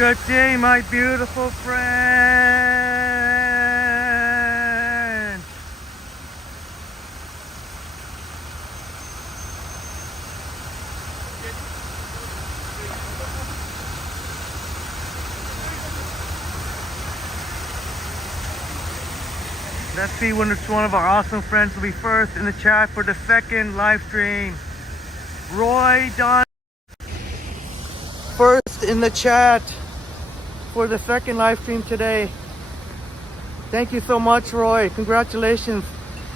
Good day, my beautiful friend. Let's see which one of our awesome friends will be first in the chat for the second live stream. Roy Don, first in the chat for the second live stream today. Thank you so much, Roy. Congratulations.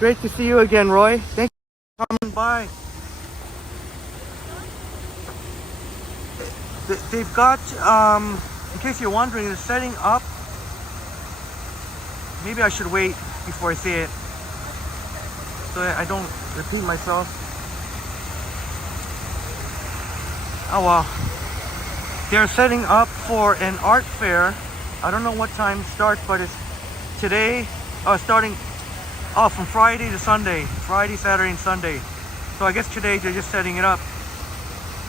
Great to see you again, Roy. Thank you for coming by. They've got, in case you're wondering, they're setting up. Maybe I should wait before I say it, so I don't repeat myself. Oh well. They're setting up for an art fair. I don't know what time it starts, but it's today, starting off from Friday to Sunday. Friday, Saturday, and Sunday. So I guess today they're just setting it up.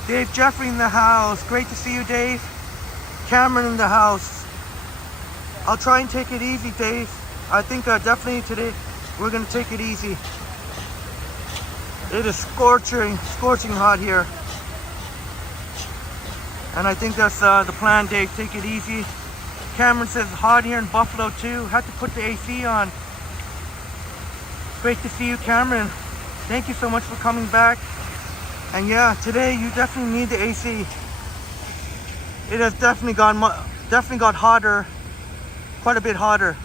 Dave Jeffrey in the house. Great to see you, Dave. Cameron in the house. I'll try and take it easy, Dave. I think definitely today we're going to take it easy. It is scorching hot here. And I think that's the plan, Dave. Take it easy. Cameron says it's hot here in Buffalo too. Had to put the AC on. Great to see you, Cameron. Thank you so much for coming back. And yeah, today you definitely need the AC. It has definitely got hotter, quite a bit hotter.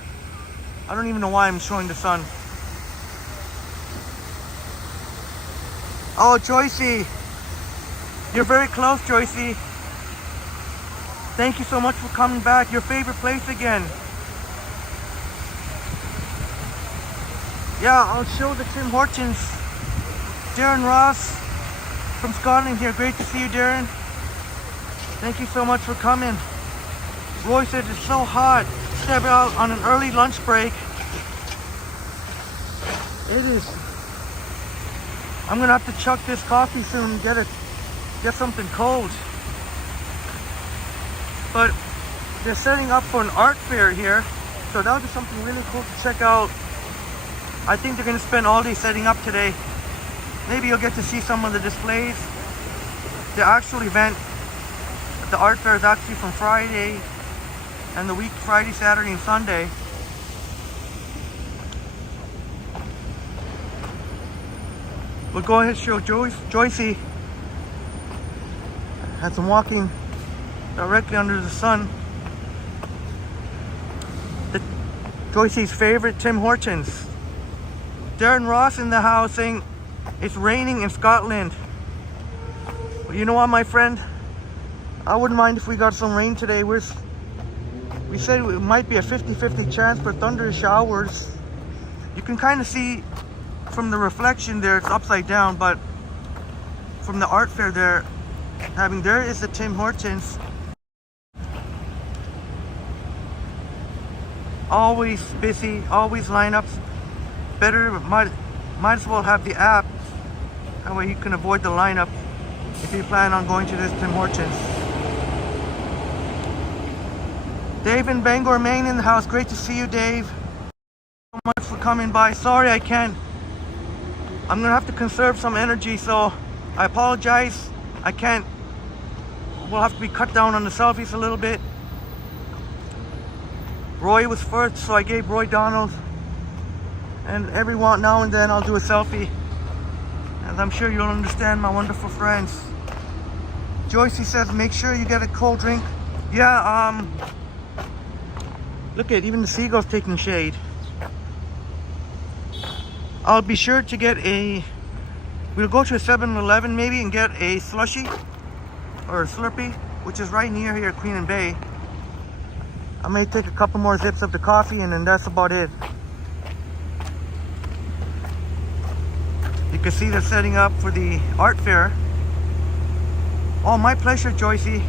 I don't even know why I'm showing the sun. Oh, Joycey. You're very close, Joycey. Thank you so much for coming back. Your favorite place again. Yeah, I'll show the Tim Hortons. Darren Ross from Scotland here. Great to see you, Darren. Thank you so much for coming. Roy said it's so hot. Step out on an early lunch break. It is. I'm gonna have to chuck this coffee soon and get something cold. But they're setting up for an art fair here, so that'll be something really cool to check out. I think they're gonna spend all day setting up today. Maybe you'll get to see some of the displays. The actual event, the art fair, is actually from Friday and the week Friday, Saturday, and Sunday. We'll go ahead and show Joycey. Had some walking directly under the sun. Joycey's favorite Tim Hortons. Darren Ross in the house saying it's raining in Scotland. Well, you know what, my friend? I wouldn't mind if we got some rain today. We said it might be a 50-50 chance for thunder showers. You can kind of see from the reflection there, it's upside down, but from the art fair there is the Tim Hortons. Always busy, always lineups. Better, might as well have the app. That way you can avoid the lineup if you plan on going to this Tim Hortons. Dave in Bangor, Maine in the house. Great to see you, Dave. Thank you so much for coming by. Sorry I can't. I'm gonna have to conserve some energy, so I apologize. I can't. We'll have to be cut down on the selfies a little bit. Roy was first, so I gave Roy Donald. And every now and then I'll do a selfie. And I'm sure you'll understand, my wonderful friends. Joycey says, make sure you get a cold drink. Yeah, look at even the seagulls taking shade. I'll be sure to get we'll go to a 7-Eleven maybe and get a slushy or a Slurpee, which is right near here at Queen and Bay. I may take a couple more zips of the coffee and then that's about it. You can see they're setting up for the art fair. Oh, my pleasure, Joycey.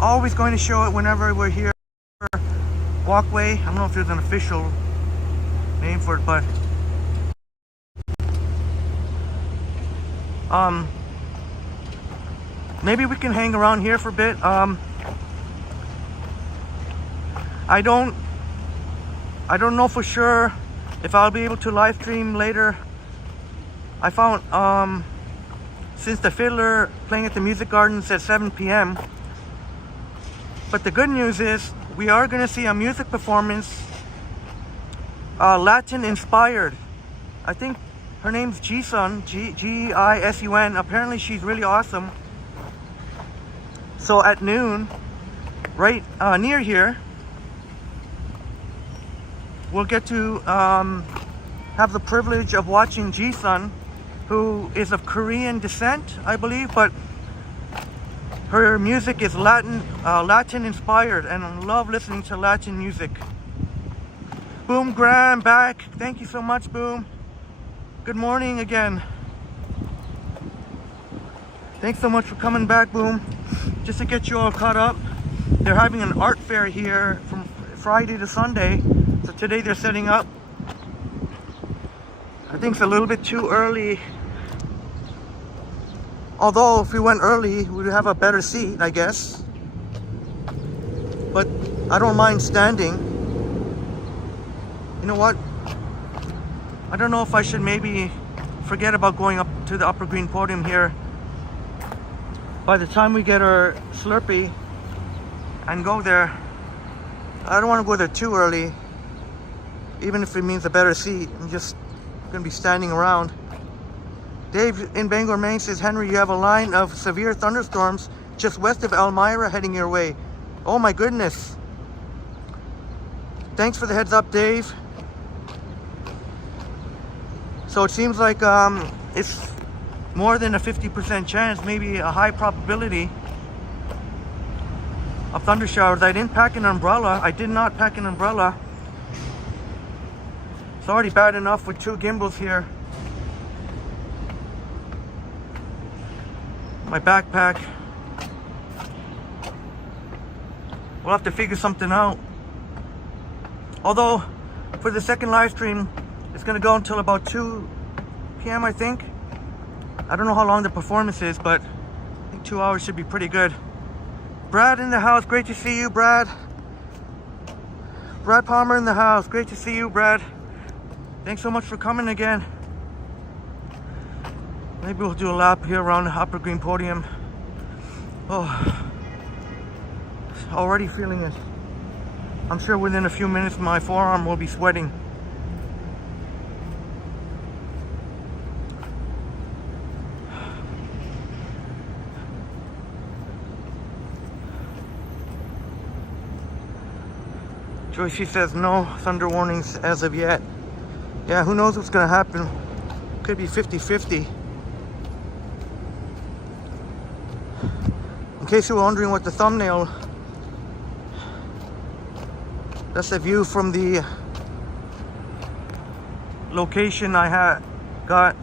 Always going to show it whenever we're here. Walkway. I don't know if there's an official name for it, but maybe we can hang around here for a bit. I don't know for sure if I'll be able to live stream later. I found since the Fiddler playing at the Music Gardens at 7 p.m. But the good news is we are going to see a music performance, Latin inspired. I think her name's Gisun, Gisun. Apparently she's really awesome. So at noon, right near here, we'll get to have the privilege of watching Gisun, who is of Korean descent, I believe, but her music is Latin inspired, and I love listening to Latin music. Boom Graham back. Thank you so much, Boom. Good morning again. Thanks so much for coming back, Boom. Just to get you all caught up, they're having an art fair here from Friday to Sunday. So today they're setting up. I think it's a little bit too early. Although if we went early, we'd have a better seat, I guess. But I don't mind standing. You know what? I don't know if I should maybe forget about going up to the upper green podium here. By the time we get our Slurpee and go there, I don't want to go there too early. Even if it means a better seat. I'm just going to be standing around. Dave in Bangor, Maine says, Henry, you have a line of severe thunderstorms just west of Elmira heading your way. Oh my goodness. Thanks for the heads up, Dave. So it seems like it's more than a 50% chance, maybe a high probability of thunder showers. I didn't pack an umbrella. I did not pack an umbrella. It's already bad enough with 2 gimbals here. My backpack. We'll have to figure something out. Although, for the second live stream, it's going to go until about 2 p.m. I think. I don't know how long the performance is, but I think 2 hours should be pretty good. Brad in the house. Great to see you, Brad. Brad Palmer in the house. Great to see you, Brad. Thanks so much for coming again. Maybe we'll do a lap here around the upper green podium. Oh, already feeling it. I'm sure within a few minutes my forearm will be sweating. Joyce says no thunder warnings as of yet. Yeah, who knows what's gonna happen. Could be 50-50. In case you were wondering what the thumbnail, that's the view from the location I got,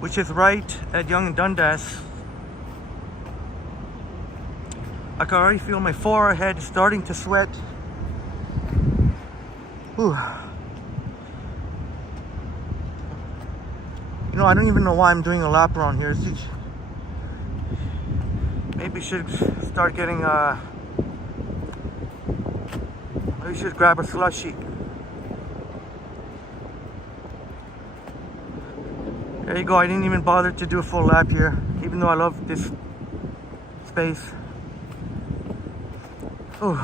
which is right at Yonge and Dundas. I can already feel my forehead starting to sweat. Whew. You know, I don't even know why I'm doing a lap around here. Maybe should start getting maybe should grab a slushie. There you go. I didn't even bother to do a full lap here, even though I love this space. Oh.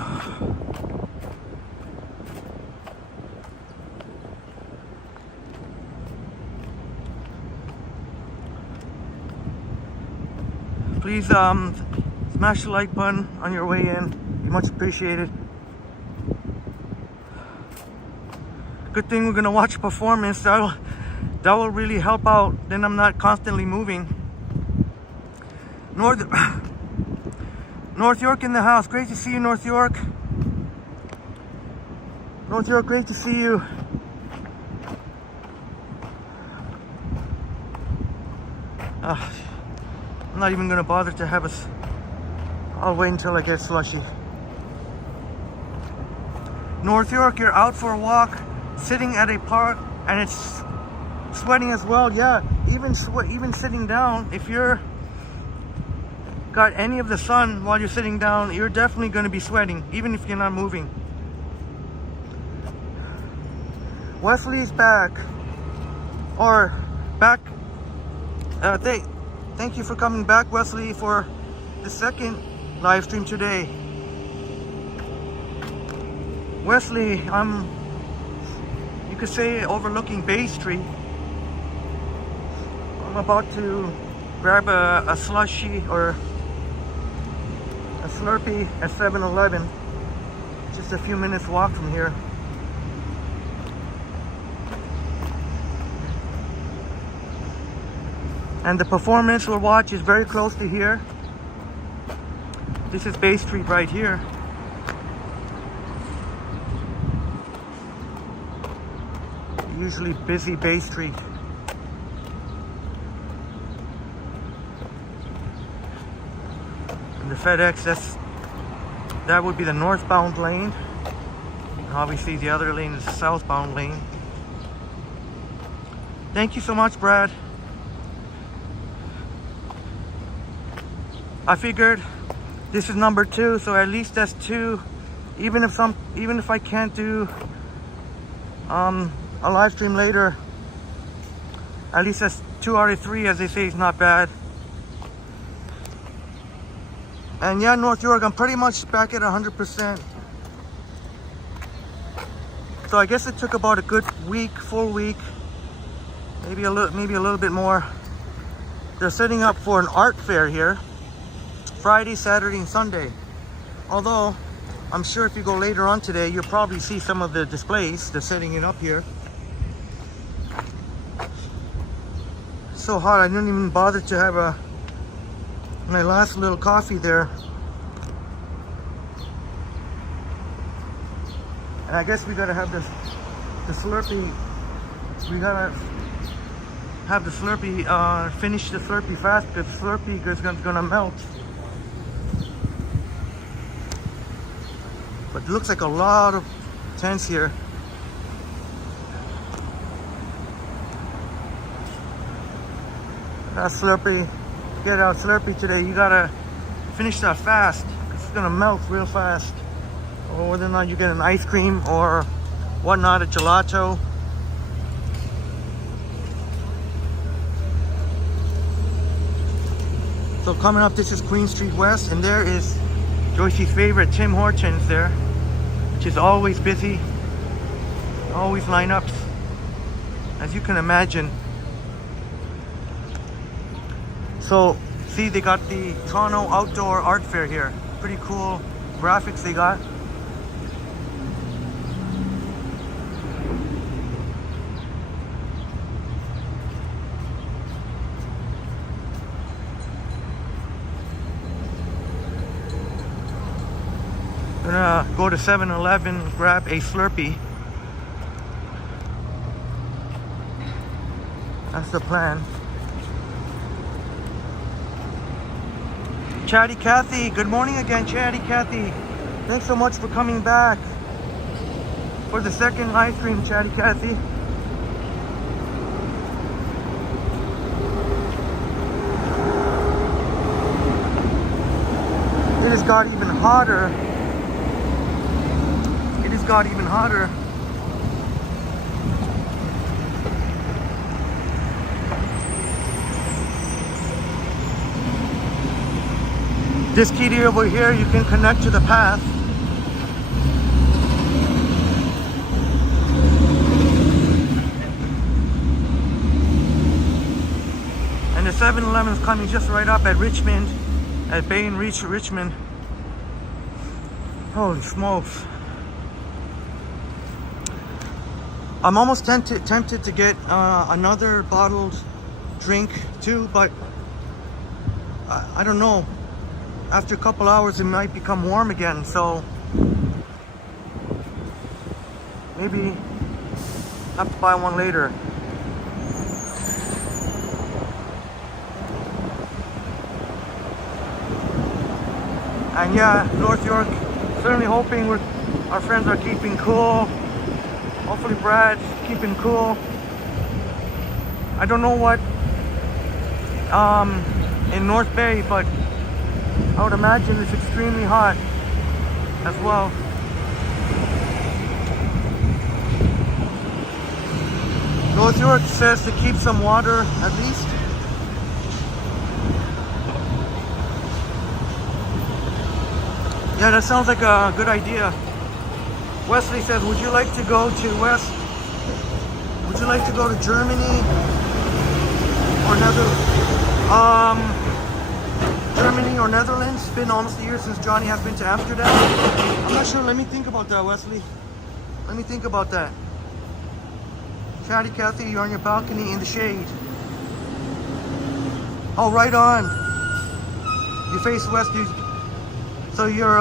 Please smash the like button on your way in. Be much appreciated. Good thing we're gonna watch performance. That will really help out. Then I'm not constantly moving. North York in the house. Great to see you, North York. North York, great to see you. I'm not even gonna bother to have us. I'll wait until I get slushy. North York, you're out for a walk, sitting at a park, and it's sweating as well. Yeah, even sitting down, if you're got any of the sun while you're sitting down, you're definitely going to be sweating, even if you're not moving. Wesley's back. Or back. Thank you for coming back, Wesley, for the second live stream today. Wesley, you could say overlooking Bay Street. I'm about to grab a slushie or a Slurpee at 7-Eleven. Just a few minutes walk from here. And the performance we'll watch is very close to here. This is Bay Street right here. Usually busy Bay Street. And the FedEx, that would be the northbound lane. And obviously the other lane is the southbound lane. Thank you so much, Brad. I figured this is number 2, so at least that's 2. Even if I can't do a live stream later, at least that's 2 out of 3, as they say, is not bad. And yeah, North York, I'm pretty much back at 100%. So I guess it took about a good week, full week, maybe a little bit more. They're setting up for an art fair here, Friday, Saturday, and Sunday. Although, I'm sure if you go later on today, you'll probably see some of the displays. They're setting it up here. So hot, I didn't even bother to have my last little coffee there. And I guess we gotta have the Slurpee. We gotta have the Slurpee, finish the Slurpee fast, because Slurpee is gonna melt. But it looks like a lot of tents here. That Slurpee, get out Slurpee today. You gotta finish that fast, 'cause it's gonna melt real fast. Or whether or not you get an ice cream or whatnot, a gelato. So coming up, this is Queen Street West, and there is Joyce's favorite, Tim Hortons there, which is always busy, always lineups, as you can imagine. So, see, they got the Toronto Outdoor Art Fair here. Pretty cool graphics they got. Gonna go to 7-Eleven, grab a Slurpee. That's the plan. Chatty Cathy, good morning again, Chatty Cathy. Thanks so much for coming back for the second live stream, Chatty Cathy. It has got even hotter. Got even hotter. This kitty over here, you can connect to the path. And the 7-Eleven is coming just right up at Richmond, at Bay and Richmond. Holy smokes. I'm almost tempted to get another bottled drink too, but I don't know. After a couple hours it might become warm again, so maybe have to buy one later. And yeah, North York, certainly hoping our friends are keeping cool. Hopefully Brad's keeping cool. I don't know what in North Bay, but I would imagine it's extremely hot as well. Go through it says to keep some water at least. Yeah, that sounds like a good idea. Wesley says, would you like to go to would you like to go to Germany or Germany or Netherlands? It's been almost a year since Johnny has been to Amsterdam. I'm not sure. Let me think about that, Wesley. Let me think about that. Chatty Cathy, you're on your balcony in the shade. Oh, right on. You face west. So you're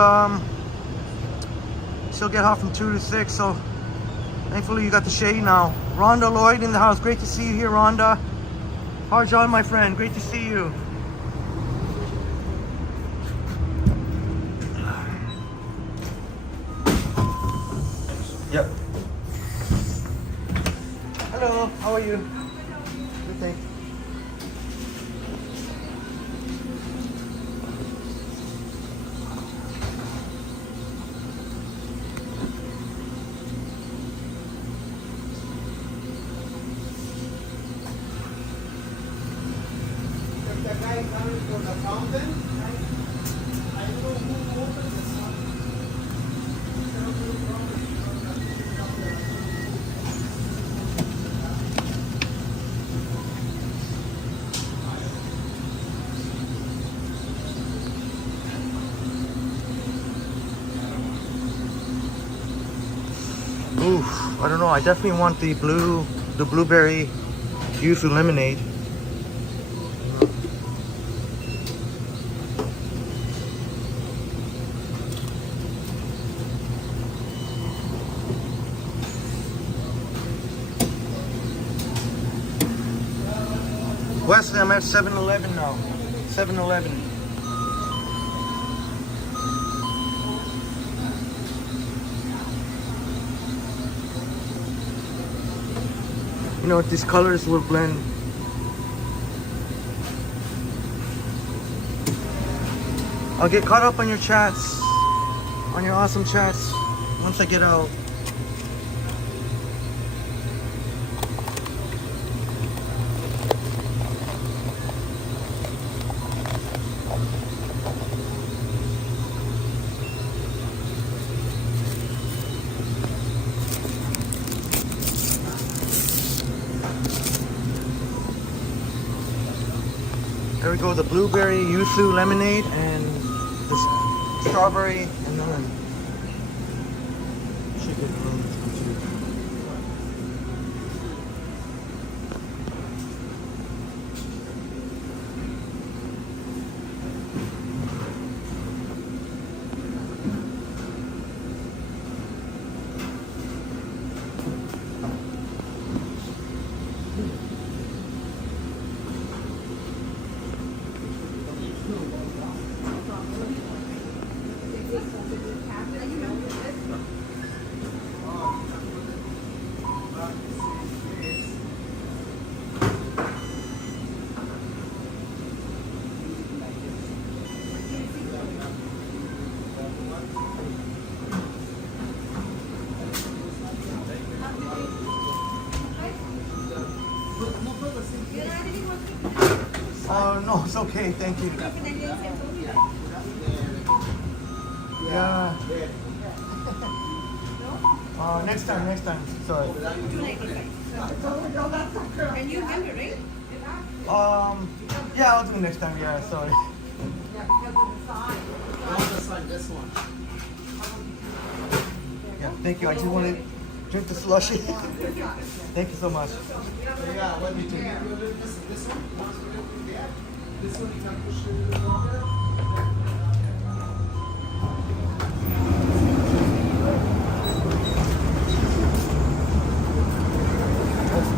still get hot from 2 to 6. So thankfully you got the shade now. Rhonda Lloyd in the house. Great to see you here, Rhonda. Harjan, my friend. Great to see you. Yep. Hello, how are you? Good, thanks. The guy coming for the fountain, I don't know who opened the sun. Oof, I don't know. I definitely want the blueberry yuzu lemonade. Wesley, I'm at 7-Eleven now. 7-Eleven. You know, these colors will blend. I'll get caught up on your chats, on your awesome chats, once I get out. There we go, the blueberry yuzu lemonade and the strawberry and then chicken. No, it's okay, thank you. Yeah. Next time. Sorry. Can you handle it? Yeah, I'll do it next time. Yeah, sorry. Yeah, because of the sign. Not the sign, this one. Yeah, thank you. I just want to drink the slushy. Thank you so much. Yeah, what do you think? This one? Yeah. This one you can push a little longer.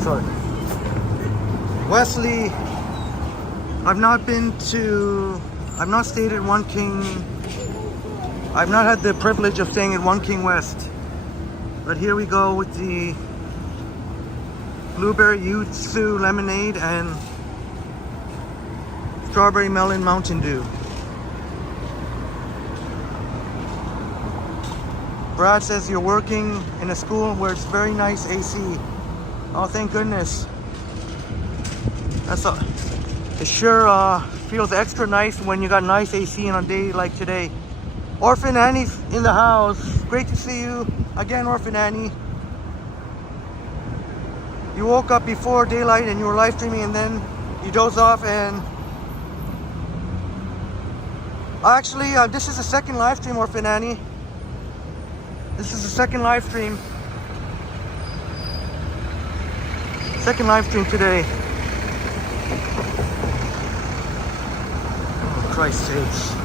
Sorry. Wesley, I've not stayed at One King. I've not had the privilege of staying at One King West. But here we go with the blueberry yuzu lemonade and strawberry melon Mountain Dew. Brad says you're working in a school where it's very nice AC. Oh, thank goodness. It sure feels extra nice when you got nice AC on a day like today. Orphan Annie's in the house. Great to see you again, Orphan Annie. You woke up before daylight and you were live streaming, and then you dozed off. And actually, this is the second live stream, Orphan Annie. This is the second live stream. Second live stream today. Oh, Christ's sakes.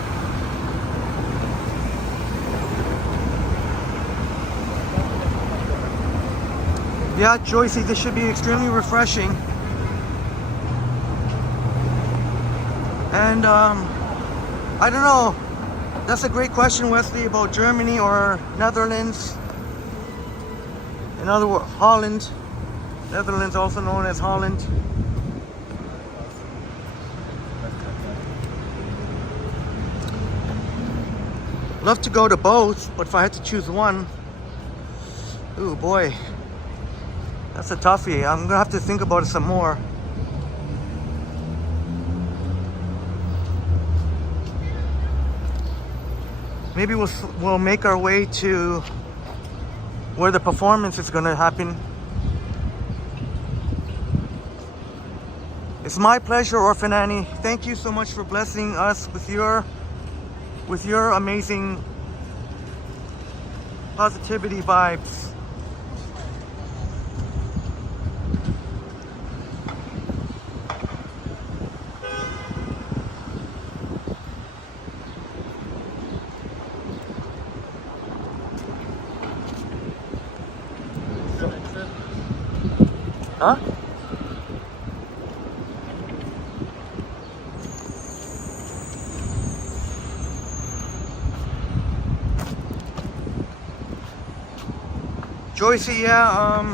Yeah, Joycey, this should be extremely refreshing. And I don't know. That's a great question, Wesley, about Germany or Netherlands. In other words, Holland. Netherlands, also known as Holland. Love to go to both, but if I had to choose one, ooh boy, that's a toughie. I'm gonna have to think about it some more. Maybe we'll make our way to where the performance is gonna happen. It's my pleasure, Orphan Annie. Thank you so much for blessing us with your amazing positivity vibes. Huh? Joycey, yeah,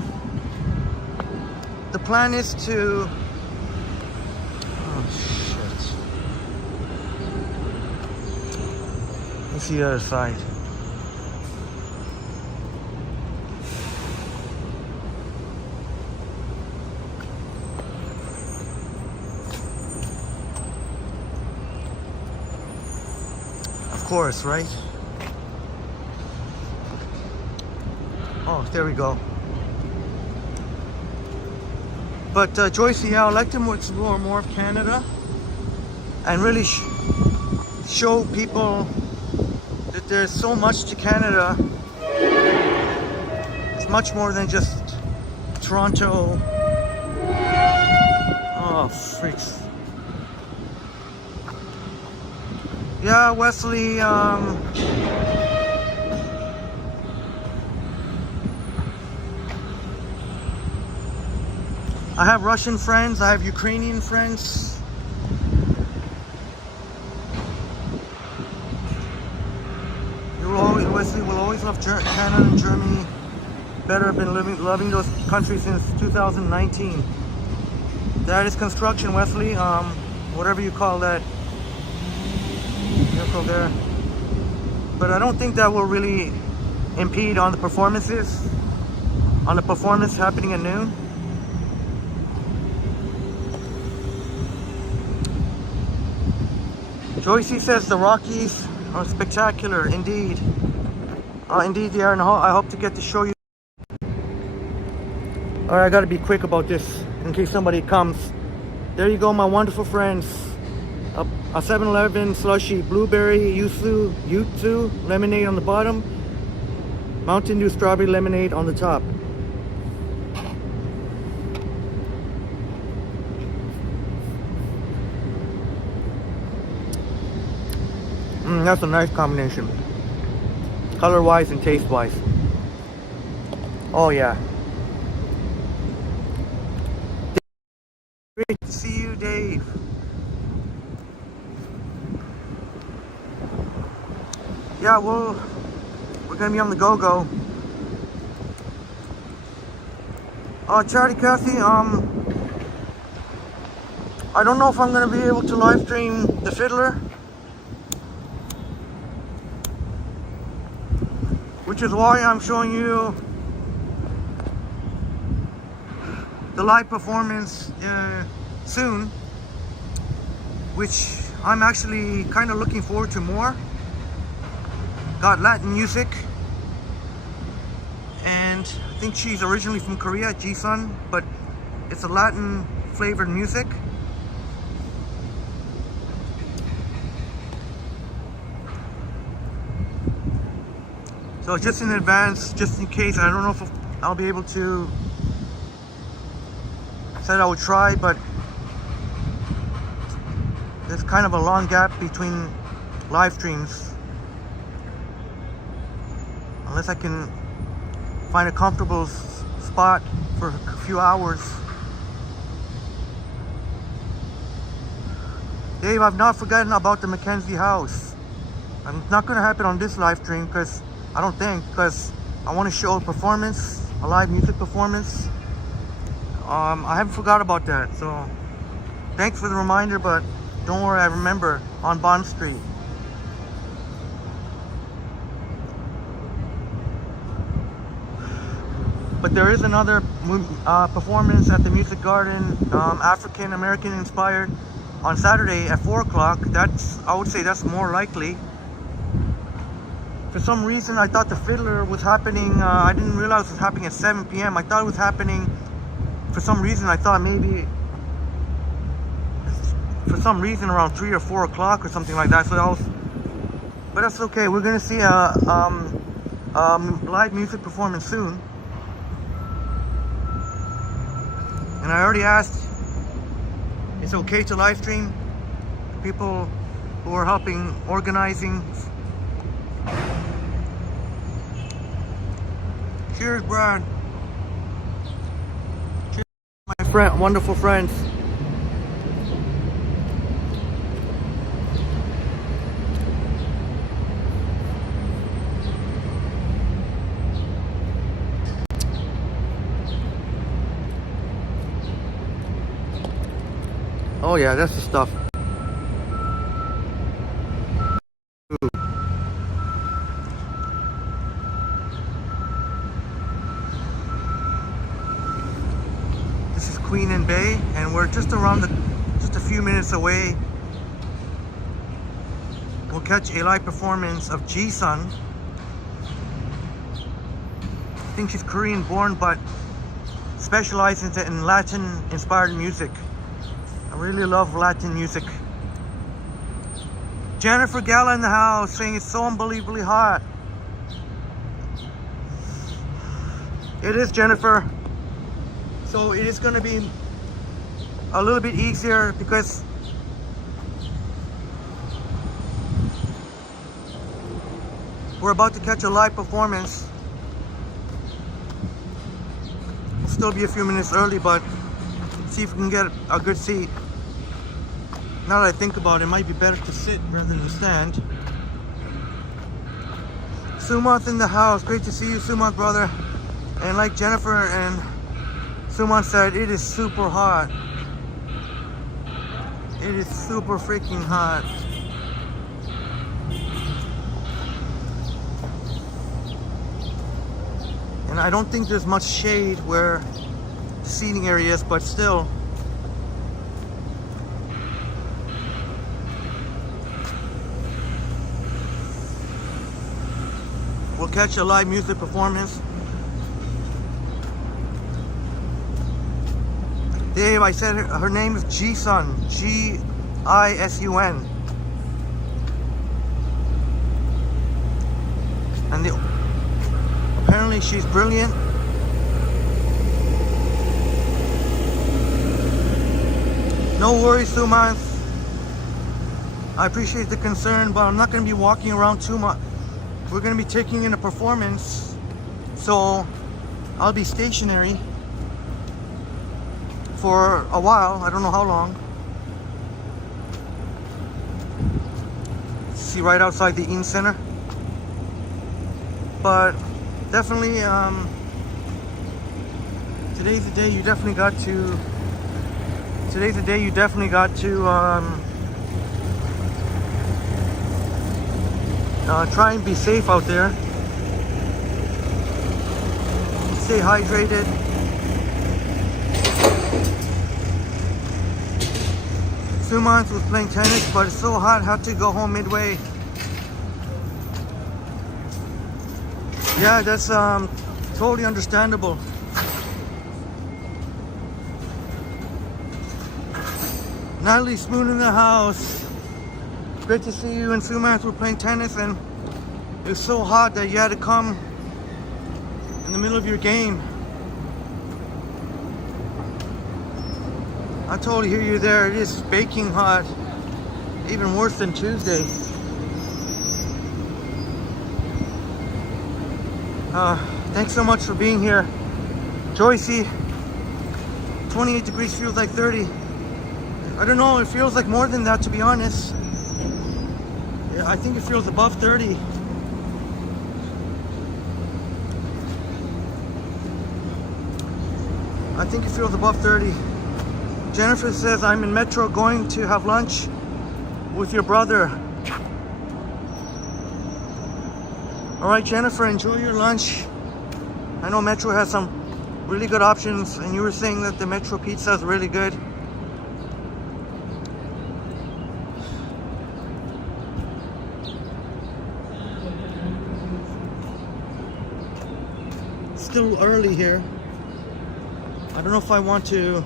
the plan is to... Oh, shit. Let's see the other side. Of course, right? Oh, there we go. But Joycey, yeah, I'd like to explore more of Canada and really show people that there's so much to Canada. It's much more than just Toronto. Oh, freaks. Yeah, Wesley, I have Russian friends, I have Ukrainian friends. Wesley will always love Canada and Germany. Better have been loving those countries since 2019. That is construction, Wesley. Whatever you call that. Vehicle there. But I don't think that will really impede on the performances. On the performance happening at noon. Joycey says the Rockies are spectacular, indeed. Indeed they are, and I hope to get to show you. Alright, I gotta be quick about this in case somebody comes. There you go, my wonderful friends. A 7-Eleven slushy, blueberry, yuzu lemonade on the bottom, Mountain Dew strawberry lemonade on the top. That's a nice combination, color-wise and taste-wise. Oh yeah. Great to see you, Dave. Yeah, we're gonna be on the go-go. Charity Cathy, I don't know if I'm gonna be able to live stream the Fiddler, which is why I'm showing you the live performance soon, which I'm actually kind of looking forward to more. Got Latin music, and I think she's originally from Korea, Ji-sun, but it's a Latin flavored music. So just in advance, just in case, I don't know if I'll be able to, said I would try, but there's kind of a long gap between live streams. Unless I can find a comfortable spot for a few hours. Dave, I've not forgotten about the Mackenzie house. It's not going to happen on this live stream, because I don't think, because I want to show a performance, a live music performance. I haven't forgot about that, so thanks for the reminder, but don't worry, I remember, on Bond Street. But there is another performance at the Music Garden, African American inspired, on Saturday at 4 o'clock. That's, I would say that's more likely. For some reason, I thought the Fiddler was happening, I didn't realize it was happening at 7 p.m. I thought it was happening, for some reason, I thought maybe, for some reason, around 3 or 4 o'clock or something like that. So that was, but that's okay. We're going to see a live music performance soon. And I already asked, it's okay to live stream? People who are helping organizing. Cheers, Brad. Cheers, my friend, wonderful friends. Oh yeah, that's the stuff. Ooh. This is Queen and Bay, and we're just around just a few minutes away. We'll catch a live performance of Ji-sun. I think she's Korean born, but specializes in Latin inspired music. I really love Latin music. Jennifer Gala in the house saying it's so unbelievably hot. It is, Jennifer. So it is going to be a little bit easier because we're about to catch a live performance. We'll still be a few minutes early, but see if we can get a good seat. Now that I think about it, it might be better to sit rather than stand. Sumanth in the house. Great to see you, Sumanth, brother. And like Jennifer and Sumanth said, it is super hot. It is super freaking hot. And I don't think there's much shade where the seating area is, but still. We'll catch a live music performance. Dave, I said her name is Ji-sun. G-I-S-U-N. And apparently she's brilliant. No worries, Sumanth. I appreciate the concern, but I'm not going to be walking around too much. We're going to be taking in a performance, so I'll be stationary for a while. I don't know how long. See, right outside the Eaton Center. But definitely, today's the day you definitely got to. Today's the day you definitely got to. Try and be safe out there. Stay hydrated. Sumant was playing tennis, but it's so hot, had to go home midway. Yeah, that's totally understandable. Natalie Spoon in the house. Great to see you and Sumant were playing tennis, and it was so hot that you had to come in the middle of your game. I totally hear you there. It is baking hot. Even worse than Tuesday. Thanks so much for being here. Joycey, 28 degrees feels like 30. I don't know, it feels like more than that, to be honest. Yeah, I think it feels above 30. I think it feels above 30. Jennifer says, I'm in Metro going to have lunch with your brother. All right, Jennifer, enjoy your lunch. I know Metro has some really good options, and you were saying that the Metro pizza is really good. It's still early here. I don't know if I want to.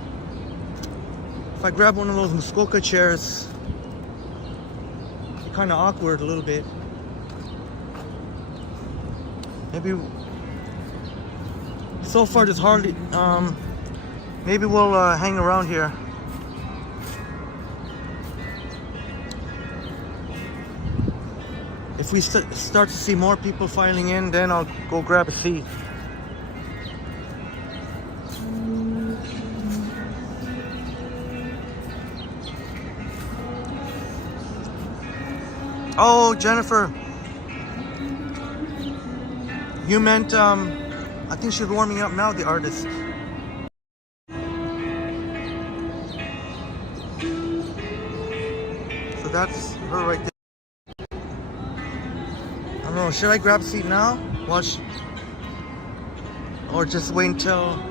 If I grab one of those Muskoka chairs, it's kind of awkward a little bit. Maybe so far there's hardly. Maybe we'll hang around here. If we start to see more people filing in, then I'll go grab a seat. Oh, Jennifer, you meant, I think she's warming up now, the artist. So that's her right there. I don't know, should I grab a seat now? Watch, or just wait until...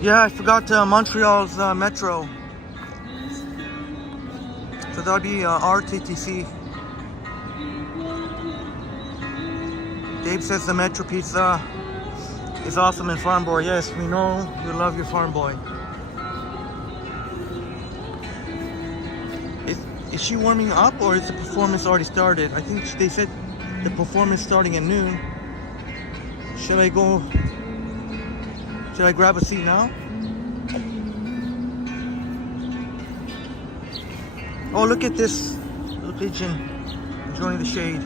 Yeah, I forgot Montreal's Metro. So that would be RTTC. Dave says the Metro pizza is awesome in Farm Boy. Yes, we know you love your Farm Boy. Is she warming up, or is the performance already started? I think they said the performance starting at noon. Should I go? Should I grab a seat now? Oh, look at this little pigeon enjoying the shade.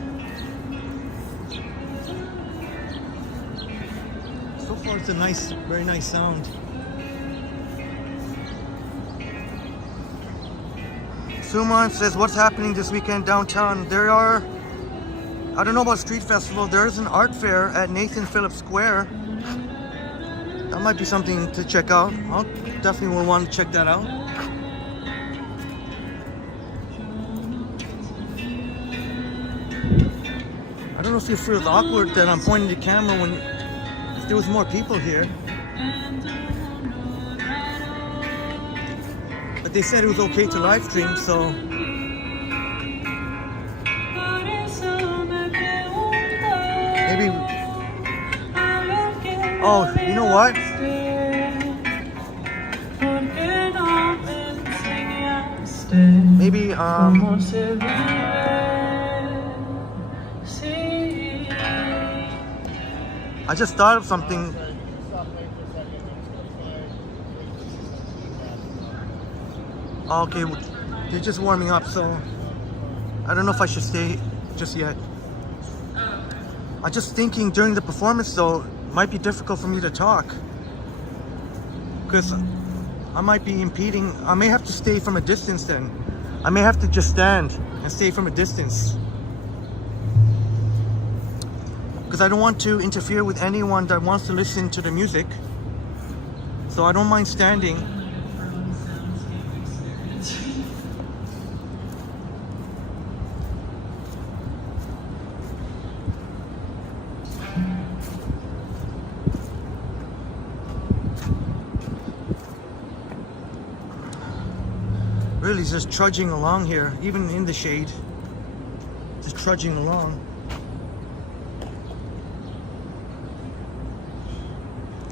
So far it's a nice, very nice sound. Suman says, what's happening this weekend downtown? There are, I don't know about Street Festival, there's an art fair at Nathan Phillips Square. That might be something to check out. I'll definitely will want to check that out. I don't know if it feels awkward that I'm pointing the camera when if there was more people here. But they said it was okay to live stream, so maybe. Oh, you know what? Maybe I just thought of something. Okay, they're just warming up, so I don't know if I should stay just yet. I'm just thinking during the performance, though, it might be difficult for me to talk because I might be impeding. I may have to stay from a distance then. I may have to just stand and stay from a distance because I don't want to interfere with anyone that wants to listen to the music. So I don't mind standing. Really just trudging along here, even in the shade. Just trudging along.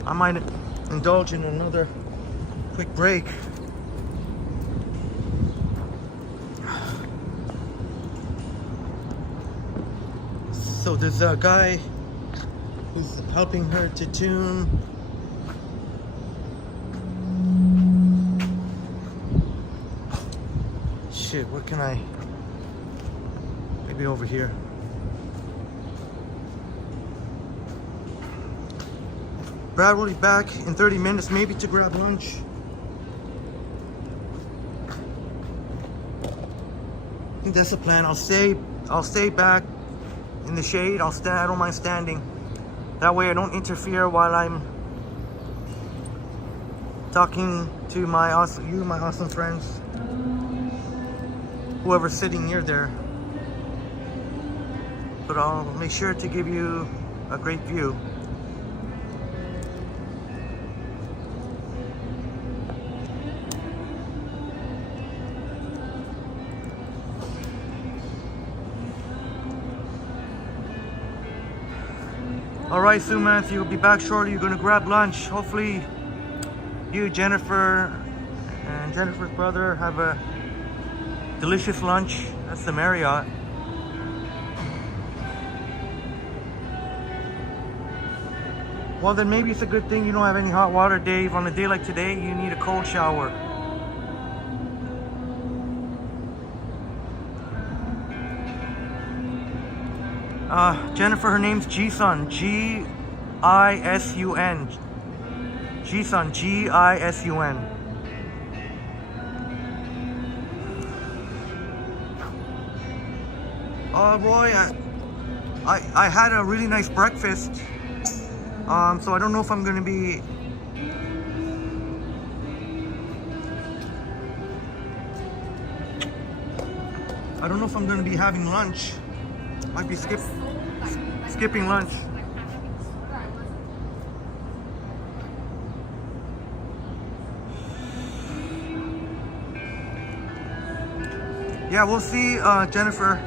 I might indulge in another quick break. So there's a guy who's helping her to tune. Shit, what can I? Maybe over here. Brad will be back in 30 minutes, maybe to grab lunch. I think that's the plan. I'll stay back in the shade. I don't mind standing. That way I don't interfere while I'm talking to you, my awesome friends. Whoever's sitting near there. But I'll make sure to give you a great view. Alright, Sumant, you'll be back shortly. You're gonna grab lunch. Hopefully you, Jennifer, and Jennifer's brother have a delicious lunch. That's the Marriott. Well, then maybe it's a good thing you don't have any hot water, Dave. On a day like today, you need a cold shower. Jennifer, her name's Jisun. G-I-S-U-N. Jisun, G-I-S-U-N. Roy, I had a really nice breakfast. So I don't know if I'm gonna be having lunch. Might be skipping lunch. Yeah, we'll see. Jennifer,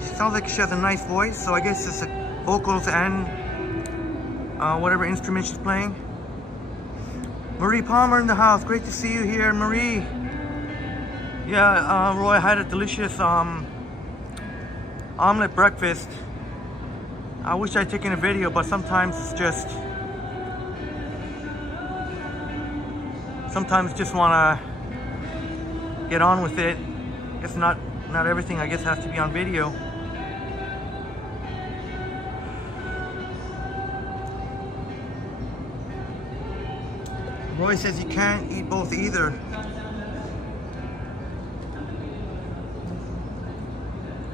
she sounds like she has a nice voice, so I guess it's vocals and whatever instrument she's playing. Marie Palmer in the house. Great to see you here, Marie. Yeah, Roy, I had a delicious omelet breakfast. I wish I'd taken a video, but sometimes just wanna get on with it. Guess not everything I guess has to be on video. Roy says you can't eat both either.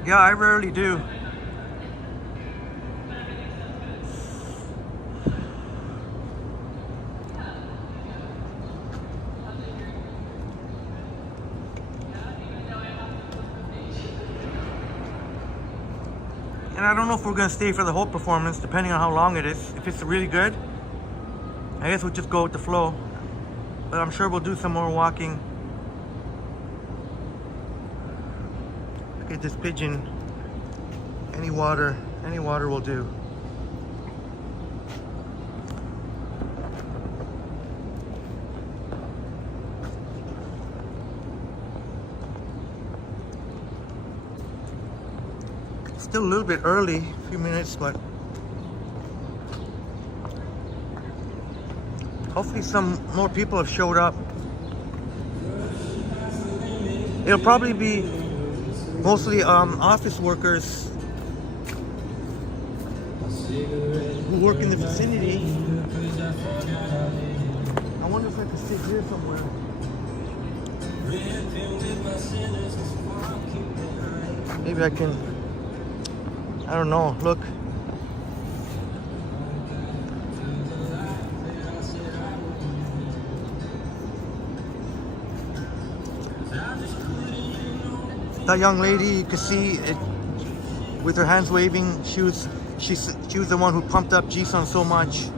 Yeah, I rarely do. And I don't know if we're gonna stay for the whole performance, depending on how long it is. If it's really good, I guess we'll just go with the flow. But I'm sure we'll do some more walking. Look at this pigeon. Any water will do. Still a little bit early, a few minutes, but hopefully some more people have showed up. It'll probably be mostly office workers who work in the vicinity. I wonder if I could sit here somewhere. Maybe I can, I don't know, look. That young lady, you can see it with her hands waving. She was the one who pumped up Jisun so much.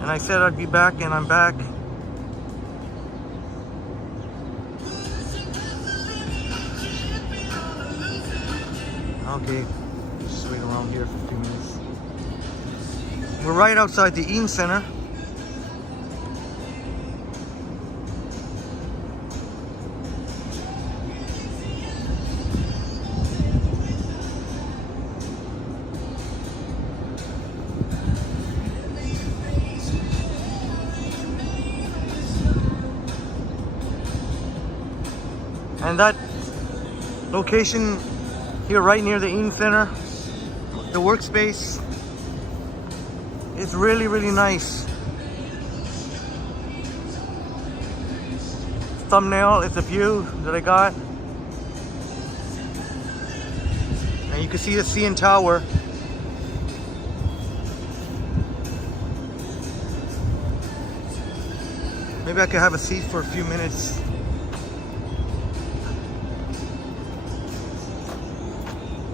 And I said I'd be back, and I'm back. Okay, just wait around here for a few minutes. We're right outside the Eaton Center. And that location here right near the Eaton Center, the workspace, is really, really nice. Thumbnail is a view that I got. And you can see the CN Tower. Maybe I could have a seat for a few minutes.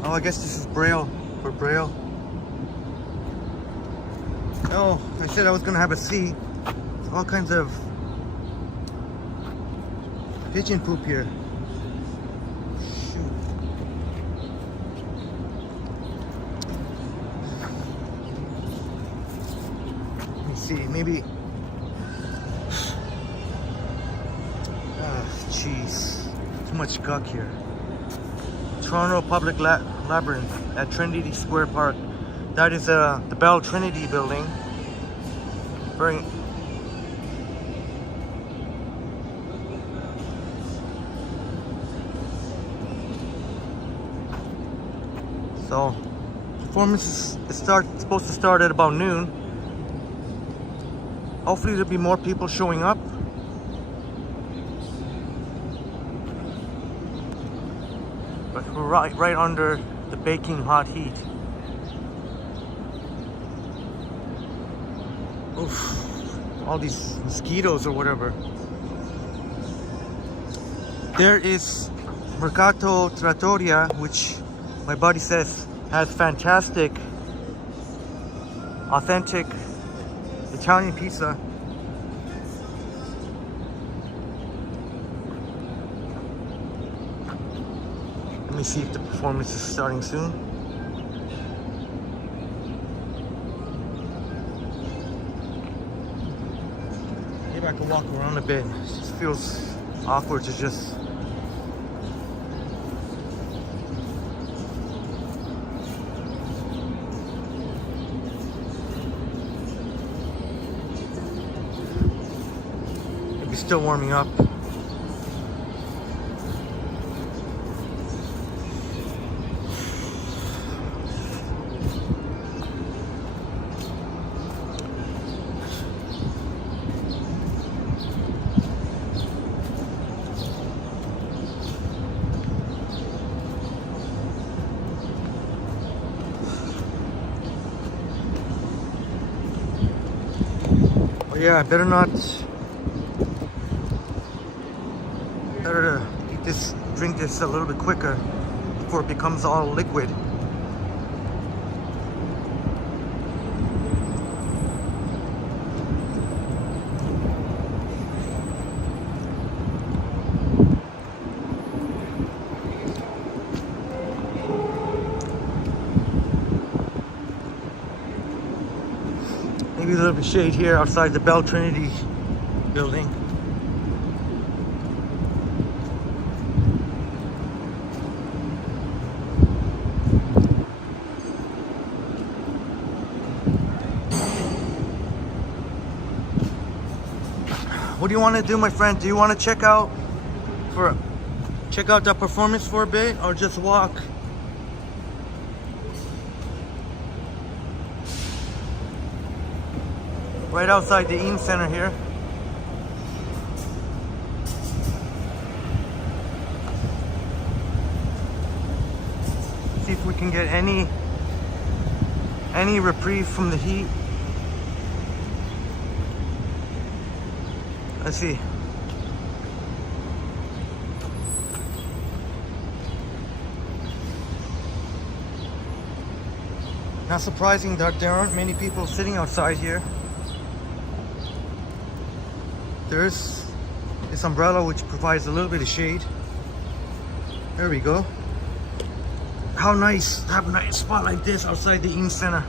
Oh, I guess this is Braille, for Braille. Oh, I said I was gonna have a seat. All kinds of pigeon poop here. Shoot. Let me see, maybe. Jeez, too much gunk here. Toronto Public Labyrinth at Trinity Square Park. That is the Bell Trinity building. Very. So, performance is supposed to start at about noon. Hopefully there'll be more people showing up. But we're right under the baking hot heat. Oof, all these mosquitoes or whatever. There is Mercato Trattoria, which my buddy says has fantastic, authentic Italian pizza. Let me see if the performance is starting soon. Maybe I can walk around a bit. It just feels awkward to just. Maybe still warming up. Yeah, I better drink this a little bit quicker before it becomes all liquid. Maybe a little bit of shade here outside the Bell Trinity building. What do you want to do, my friend? Do you want to check out the performance for a bit, or just walk? Right outside the Eaton Center here. See if we can get any reprieve from the heat. Let's see. Not surprising that there aren't many people sitting outside here. There's this umbrella which provides a little bit of shade. There we go. how nice to have a nice spot like this outside the Eaton Center.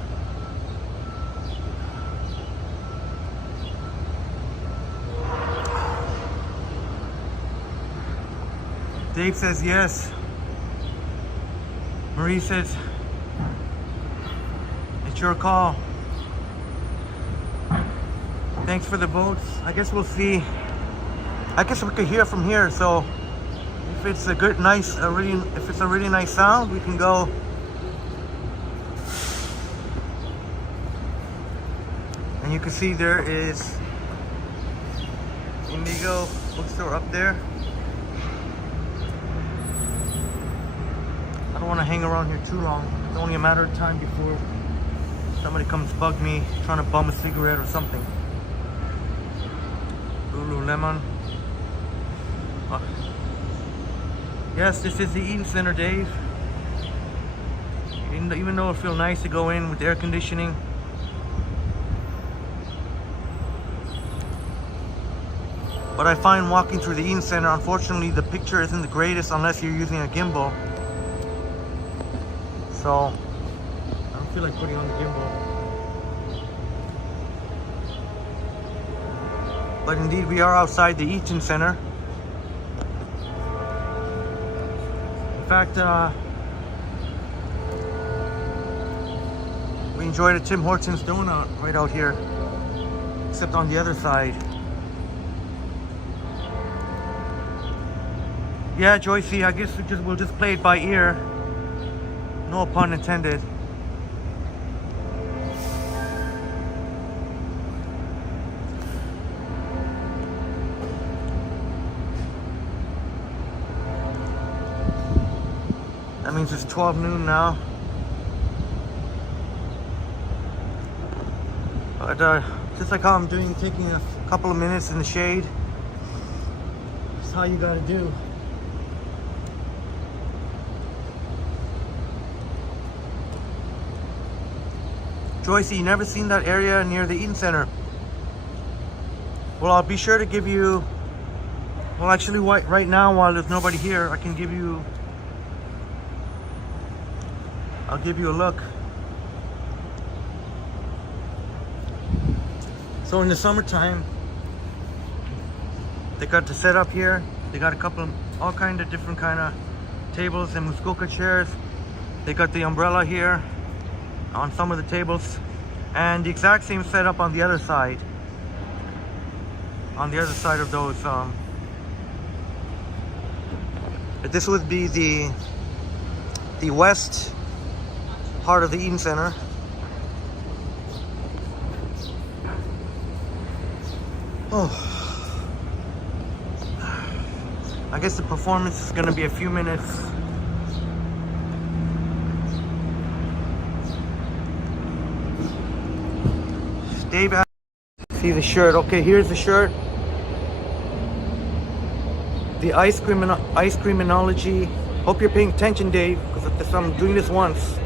Dave says yes. Marie says it's your call. Thanks for the votes. I guess we'll see. I guess we could hear from here, so if it's a good, nice, if it's a really nice sound, we can go. And you can see there is Indigo bookstore up there. I don't want to hang around here too long. It's only a matter of time before somebody comes bug me trying to bum a cigarette or something. Lululemon. Yes, this is the Eaton Center, Dave. Even though it feels nice to go in with air conditioning. But I find walking through the Eaton Center, unfortunately, the picture isn't the greatest unless you're using a gimbal. So, I don't feel like putting on the gimbal. But indeed, we are outside the Eaton Center. In fact, we enjoyed a Tim Hortons donut right out here, except on the other side. Yeah, Joycey, I guess we'll just play it by ear. No pun intended. That means it's 12 noon now. But just like how I'm doing, taking a couple of minutes in the shade. That's how you gotta do. Joyce, you never seen that area near the Eaton Center? Well, I'll be sure to give you, well actually right now while there's nobody here, I can give you, I'll give you a look. So in the summertime, they got the setup here. They got a couple of, all kind of different kind of tables and Muskoka chairs. They got the umbrella here on some of the tables, and the exact same setup on the other side. On the other side of those, this would be the west part of the Eaton Center. Oh, I guess the performance is going to be a few minutes. Dave, see the shirt. Okay, here's the shirt. The ice creaminology. Hope you're paying attention, Dave, because I'm doing this once.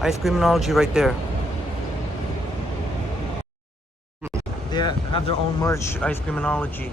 Ice creaminology right there. They have their own merch, ice creaminology.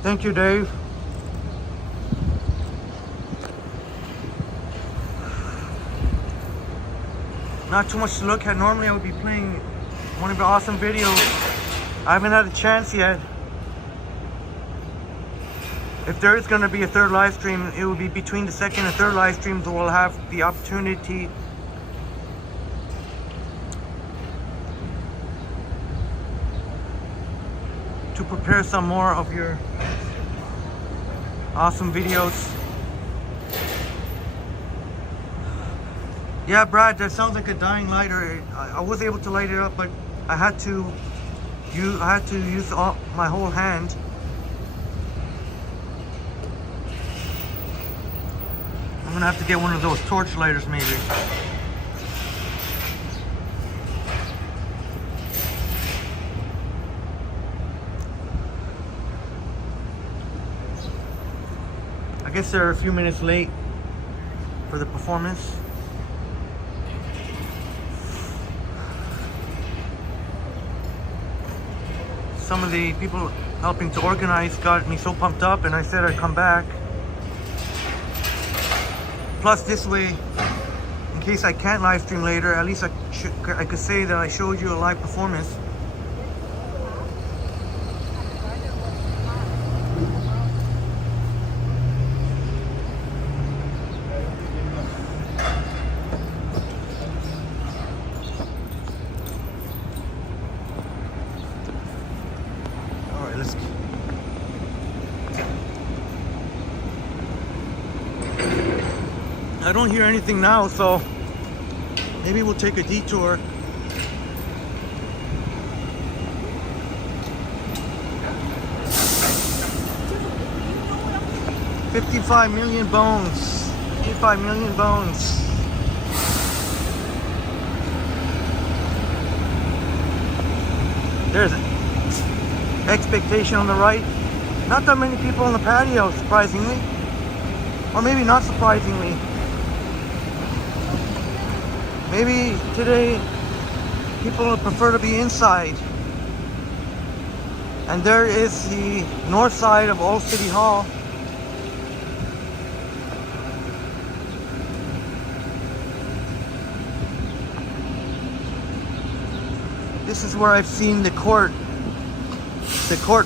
Thank you, Dave. Not too much to look at. Normally I would be playing one of your awesome videos. I haven't had a chance yet. If there is going to be a third live stream, it will be between the second and third live streams that we'll have the opportunity to prepare some more of your awesome videos. Yeah, Brad, that sounds like a dying lighter. I was able to light it up, but I had to use my whole hand. I'm gonna have to get one of those torch lighters maybe. I guess they're a few minutes late for the performance. Some of the people helping to organize got me so pumped up, and I said I'd come back. Plus, this way, in case I can't live stream later, at least I could say that I showed you a live performance. I don't hear anything now, so maybe we'll take a detour. $55 million bones. 55 million bones. There's expectation on the right. Not that many people on the patio, surprisingly. Or maybe not surprisingly. Maybe today people would prefer to be inside. And there is the north side of Old City Hall. This is where I've seen the court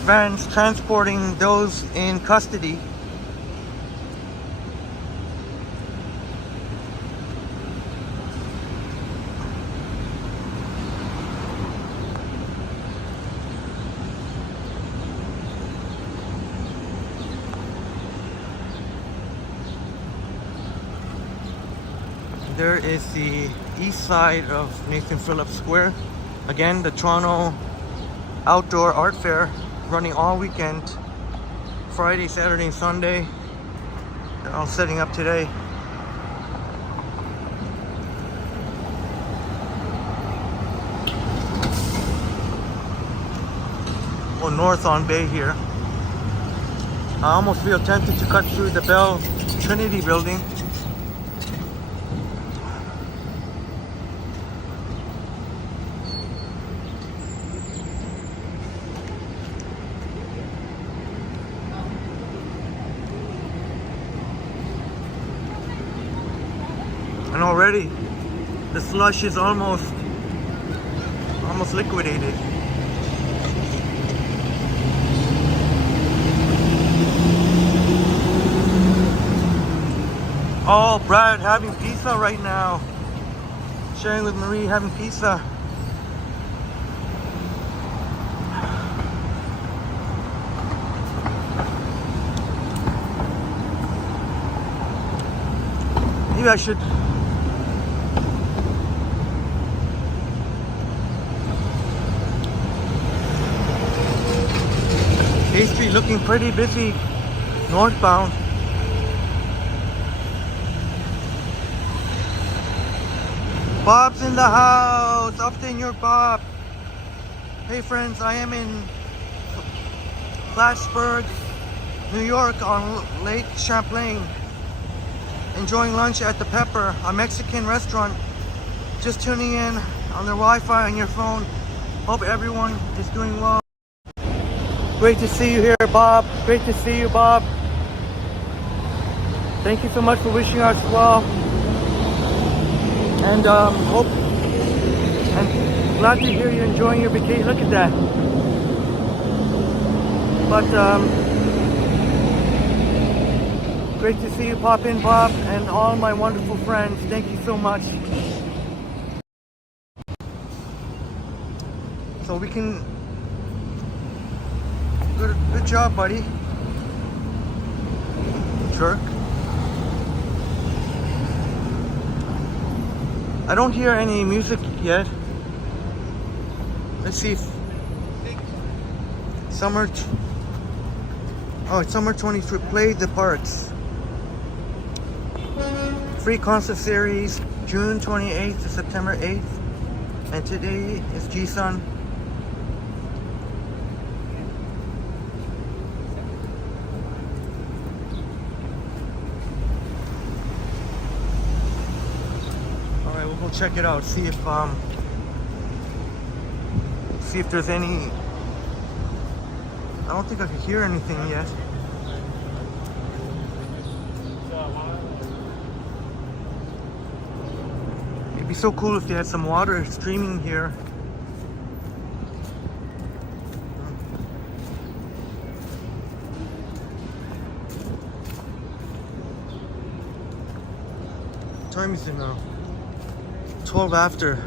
vans transporting those in custody. There is the east side of Nathan Phillips Square. Again, the Toronto Outdoor Art Fair running all weekend. Friday, Saturday, and Sunday. They're all setting up today. Well, north on Bay here. I almost feel tempted to cut through the Bell Trinity building. And already the slush is almost liquidated. Oh, Brad having pizza right now. Sharing with Marie, having pizza. Maybe I should Bay Street looking pretty busy northbound. Bob's in the house. Update your Bob. Hey friends, I am in Plattsburgh, New York on Lake Champlain. Enjoying lunch at the Pepper, a Mexican restaurant. Just tuning in on their Wi-Fi on your phone. Hope everyone is doing well. Great to see you here, Bob. Great to see you, Bob. Thank you so much for wishing us well. And hope and glad to hear you enjoying your vacation. Look at that. But great to see you pop in, Bob, and all my wonderful friends. Thank you so much. So we can. Good job, buddy. Jerk. I don't hear any music yet. Let's see if summer. Oh, it's summer 23. Play the Parks. Free concert series, June 28th to September 8th. And today is G-Sun. Alright, we'll go check it out. See if there's any. I don't think I can hear anything yet. It'd be so cool if they had some water streaming here. What time is it now? 12 after.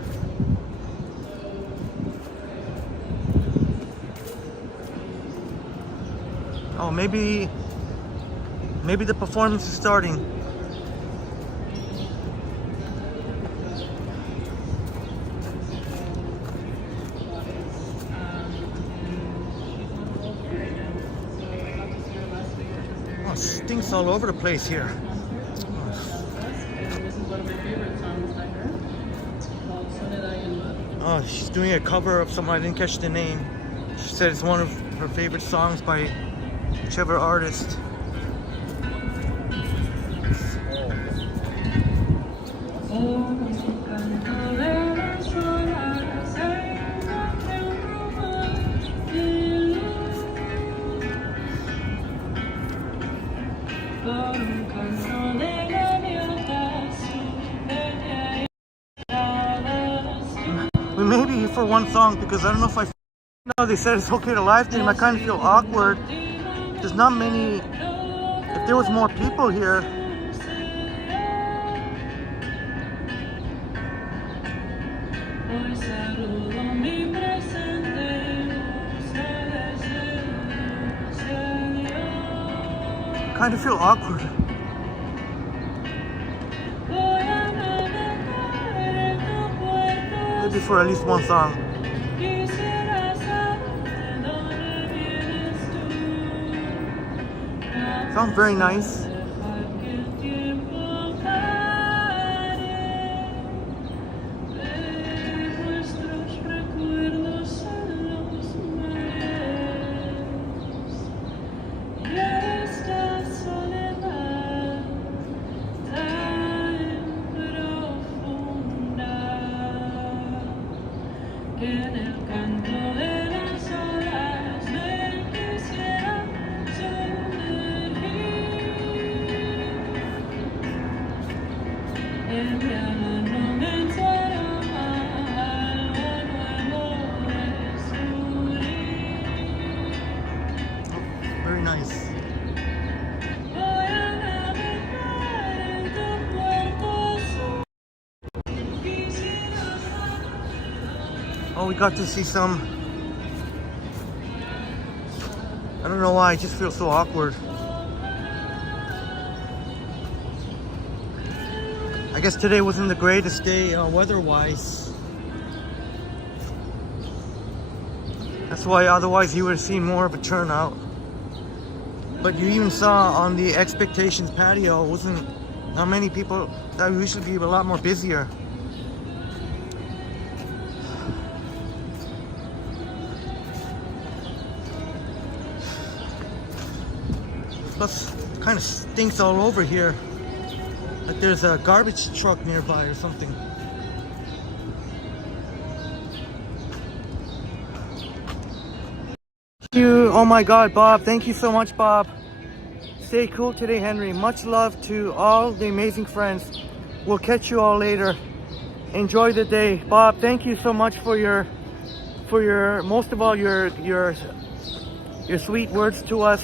Oh, maybe the performance is starting. Oh, it stinks all over the place here. Oh, she's doing a cover of something. I didn't catch the name. She said it's one of her favorite songs by whichever artist. We may be here for one song because I don't know if no, they said it's okay to live stream. I kind of feel awkward. There's not many. If there was more people here. Kind of feel awkward. Maybe for at least one song. Sounds very nice. Very nice. Oh, we got to see some. I don't know why, I just feel so awkward. I guess today wasn't the greatest day weather-wise. That's why otherwise you would have seen more of a turnout. But you even saw on the Expectations patio, wasn't not many people. That would usually be a lot more busier. Plus, it kind of stinks all over here. Like there's a garbage truck nearby or something. Thank you. Oh my God, Bob. Thank you so much, Bob. Stay cool today, Henry. Much love to all the amazing friends. We'll catch you all later. Enjoy the day. Bob, thank you so much for your most of all your sweet words to us,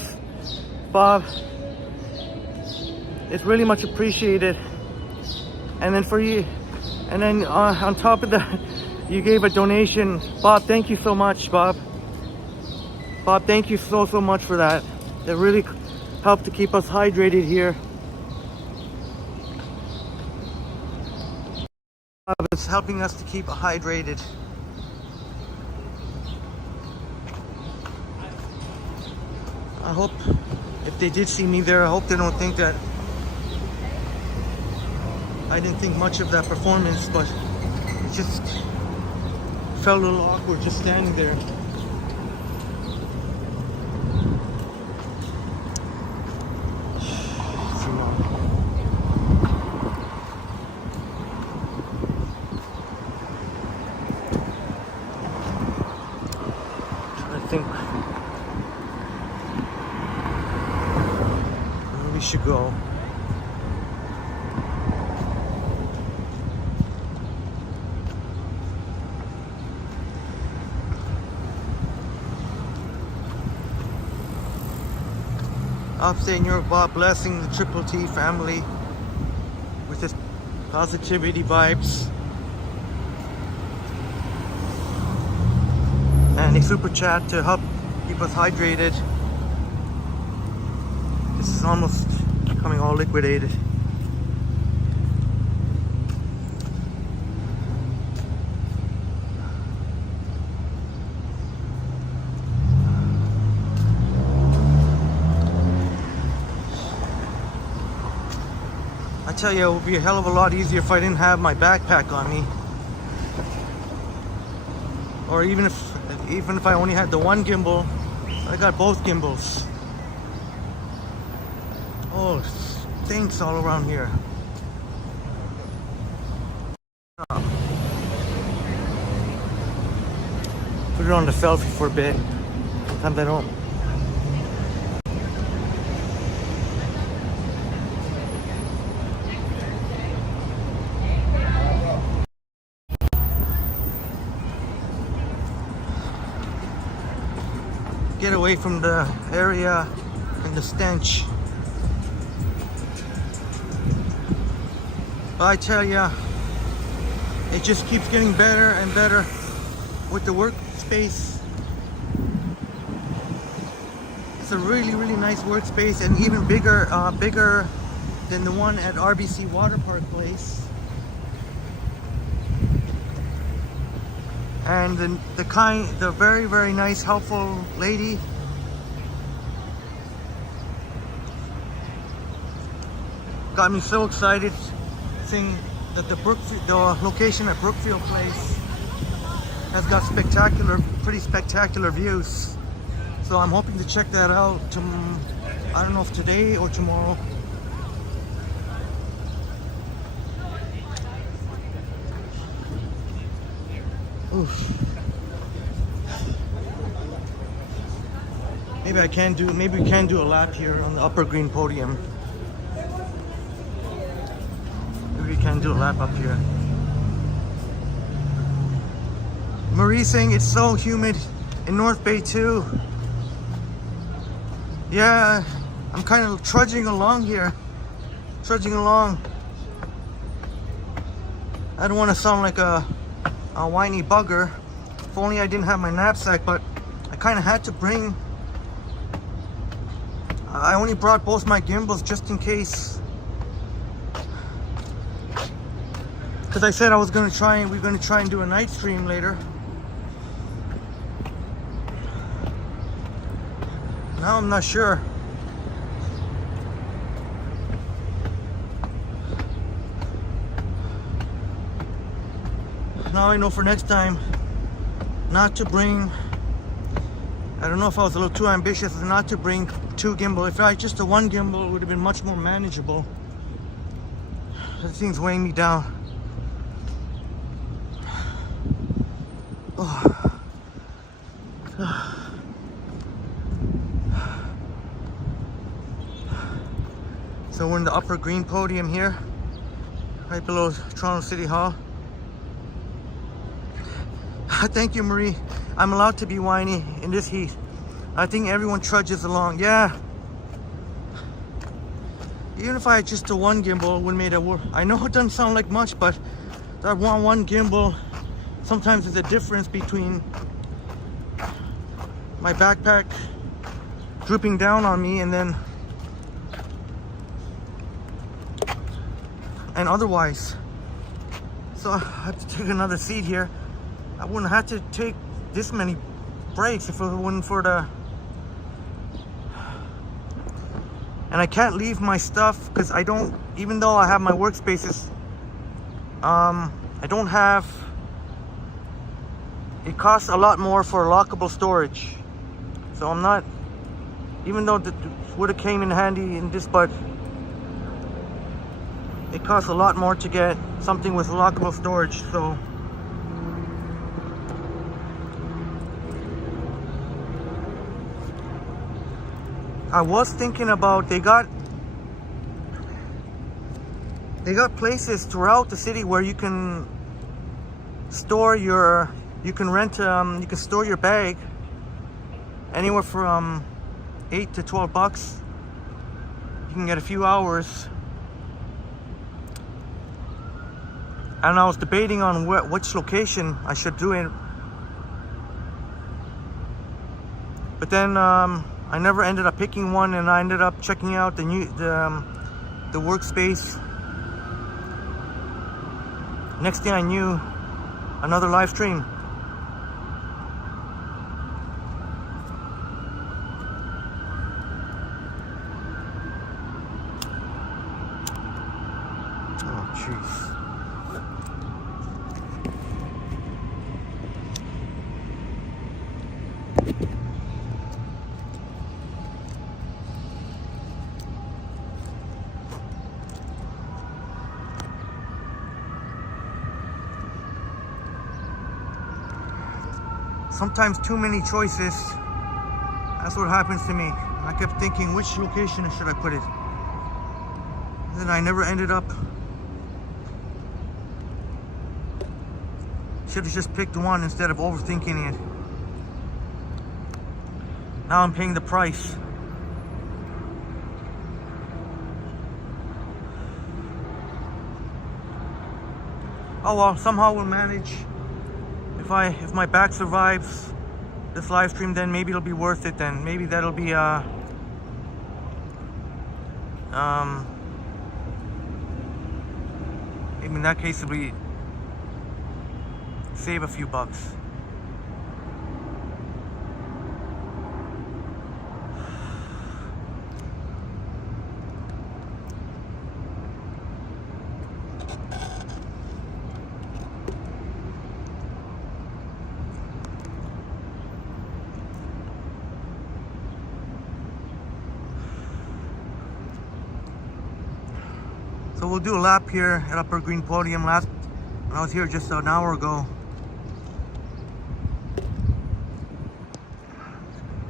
Bob. It's really much appreciated. And then for you, and then on top of that, you gave a donation. Bob, thank you so much, Bob. Bob, thank you so much for that. It really helped to keep us hydrated here. It's helping us to keep hydrated. I hope if they did see me there, I hope they don't think that I didn't think much of that performance, but it just felt a little awkward just standing there. I think where we should go. Upstate New York Bob blessing the Triple T family with his positivity vibes. And a super chat to help keep us hydrated. This is almost becoming all liquidated. I tell you, it would be a hell of a lot easier if I didn't have my backpack on me. Or even if I only had the one gimbal, I got both gimbals. Oh, stinks all around here. Put it on the selfie for a bit. Sometimes I don't. Get away from the area and the stench. But I tell ya, it just keeps getting better and better with the workspace. It's a really, really nice workspace, and even bigger than the one at RBC Water Park Place. And the very, very nice, helpful lady got me so excited seeing that the location at Brookfield Place has got pretty spectacular views. So I'm hoping to check that out. I don't know if today or tomorrow. Oof. Maybe we can do a lap here on the upper green podium. Maybe we can do a lap up here. Marie saying it's so humid in North Bay too. Yeah, I'm kind of trudging along here. I don't want to sound like a whiny bugger. If only I didn't have my knapsack, but I kind of had to bring. I only brought both my gimbals just in case, because I said we're going to try and do a night stream later. Now I'm not sure. Now I know for next time not to bring. I don't know if I was a little too ambitious not to bring two gimbals. If I had just a one gimbal, it would have been much more manageable. This thing's weighing me down. Oh. So we're in the upper green podium here, right below Toronto City Hall. Thank you, Marie. I'm allowed to be whiny in this heat. I think everyone trudges along. Yeah. Even if I had just a one gimbal, it would have made it work. I know it doesn't sound like much, but that one gimbal, sometimes there's a difference between my backpack drooping down on me and otherwise. So I have to take another seat here. I wouldn't have to take this many breaks if it wasn't for the... And I can't leave my stuff because I don't, even though I have my workspaces, I don't have... It costs a lot more for lockable storage. So I'm not, even though it would have came in handy in this, but it costs a lot more to get something with lockable storage. So I was thinking about, they got places throughout the city where you can store your, you can rent, you can store your bag anywhere from $8 to $12. You can get a few hours. And I was debating on which location I should do it. But then I never ended up picking one, and I ended up checking out the workspace. Next thing I knew, another live stream. Oh, jeez. Sometimes too many choices. That's what happens to me. I kept thinking, which location should I put it? Then I never ended up. Should have just picked one instead of overthinking it. Now I'm paying the price. Oh well, somehow we'll manage. If my back survives this live stream, then maybe it'll be worth it. Then maybe that'll be maybe in that case it'll be save a few bucks. So we'll do a lap here at Upper Green Podium. When I was here just an hour ago,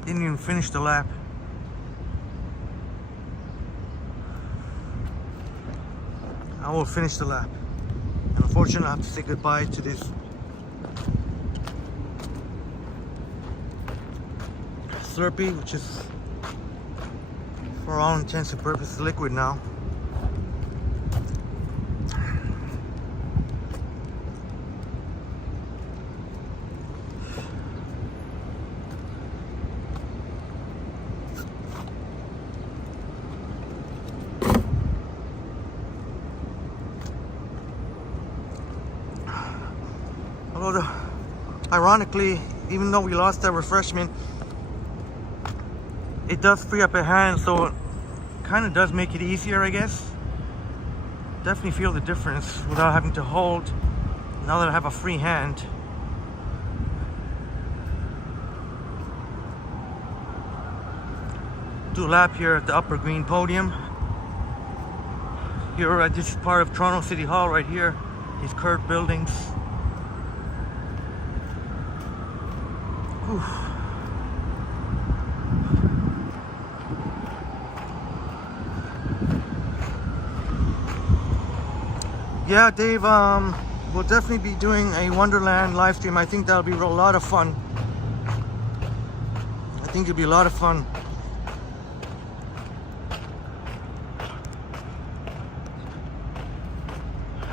didn't even finish the lap. I will finish the lap. And unfortunately, I have to say goodbye to this Slurpee, which is for all intents and purposes liquid now. Although, ironically, even though we lost that refreshment, it does free up a hand, so it kind of does make it easier, I guess. Definitely feel the difference without having to hold, now that I have a free hand. Do a lap here at the Upper Green Podium. Here, this is part of Toronto City Hall right here. These curved buildings. Whew. Yeah, Dave, we'll definitely be doing a Wonderland live stream. I think that'll be a lot of fun. I think it'll be a lot of fun.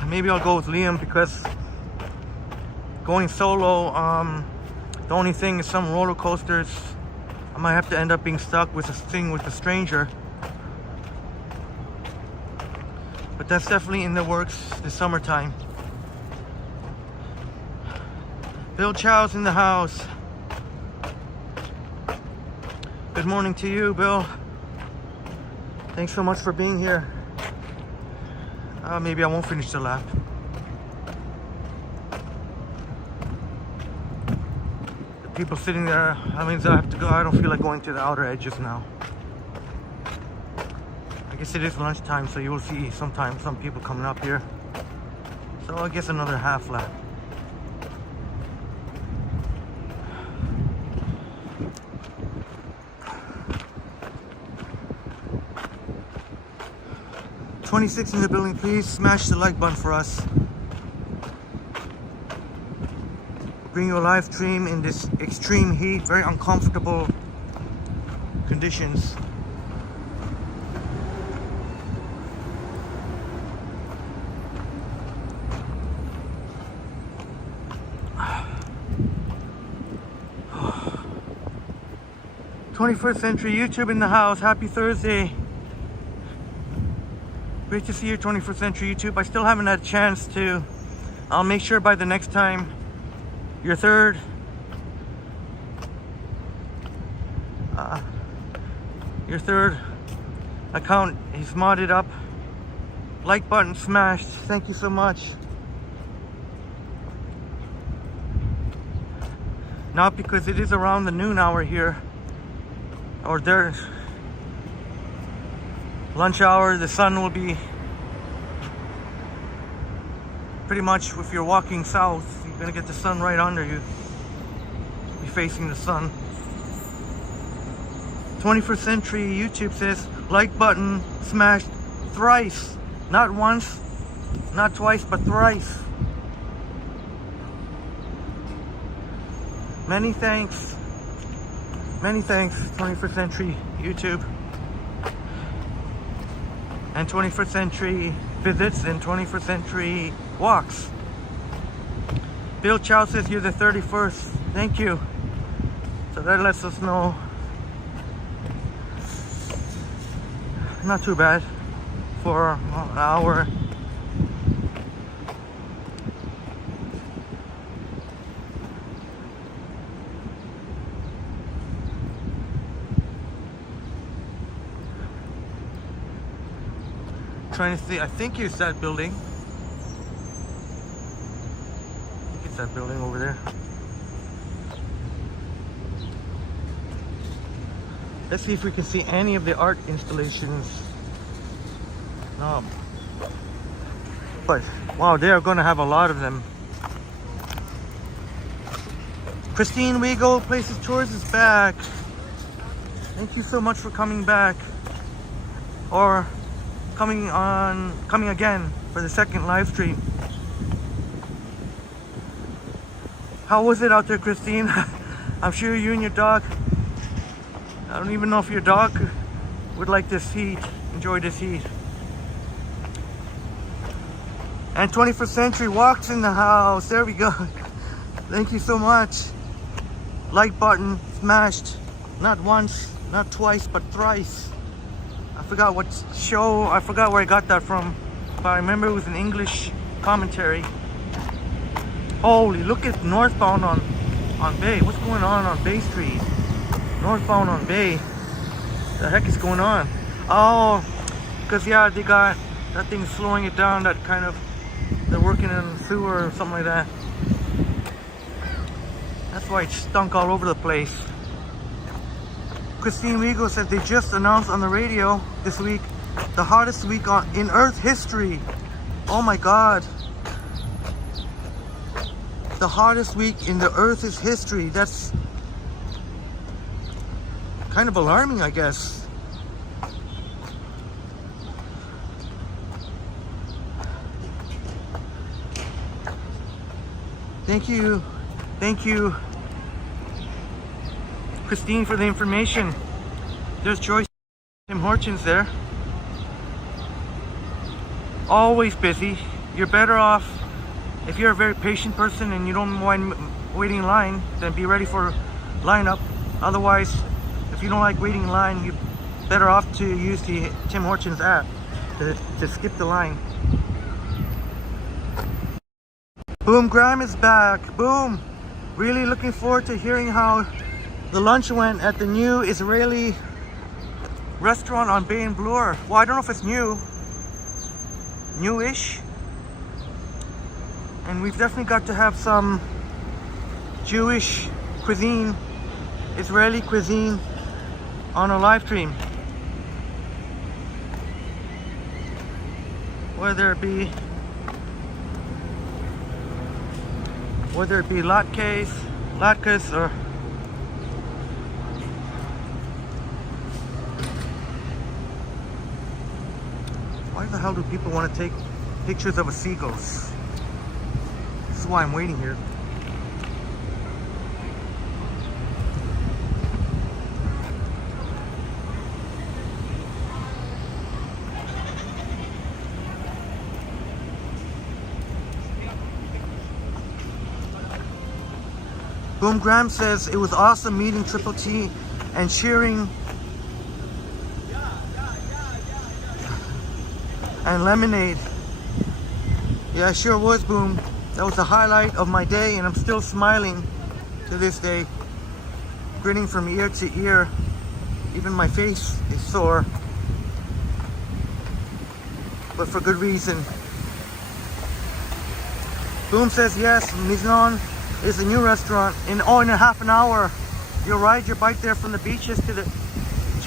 Maybe I'll go with Liam, because going solo, the only thing is some roller coasters. I might have to end up being stuck with a thing with a stranger. But that's definitely in the works this summertime. Bill Chow's in the house. Good morning to you, Bill. Thanks so much for being here. Maybe I won't finish the lap. The people sitting there, that means I have to go. I don't feel like going to the outer edges now. I guess it is lunchtime, so you will see sometimes some people coming up here. So I guess another half lap. "26 in the building, please smash the like button for us. Bring you a live stream in this extreme heat, very uncomfortable conditions. "21st Century YouTube in the house. Happy Thursday. Great to see you, 21st Century YouTube. I still haven't had a chance to. I'll make sure by the next time your third account is modded up. Like button smashed. Thank you so much. Not because it is around the noon hour here, or there lunch hour. The sun will be pretty much, if you're walking south, you're gonna get the sun right under you. Be facing the sun. 21st Century YouTube says like button smashed thrice. Not once, not twice, but thrice. Many thanks. Many thanks, 21st Century YouTube. And 21st Century visits and 21st Century walks. Bill Chow says you're the 31st. Thank you. So that lets us know. Not too bad for an hour. Trying to see, I think it's that building. I think it's that building over there. Let's see if we can see any of the art installations. No. But wow, they are gonna have a lot of them. Christine Weagle Places Tours is back. Thank you so much for coming back. Or coming again for the second live stream. How was it out there, Christine? I'm sure you and your dog, I don't even know if your dog would like this heat, enjoy this heat. And 21st Century Walks in the house. There we go. Thank you so much. Like button smashed. Not once, not twice, but thrice. I forgot what show, I forgot where I got that from, but I remember it was an English commentary. Holy, look at northbound on Bay. What's going on Bay Street? Northbound on Bay. The heck is going on? Oh, because yeah, they got that thing slowing it down, that kind of, they're working in the sewer or something like that. That's why it stunk all over the place. Christine Weagle said they just announced on the radio this week the hottest week in Earth history. Oh my God. The hottest week in the Earth's history. That's kind of alarming, I guess. Thank you. Thank you, Christine, for the information. There's Joyce Tim Hortons there. Always busy. You're better off, if you're a very patient person and you don't mind waiting in line, then be ready for lineup. Otherwise, if you don't like waiting in line, you're better off to use the Tim Hortons app to skip the line. Boom Graham is back. Boom. Really looking forward to hearing how the lunch went at the new Israeli restaurant on Bay and Bloor. Well, I don't know if it's newish. And we've definitely got to have some Jewish cuisine, Israeli cuisine on a live stream. Whether it be latkes, or why the hell do people want to take pictures of a seagulls? This is why I'm waiting here. Boom Graham says it was awesome meeting Triple T and cheering and lemonade. Yeah, sure was, Boom. That was the highlight of my day, and I'm still smiling to this day, grinning from ear to ear. Even my face is sore, but for good reason. Boom says yes, Miznon is a new restaurant in a half an hour. You'll ride your bike there from the beaches to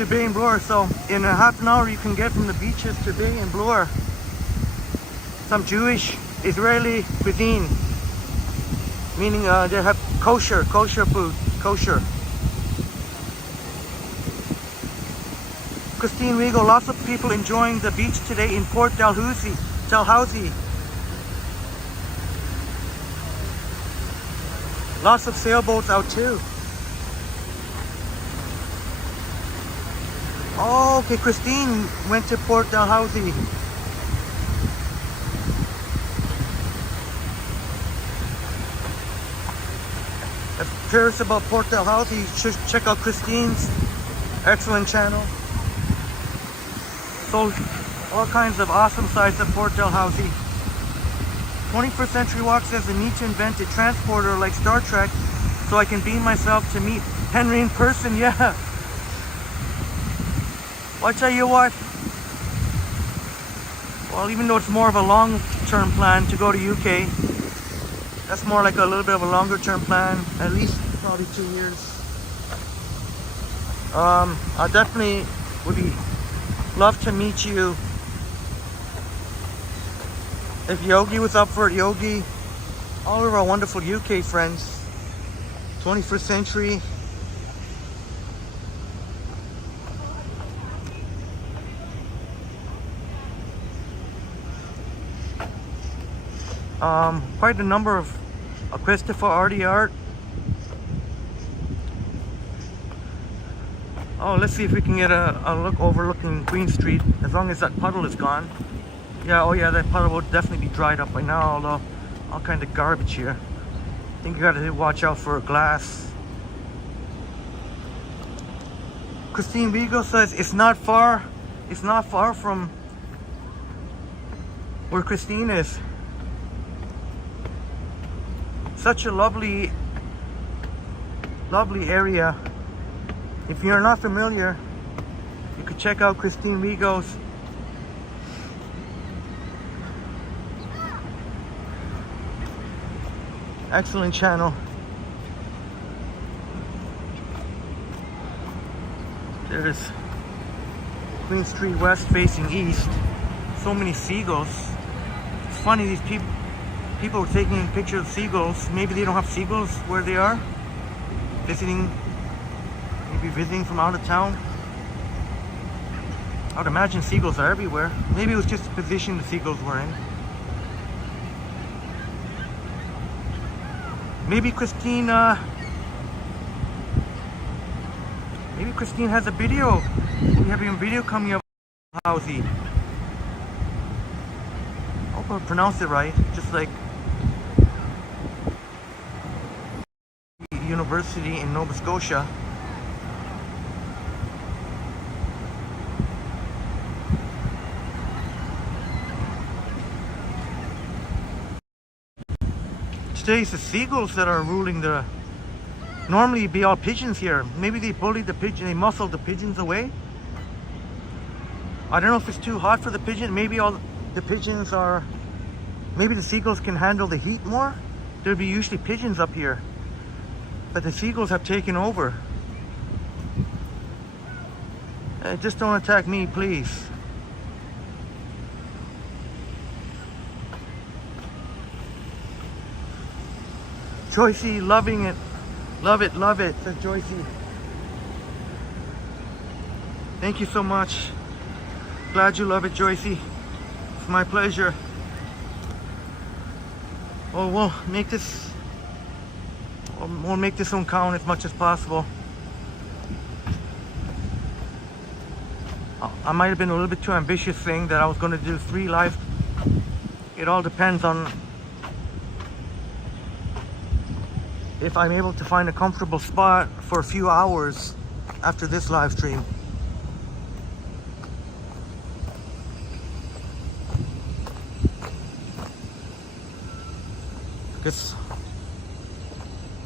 Bay and Bloor. So in a half an hour you can get from the beaches to Bay and Bloor. Some Jewish Israeli cuisine, meaning they have kosher food, kosher. Christine Rigo, lots of people enjoying the beach today in Port Dalhousie. Lots of sailboats out too. Oh, okay, Christine went to Port Dalhousie. If you're curious about Port Dalhousie, you should check out Christine's excellent channel. So, all kinds of awesome sites at Port Dalhousie. 21st Century Walk says the need to invent a transporter like Star Trek so I can beam myself to meet Henry in person. Yeah. Well, I tell you what. Well, even though it's more of a long-term plan to go to UK, that's more like a little bit of a longer-term plan. At least probably 2 years. I definitely would love to meet you. If Yogi was up for it, Yogi, all of our wonderful UK friends, 21st Century. Quite a number of Christopher Artie art. Oh, let's see if we can get a look overlooking Queen Street, as long as that puddle is gone. Yeah, oh yeah, that puddle will definitely be dried up by now, although all kind of garbage here. I think you gotta watch out for glass. Christine Vigo says it's not far from where Christine is. Such a lovely area. If you're not familiar, you could check out Christine Vigo's excellent channel. There's Queen Street West facing east. So many seagulls. It's funny, these people are taking pictures of seagulls. Maybe they don't have seagulls where they are. Maybe visiting from out of town. I would imagine seagulls are everywhere. Maybe it was just the position the seagulls were in. Maybe Christine has a video. We have a video coming up. Housey. I hope I pronounced it right. Just like University in Nova Scotia. Today it's the seagulls that are ruling the Normally it'd be all pigeons here. Maybe they bullied the pigeon, they muscled the pigeons away. I don't know if it's too hot for the pigeon. Maybe all the pigeons are, maybe the seagulls can handle the heat more. There'd be usually pigeons up here, but the seagulls have taken over. Just don't attack me, please. Joycey, loving it. Love it, says Joycey. Thank you so much. Glad you love it, Joycey. It's my pleasure. Oh, we'll make this one count as much as possible. I might have been a little bit too ambitious saying that I was going to do 3 live. It all depends on if I'm able to find a comfortable spot for a few hours after this live stream. Because,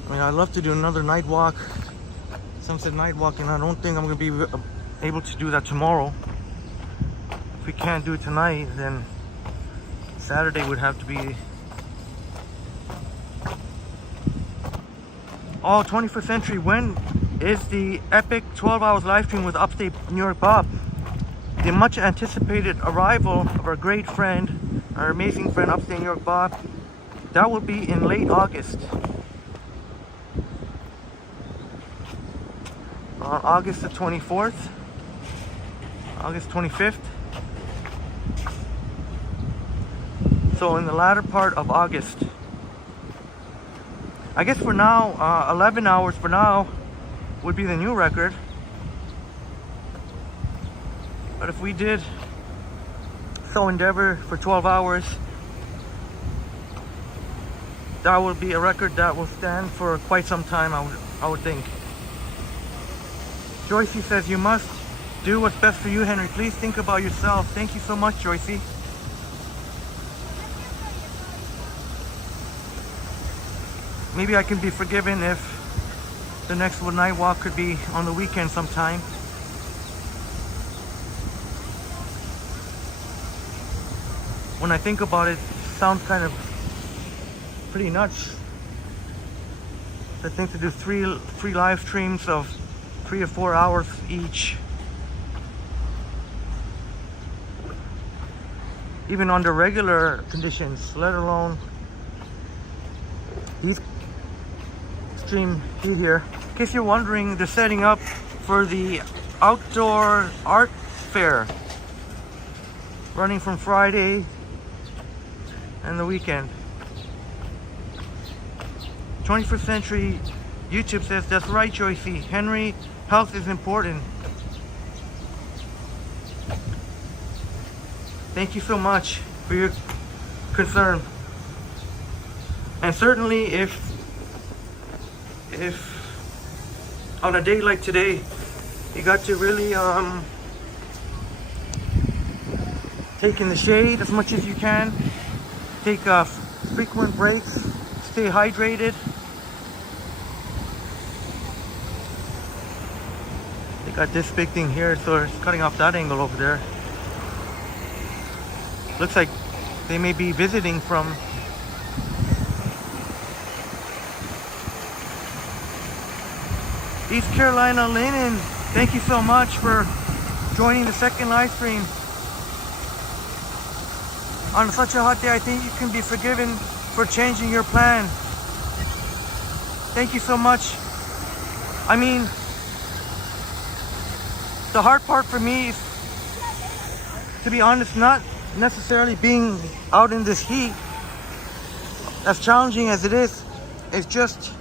I mean, I'd love to do another night walk, sunset night walk, and I don't think I'm going to be able to do that tomorrow. If we can't do it tonight, then Saturday would have to be. Oh, 21st Century, when is the epic 12 hours live stream with Upstate New York Bob? The much anticipated arrival of our great friend, our amazing friend Upstate New York Bob. That will be in late August. On August the 24th, August 25th. So in the latter part of August. I guess for now, 11 hours for now would be the new record. But if we did so endeavor for 12 hours, that would be a record that will stand for quite some time, I would think. Joycey says, you must do what's best for you, Henry. Please think about yourself. Thank you so much, Joycey. Maybe I can be forgiven if the next night walk could be on the weekend sometime. When I think about it, it sounds kind of pretty nuts. I think to do three live streams of 3 or 4 hours each, even under regular conditions, let alone these extreme heat here. In case you're wondering, they're setting up for the outdoor art fair running from Friday and the weekend. 21st Century YouTube says, that's right, Joycey. Henry, health is important. Thank you so much for your concern. And certainly if on a day like today, you got to really take in the shade as much as you can. Take frequent breaks. Stay hydrated. They got this big thing here, so it's cutting off that angle over there. Looks like they may be visiting from East Carolina. Linen, thank you so much for joining the second live stream. On such a hot day, I think you can be forgiven for changing your plan. Thank you so much. I mean, the hard part for me is, to be honest, not necessarily being out in this heat, as challenging as it is. It's just,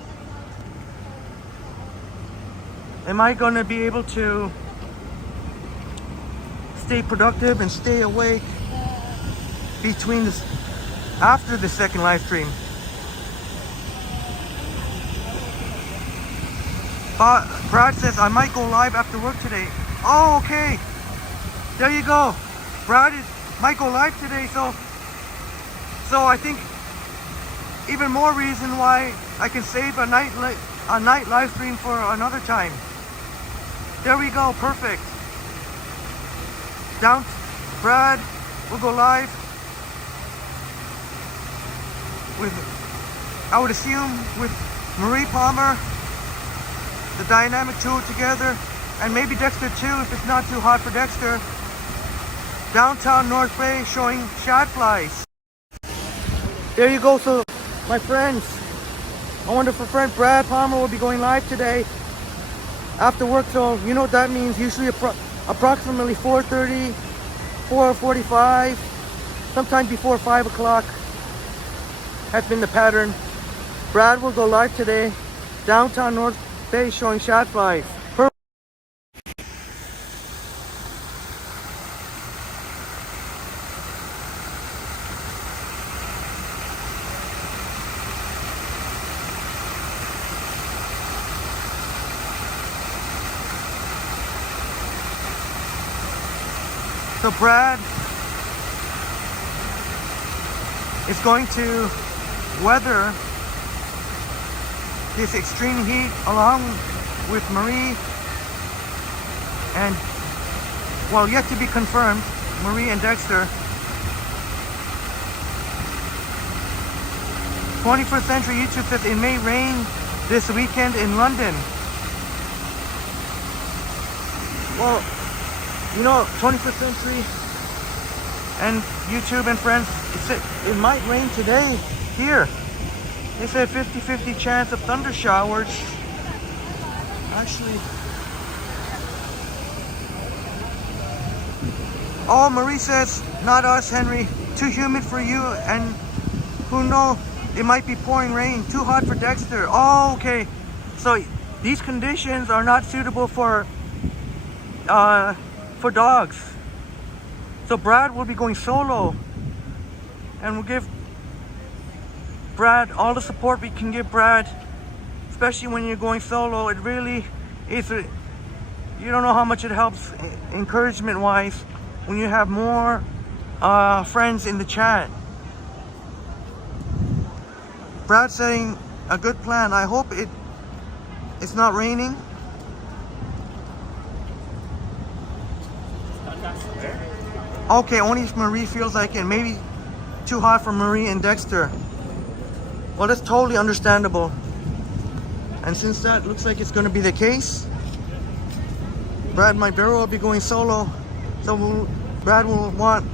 am I going to be able to stay productive and stay awake between this, after the second live stream? Brad says, I might go live after work today. Oh, okay. There you go. Brad might go live today, so I think even more reason why I can save a night a night live stream for another time. There we go, perfect. Down, Brad will go live with, I would assume, with Marie Palmer, the dynamic duo together, and maybe Dexter too if it's not too hot for Dexter. Downtown North Bay showing shad flies. There you go. So my friends, my wonderful friend Brad Palmer will be going live today after work. So you know what that means. Usually approximately 4:30, 4:45, sometimes before 5 o'clock has been the pattern. Brad will go live today, downtown North Bay showing shad flies. So Brad is going to weather this extreme heat along with Marie and, well, yet to be confirmed, Marie and Dexter. 21st Century YouTube says it may rain this weekend in London. Well, you know, 21st Century and YouTube and friends, it might rain today here. They said 50-50 chance of thunder showers. Actually, oh, Marie says, not us, Henry. Too humid for you, and who knows, it might be pouring rain. Too hot for Dexter. Oh, okay. So these conditions are not suitable for dogs. So Brad will be going solo, and we'll give Brad all the support we can give Brad, especially when you're going solo. It really is you don't know how much it helps encouragement wise when you have more friends in the chat. Brad saying a good plan. I hope it's not raining. Okay, only if Marie feels like it. Maybe too hot for Marie and Dexter. Well, that's totally understandable. And since that looks like it's going to be the case, Brad, my barrel, will be going solo. So Brad will want,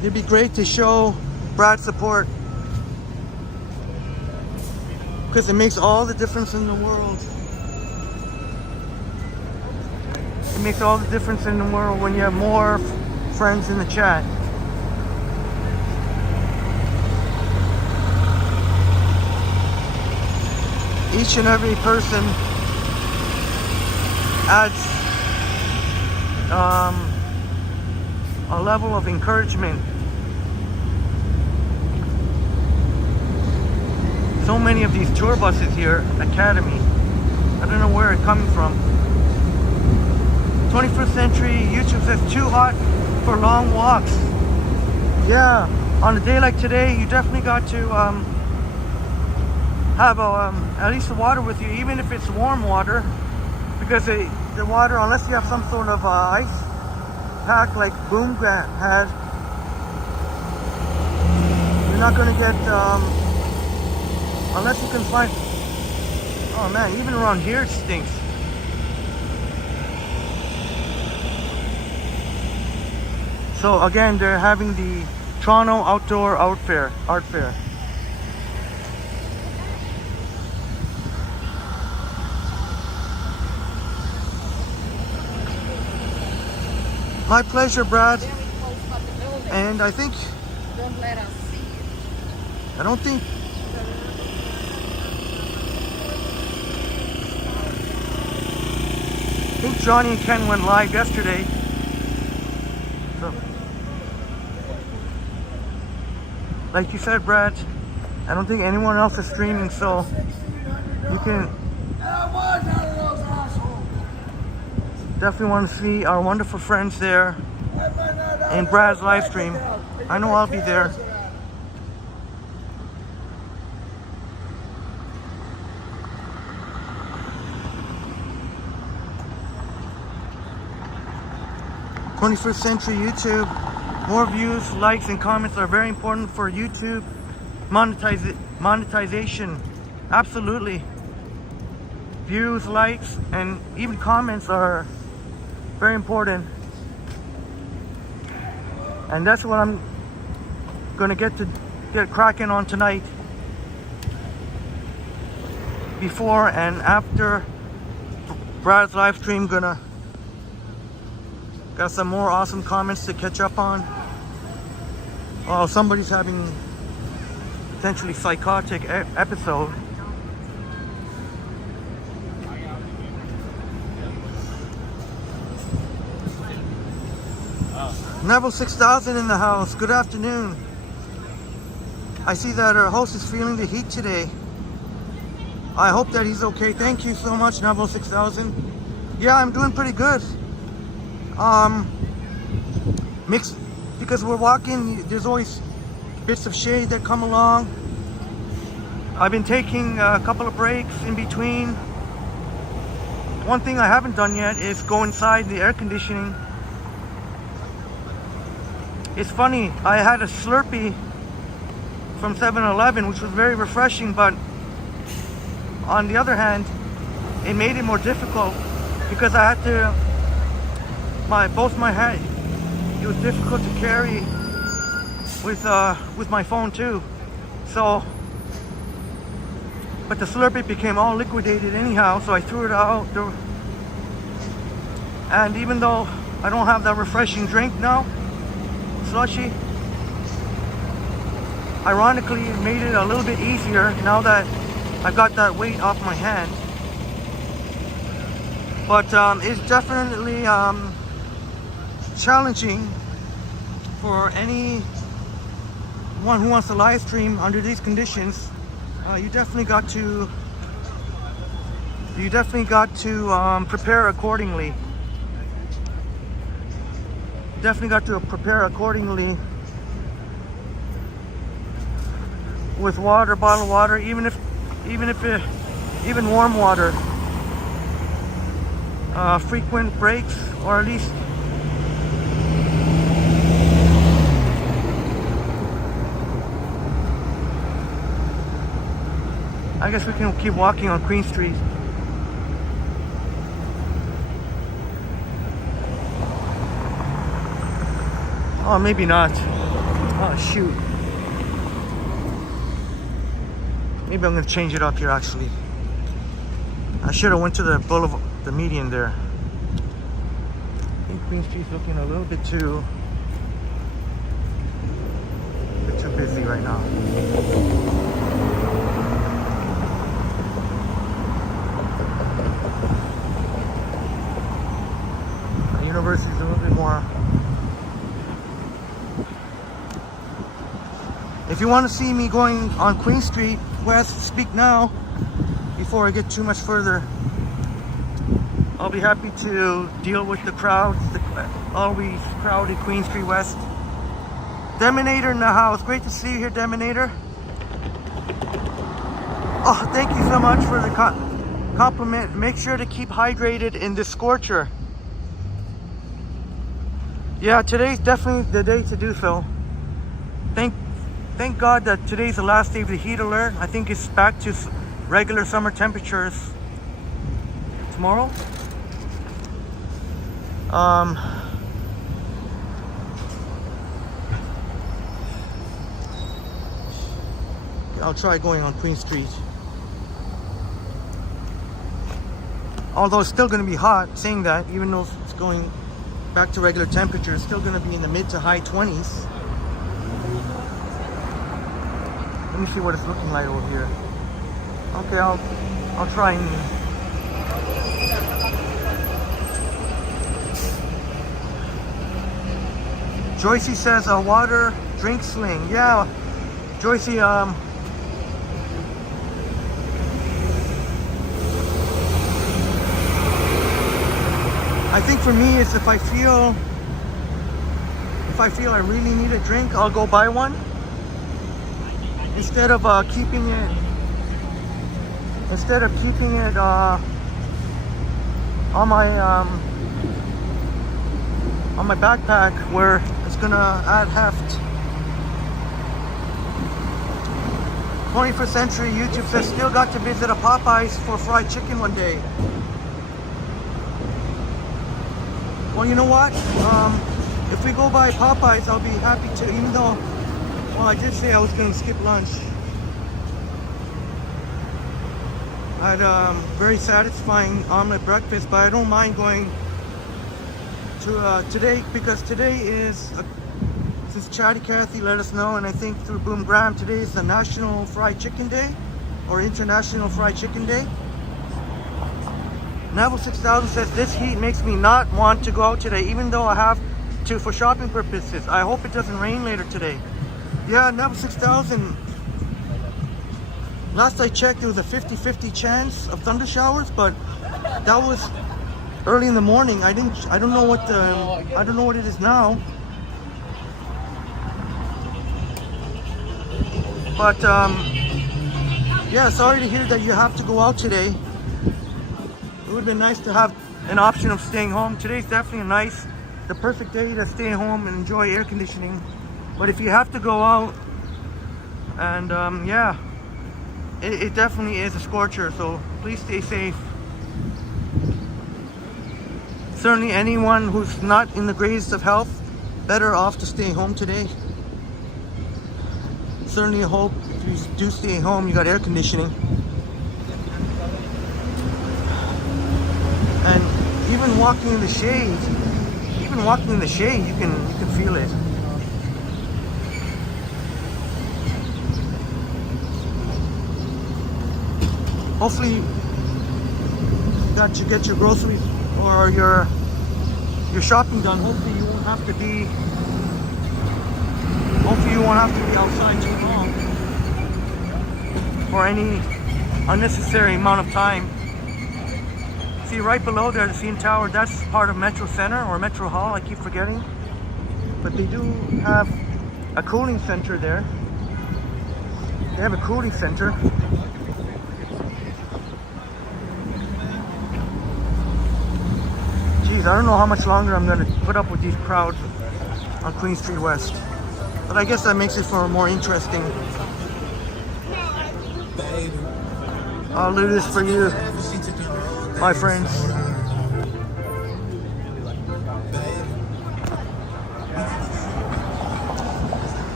it'd be great to show Brad support, because it makes all the difference in the world. It makes all the difference in the world when you have more friends in the chat. Each and every person adds a level of encouragement. So many of these tour buses here, Academy, I don't know where it's coming from. 21st Century YouTube says too hot for long walks. Yeah, on a day like today, you definitely got to have at least the water with you, even if it's warm water, because the water, unless you have some sort of ice pack like Boom had, you're not going to get, unless you can find, oh man, even around here it stinks. So again, they're having the Toronto Outdoor Art Fair. My pleasure, Brad. And I think, Don't let us see it. I don't think, Johnny and Ken went live yesterday. So, like you said, Brad, I don't think anyone else is streaming, so you can definitely want to see our wonderful friends there in Brad's live stream. I know I'll be there. 21st century YouTube. More views, likes, and comments are very important for YouTube monetization. Absolutely. Views, likes, and even comments are very important. And that's what I'm gonna get cracking on tonight. Before and after Brad's live stream, got some more awesome comments to catch up on. Oh, somebody's having potentially psychotic episode. Neville 6000 in the house. Good afternoon. I see that our host is feeling the heat today. I hope that he's okay. Thank you so much, Neville 6000. Yeah, I'm doing pretty good. Mixed, because we're walking, there's always bits of shade that come along. I've been taking a couple of breaks in between. One thing I haven't done yet is go inside the air conditioning. It's funny, I had a Slurpee from 7-Eleven, which was very refreshing, but on the other hand, it made it more difficult because I had to, both my head, it was difficult to carry with my phone too. So, but the Slurpee became all liquidated anyhow, so I threw it out. And even though I don't have that refreshing drink now, slushy, ironically it made it a little bit easier now that I've got that weight off my hand. But it's definitely challenging for anyone who wants to live stream under these conditions. You definitely got to prepare accordingly. Definitely got to prepare accordingly with water, bottled water, even warm water. Frequent breaks, or at least I guess we can keep walking on Queen Street. Oh, maybe not. Oh, shoot. Maybe I'm gonna change it up here actually. I should have went to the boulevard, the median there. I think Queen Street's looking a little bit too busy right now. The university's a little bit more. If you want to see me going on Queen Street West, speak now before I get too much further. I'll be happy to deal with the crowds, the always crowded Queen Street West. Deminator in the house. Great to see you here, Deminator. Oh, thank you so much for the compliment. Make sure to keep hydrated in this scorcher. Yeah, today's definitely the day to do so. Thank God that today's the last day of the heat alert. I think it's back to regular summer temperatures tomorrow. I'll try going on Queen Street. Although it's still going to be hot, saying that, even though it's going back to regular temperature, it's still going to be in the mid to high 20s. Let me see what it's looking like over here. Okay, I'll try and Joycey says a water drink sling. Yeah, Joycey, I think for me it's if I feel I really need a drink, I'll go buy one. Instead of keeping it on my on my backpack where it's gonna add heft. 21st Century YouTube says still got to visit a Popeyes for fried chicken one day. Well, you know what? If we go by Popeyes, I'll be happy to, even though, well, I did say I was going to skip lunch. I had a very satisfying omelet breakfast, but I don't mind going to today, because today is, since Chatty Cathy let us know, and I think through Boom Graham, today is the National Fried Chicken Day, or International Fried Chicken Day. Neville 6000 says, this heat makes me not want to go out today, even though I have to for shopping purposes. I hope it doesn't rain later today. Yeah, Neville 6000. Last I checked, there was a 50-50 chance of thunder showers, but that was early in the morning. I don't know what it is now. But yeah, sorry to hear that you have to go out today. It would have been nice to have an option of staying home. Today's definitely the perfect day to stay home and enjoy air conditioning. But if you have to go out, and yeah, it definitely is a scorcher, so please stay safe. Certainly anyone who's not in the greatest of health, better off to stay home today. Certainly hope if you do stay home, you got air conditioning. And even walking in the shade, you can feel it. Hopefully you get your groceries or your shopping done. Hopefully you won't have to be outside too long for any unnecessary amount of time. See right below there, the CN Tower, that's part of Metro Center or Metro Hall, I keep forgetting. But they do have a cooling center there. They have a cooling center. Geez, I don't know how much longer I'm going to put up with these crowds on Queen Street West. But I guess that makes it for more interesting. I'll do this for you, my friends.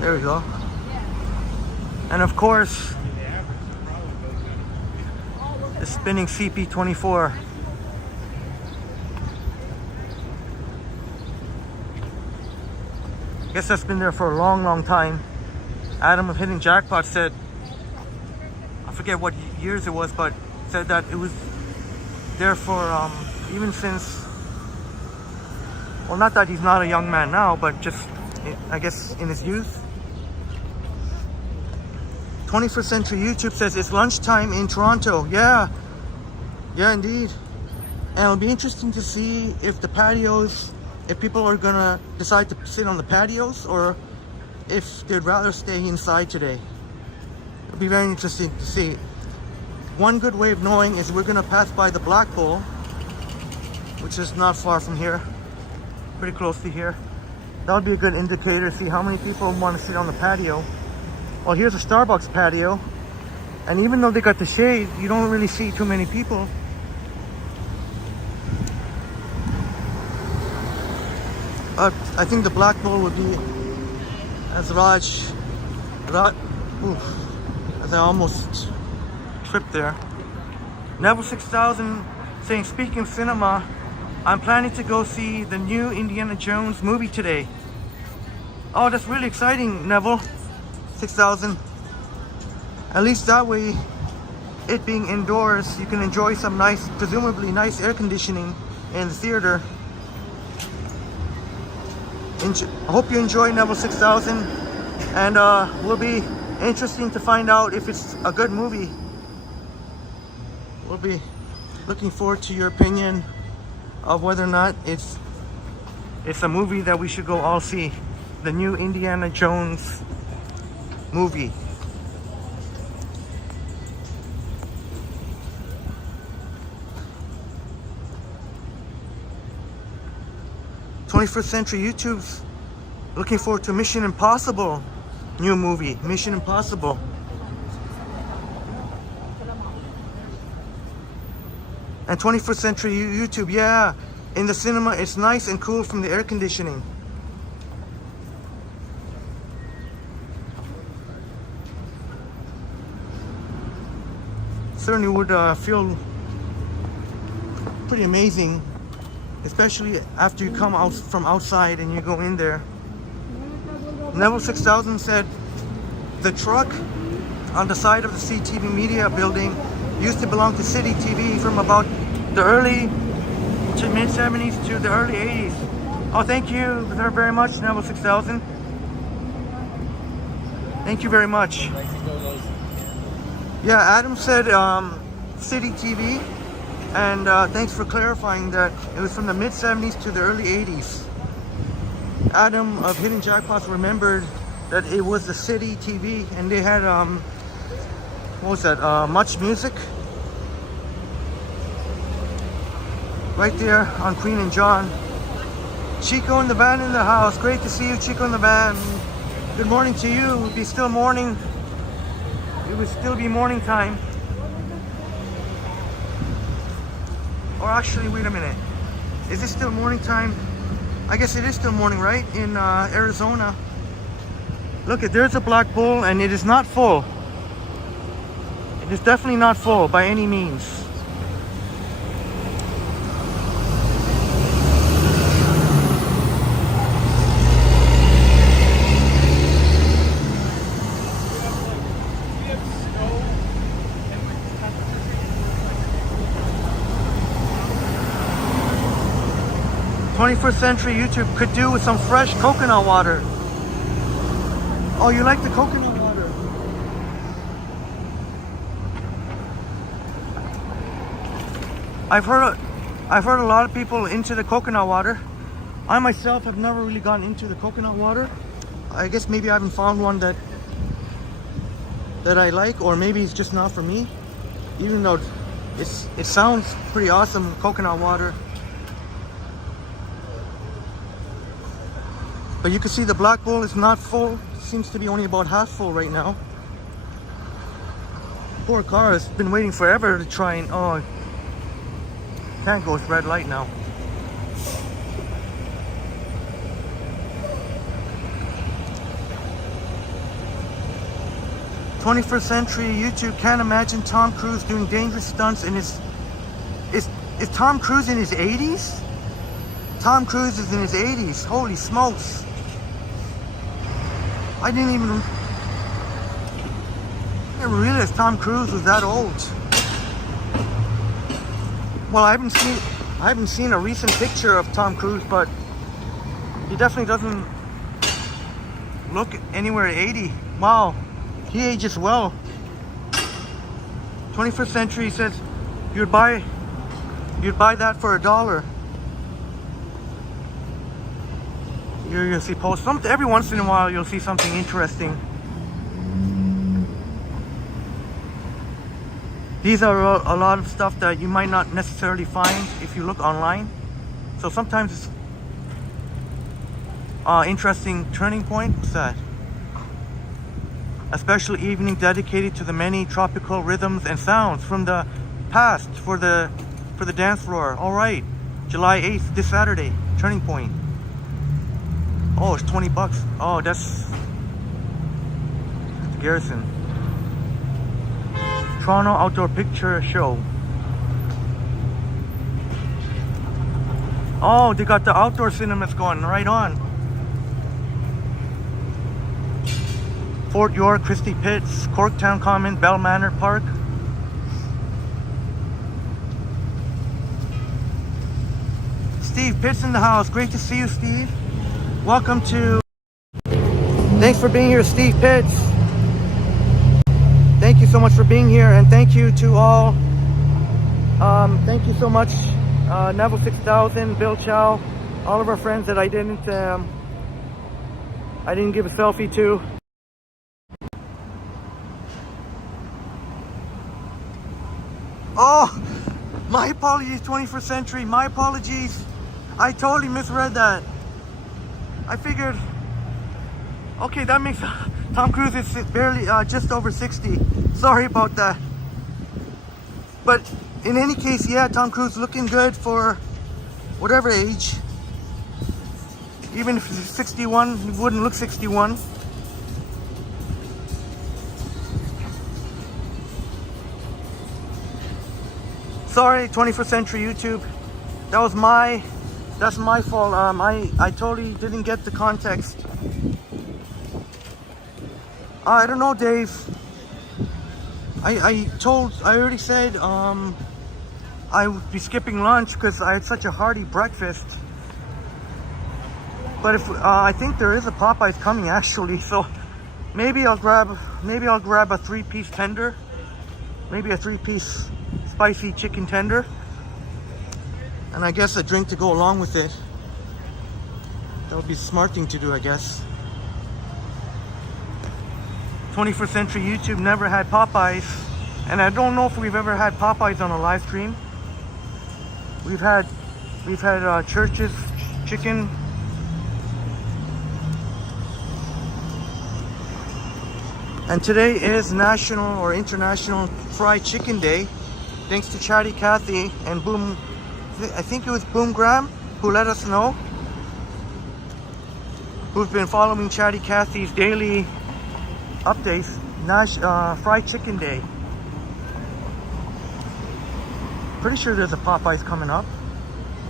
There we go. And of course, the spinning CP24. I guess that's been there for a long time. Adam of Hitting Jackpot said, I forget what years it was, but said that it was there for even since, well, not that he's not a young man now, but just I guess in his youth. 21st Century YouTube says it's lunchtime in Toronto. Yeah indeed. And it'll be interesting to see if the patios, if people are gonna decide to sit on the patios or if they'd rather stay inside today. It'll be very interesting to see. One good way of knowing is we're gonna pass by the Black Bowl, which is not far from here, pretty close to here. That'll be a good indicator to see how many people want to sit on the patio. Well, here's a Starbucks patio, and even though they got the shade, you don't really see too many people. I think the Black Bowl would be, as as I almost tripped there. Neville 6000 saying, speaking of cinema, I'm planning to go see the new Indiana Jones movie today. Oh, that's really exciting, Neville 6000. At least that way, it being indoors, you can enjoy some nice, presumably nice air conditioning in the theater. I hope you enjoy Neville 6000, and will be interesting to find out if it's a good movie. We'll be looking forward to your opinion of whether or not it's a movie that we should go all see. The new Indiana Jones movie. 21st Century YouTube's looking forward to Mission Impossible new movie. Mission Impossible. And 21st Century YouTube, yeah. In the cinema, it's nice and cool from the air conditioning. Certainly would feel pretty amazing, especially after you come out from outside and you go in there. Level 6000 said the truck on the side of the CTV Media building used to belong to City TV from about the early to mid 70s to the early 80s. Oh, thank you very much, Level 6000. Thank you very much. Yeah, Adam said City TV, and thanks for clarifying that it was from the mid 70s to the early 80s. Adam of Hidden Jackpots remembered that it was the City TV, and they had what was that? Much Music right there on Queen and John. Chico and the band in the house. Great to see you, Chico and the band. Good morning to you. It would be still morning. It would still be morning time. Or actually, wait a minute. Is it still morning time? I guess it is still morning, right? In Arizona. Look, there's a black bull, and it is not full. It is definitely not full by any means. '21st Century YouTube could do with some fresh coconut water. Oh, you like the coconut water? I've heard a lot of people into the coconut water. I myself have never really gotten into the coconut water. I guess maybe I haven't found one that I like, or maybe it's just not for me. Even though it sounds pretty awesome, coconut water. But you can see the black bull is not full. Seems to be only about half full right now. Poor car has been waiting forever to try and, oh, can't go with red light now. '21st Century YouTube can't imagine Tom Cruise doing dangerous stunts in his... Is Tom Cruise in his 80s? Tom Cruise is in his 80s. Holy smokes. I never realized Tom Cruise was that old. Well, I haven't seen a recent picture of Tom Cruise, but he definitely doesn't look anywhere 80. Wow, he ages well. 21st Century says you'd buy that for $1. You'll see posts. Every once in a while you'll see something interesting. These are a lot of stuff that you might not necessarily find if you look online. So sometimes it's interesting turning point. What's that? A special evening dedicated to the many tropical rhythms and sounds from the past for the dance floor. All right, July 8th, this Saturday, Turning Point. Oh, it's $20. Oh, that's Garrison. Toronto Outdoor Picture Show. Oh, they got the outdoor cinemas going right on. Fort York, Christie Pitts, Corktown Common, Bell Manor Park. Steve Pitts in the house. Great to see you, Steve. Welcome to... Thanks for being here, Steve Pitts. Thank you so much for being here, and thank you to all. Thank you so much, Neville 6000, Bill Chow, all of our friends that I didn't give a selfie to. Oh, my apologies, 21st Century. My apologies. I totally misread that. I figured, okay, that makes Tom Cruise is barely just over 60. Sorry about that. But in any case, yeah, Tom Cruise looking good for whatever age. Even if he's 61, he wouldn't look 61. Sorry, 21st Century YouTube. That's my fault. I totally didn't get the context. I don't know, Dave. I already said I would be skipping lunch because I had such a hearty breakfast. But if I think there is a Popeyes coming actually, so maybe I'll grab a 3-piece tender, maybe a 3-piece spicy chicken tender, and I guess a drink to go along with it. That would be a smart thing to do, I guess. 21st Century YouTube never had Popeyes, and I don't know if we've ever had Popeyes on a live stream. We've had Church's chicken. And today is National or International Fried Chicken Day. Thanks to Chatty Cathy and Boom, I think it was Boom Graham who let us know. Who've been following Chatty Cathy's daily updates. Fried Chicken Day. Pretty sure there's a Popeyes coming up.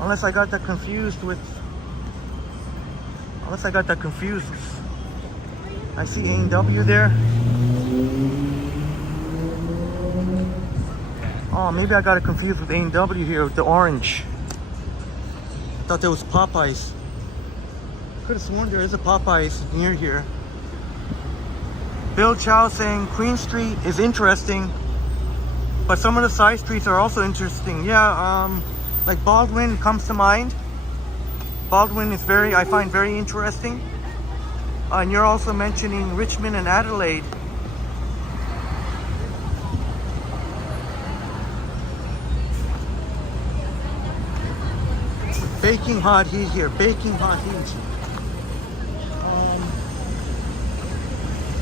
Unless I got that confused with... I see A&W there. Oh, maybe I got it confused with A&W here with the orange. Thought there was Popeyes. Could have sworn there is a Popeyes near here. Bill Chow saying Queen Street is interesting, but some of the side streets are also interesting. Yeah, like Baldwin comes to mind. Baldwin is I find very interesting. And you're also mentioning Richmond and Adelaide. Baking hot heat here, baking hot heat.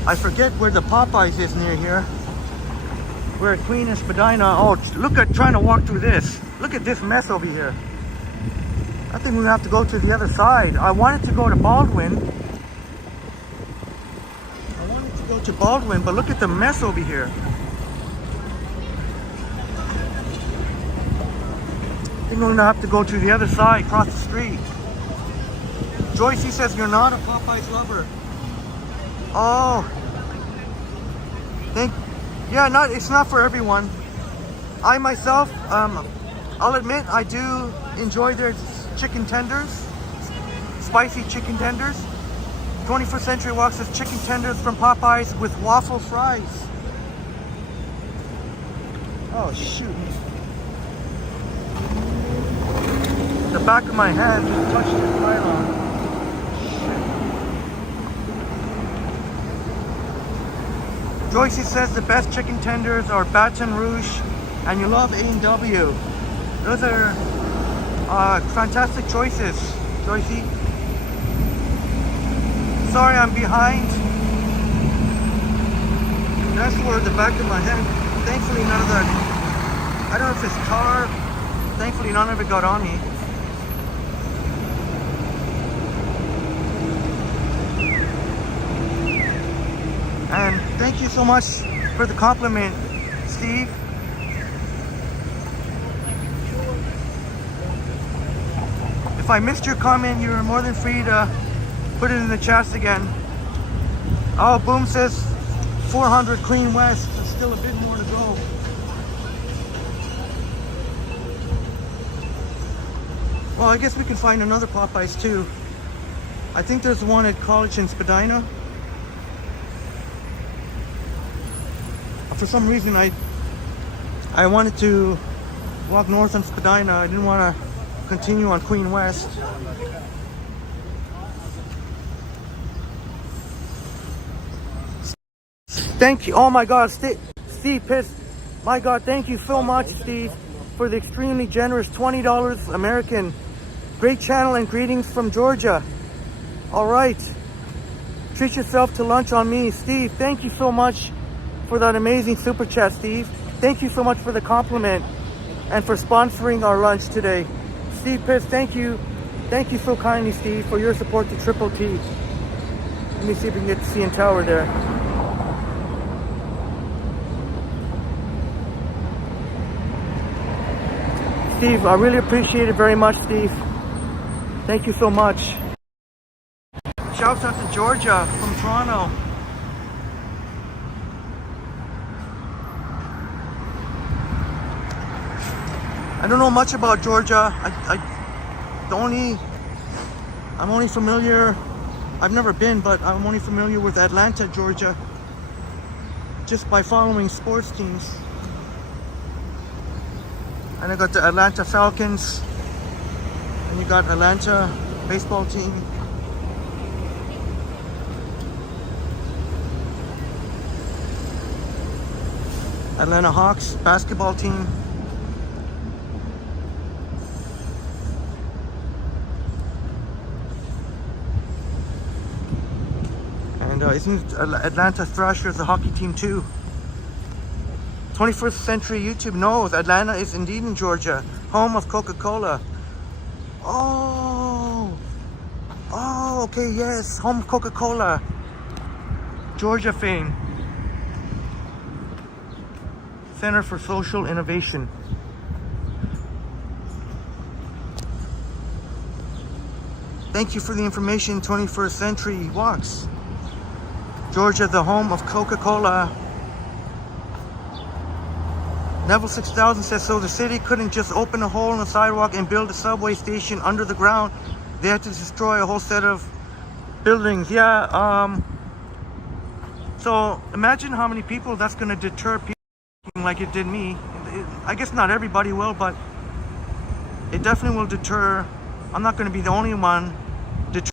I forget where the Popeyes is near here. We're at Queen and Spadina. Oh, look at trying to walk through this. Look at this mess over here. I think we have to go to the other side. I wanted to go to Baldwin. But look at the mess over here. I think we're gonna have to go to the other side, across the street. Joyce says you're not a Popeyes lover. Oh, it's not for everyone. I myself, I'll admit I do enjoy their chicken tenders, spicy chicken tenders. 21st Century Walks says chicken tenders from Popeyes with waffle fries. Oh shoot. The back of my hand just touched the pylon. Shit. Joycey says the best chicken tenders are Baton Rouge, and you love A&W. Those are fantastic choices, Joycey. Sorry, I'm behind. That's where the back of my head. Thankfully, none of that. I don't know if it's tar. Thankfully, none of it got on me. And thank you so much for the compliment, Steve. If I missed your comment, you're more than free to put it in the chats again. Oh, Boom says 400 Queen West. There's still a bit more to go. Well, I guess we can find another Popeyes too. I think there's one at College in Spadina. For some reason, I wanted to walk north on Spadina. I didn't want to continue on Queen West. Thank you. Oh my God, Steve Piss. My God, thank you so much, Steve, for the extremely generous $20 American. Great channel and greetings from Georgia. All right. Treat yourself to lunch on me. Steve, thank you so much for that amazing super chat, Steve. Thank you so much for the compliment and for sponsoring our lunch today. Steve Pitts, thank you. Thank you so kindly, Steve, for your support to Triple T. Let me see if we can get the CN Tower there. Steve, I really appreciate it very much, Steve. Thank you so much. Shouts out to Georgia from Toronto. I don't know much about Georgia. I'm only familiar, I've never been, but I'm only familiar with Atlanta, Georgia, just by following sports teams. And I got the Atlanta Falcons, and you got Atlanta baseball team. Atlanta Hawks basketball team. And isn't Atlanta Thrashers a hockey team too? 21st Century YouTube knows Atlanta is indeed in Georgia, home of Coca-Cola. Oh, okay, yes, home of Coca-Cola. Georgia fame. Center for Social Innovation. Thank you for the information, 21st Century Walks. Georgia, the home of Coca-Cola. Neville 6000 says, so the city couldn't just open a hole in the sidewalk and build a subway station under the ground. They had to destroy a whole set of buildings. Yeah, so imagine how many people that's going to deter people like it did me. I guess not everybody will, but it definitely will deter. I'm not going to be the only one deterred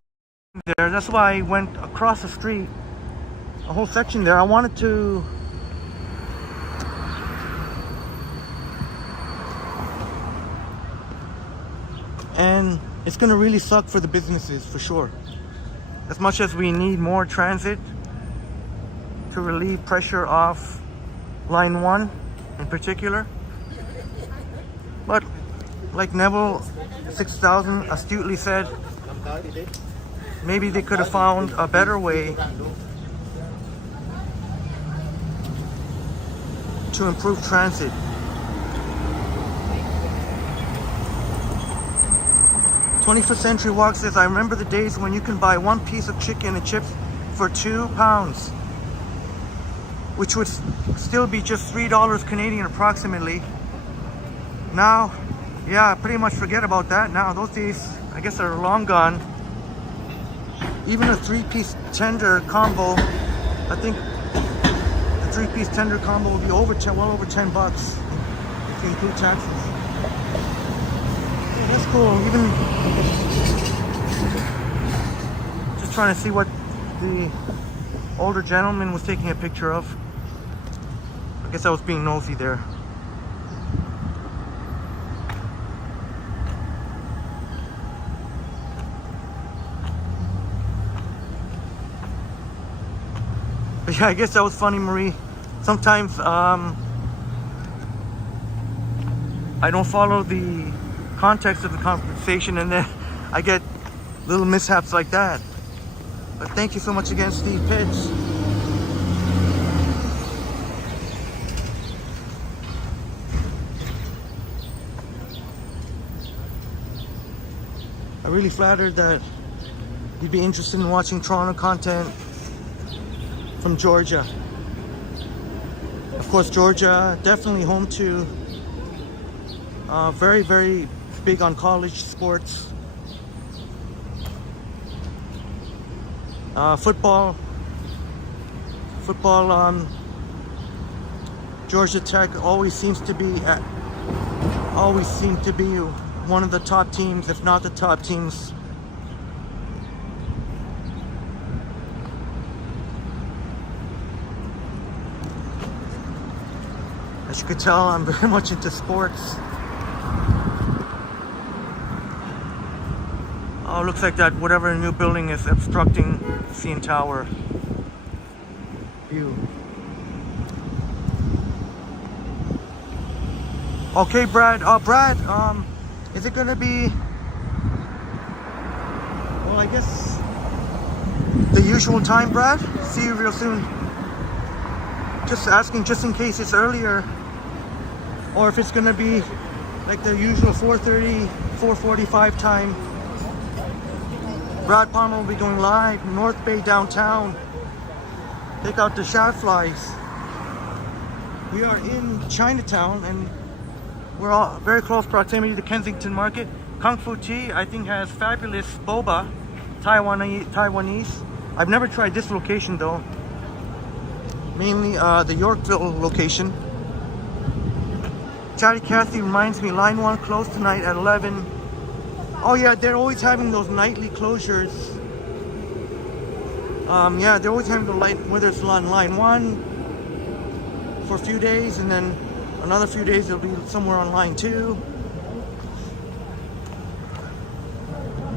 there. That's why I went across the street, a whole section there. I wanted to and it's going to really suck for the businesses for sure. As much as we need more transit to relieve pressure off line 1 in particular, but like Neville 6000 astutely said, maybe they could have found a better way to improve transit. 21st Century Walk says, I remember the days when you can buy one piece of chicken and chips for £2, which would still be just $3 Canadian approximately. Now, yeah, pretty much forget about that now. Those days, I guess, are long gone. Even a 3-piece tender combo, I think the 3-piece tender combo will be well over $10 if you include taxes. That's cool. Even just trying to see what the older gentleman was taking a picture of. I guess I was being nosy there. But yeah, I guess that was funny, Marie. Sometimes I don't follow the context of the conversation, and then I get little mishaps like that. But thank you so much again, Steve Pitts. I'm really flattered that you'd be interested in watching Toronto content from Georgia. Of course, Georgia definitely home to very, very big on college sports. Football, Georgia Tech always seems to be one of the top teams, if not the top teams. As you could tell, I'm very much into sports. Oh, looks like that whatever new building is obstructing CN Tower view. Okay, Brad. Brad, is it gonna be? Well, I guess the usual time, Brad. See you real soon. Just asking, just in case it's earlier, or if it's gonna be like the usual 4:30, 4:45 time. Brad Palmer will be going live North Bay downtown. Take out the shad flies. We are in Chinatown and we're all very close proximity to Kensington Market. Kung Fu Tea, I think, has fabulous boba, Taiwanese. I've never tried this location though. Mainly the Yorkville location. Chatty Cathy reminds me, line 1 closed tonight at 11. Oh yeah, they're always having those nightly closures. Yeah, they're always having the light, whether it's on line 1 for a few days, and then another few days it'll be somewhere on line 2.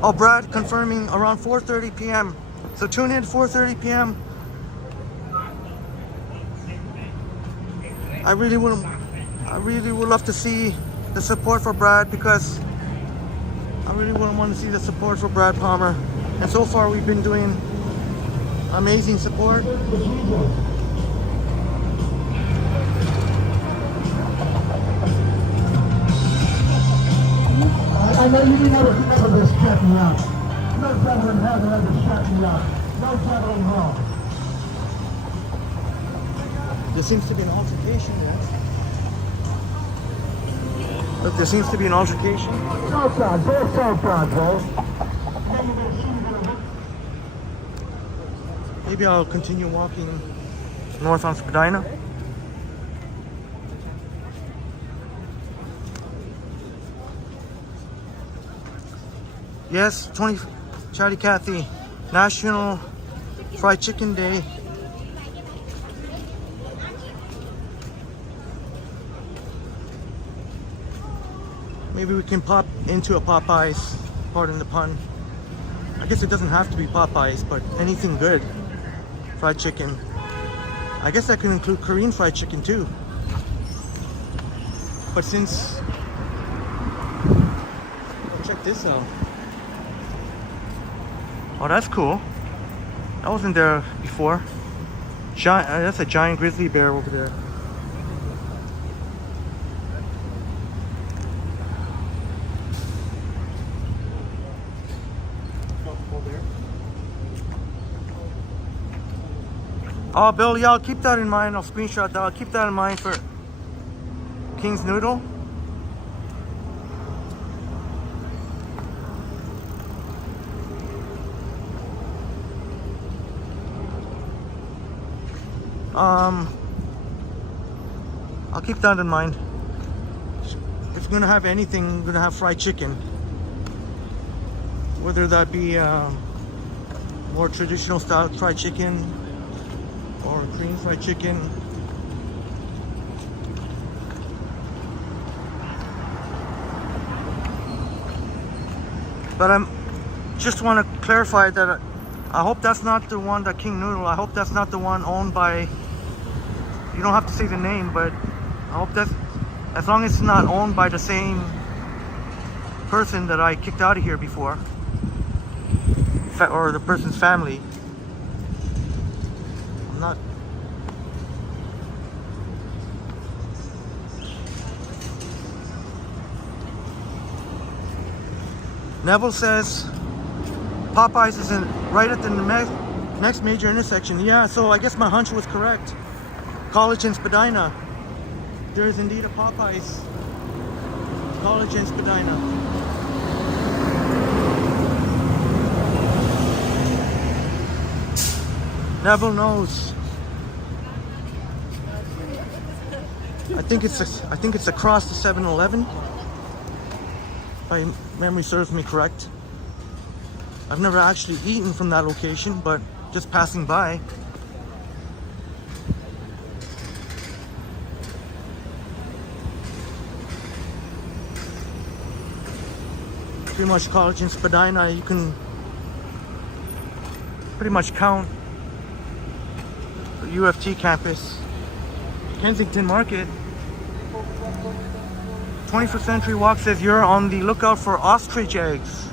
Oh, Brad confirming around 4:30 p.m. So tune in 4:30 p.m. I really would love to see the support for Brad, because I really wouldn't want to see the support for Brad Palmer. And so far we've been doing amazing support. I know you never this shut me up. No devil in heaven ever shut me up. No devil in hell. There seems to be an altercation, yes. Look, there seems to be an altercation. So proud, they're so proud, bro. Maybe I'll continue walking north on Spadina. Yes, Chatty Cathy, National Fried Chicken Day. Maybe we can pop into a Popeyes, pardon the pun. I guess it doesn't have to be Popeyes, but anything good. Fried chicken. I guess that could include Korean fried chicken too. But since... Oh, check this out. Oh, that's cool. That wasn't there before. That's a giant grizzly bear over there. Oh, Bill, yeah, I'll keep that in mind. I'll screenshot that. I'll keep that in mind for King's Noodle. I'll keep that in mind. If you're gonna have anything, you're gonna have fried chicken. Whether that be more traditional style fried chicken or Korean fried chicken. But I'm just want to clarify that I hope that's not the one, that King Noodle. I hope that's not the one owned by, you don't have to say the name, but I hope that's, as long as it's not owned by the same person that I kicked out of here before, or the person's family. I'm not. Neville says Popeyes is right at the next major intersection. Yeah, so I guess my hunch was correct. College and Spadina. There is indeed a Popeyes. College and Spadina. Neville knows. I think it's across the 7-Eleven. If my memory serves me correct. I've never actually eaten from that location, but just passing by. pretty much college in Spadina. You can pretty much count the UFT campus. Kensington Market. 21st Century Walk says you're on the lookout for ostrich eggs.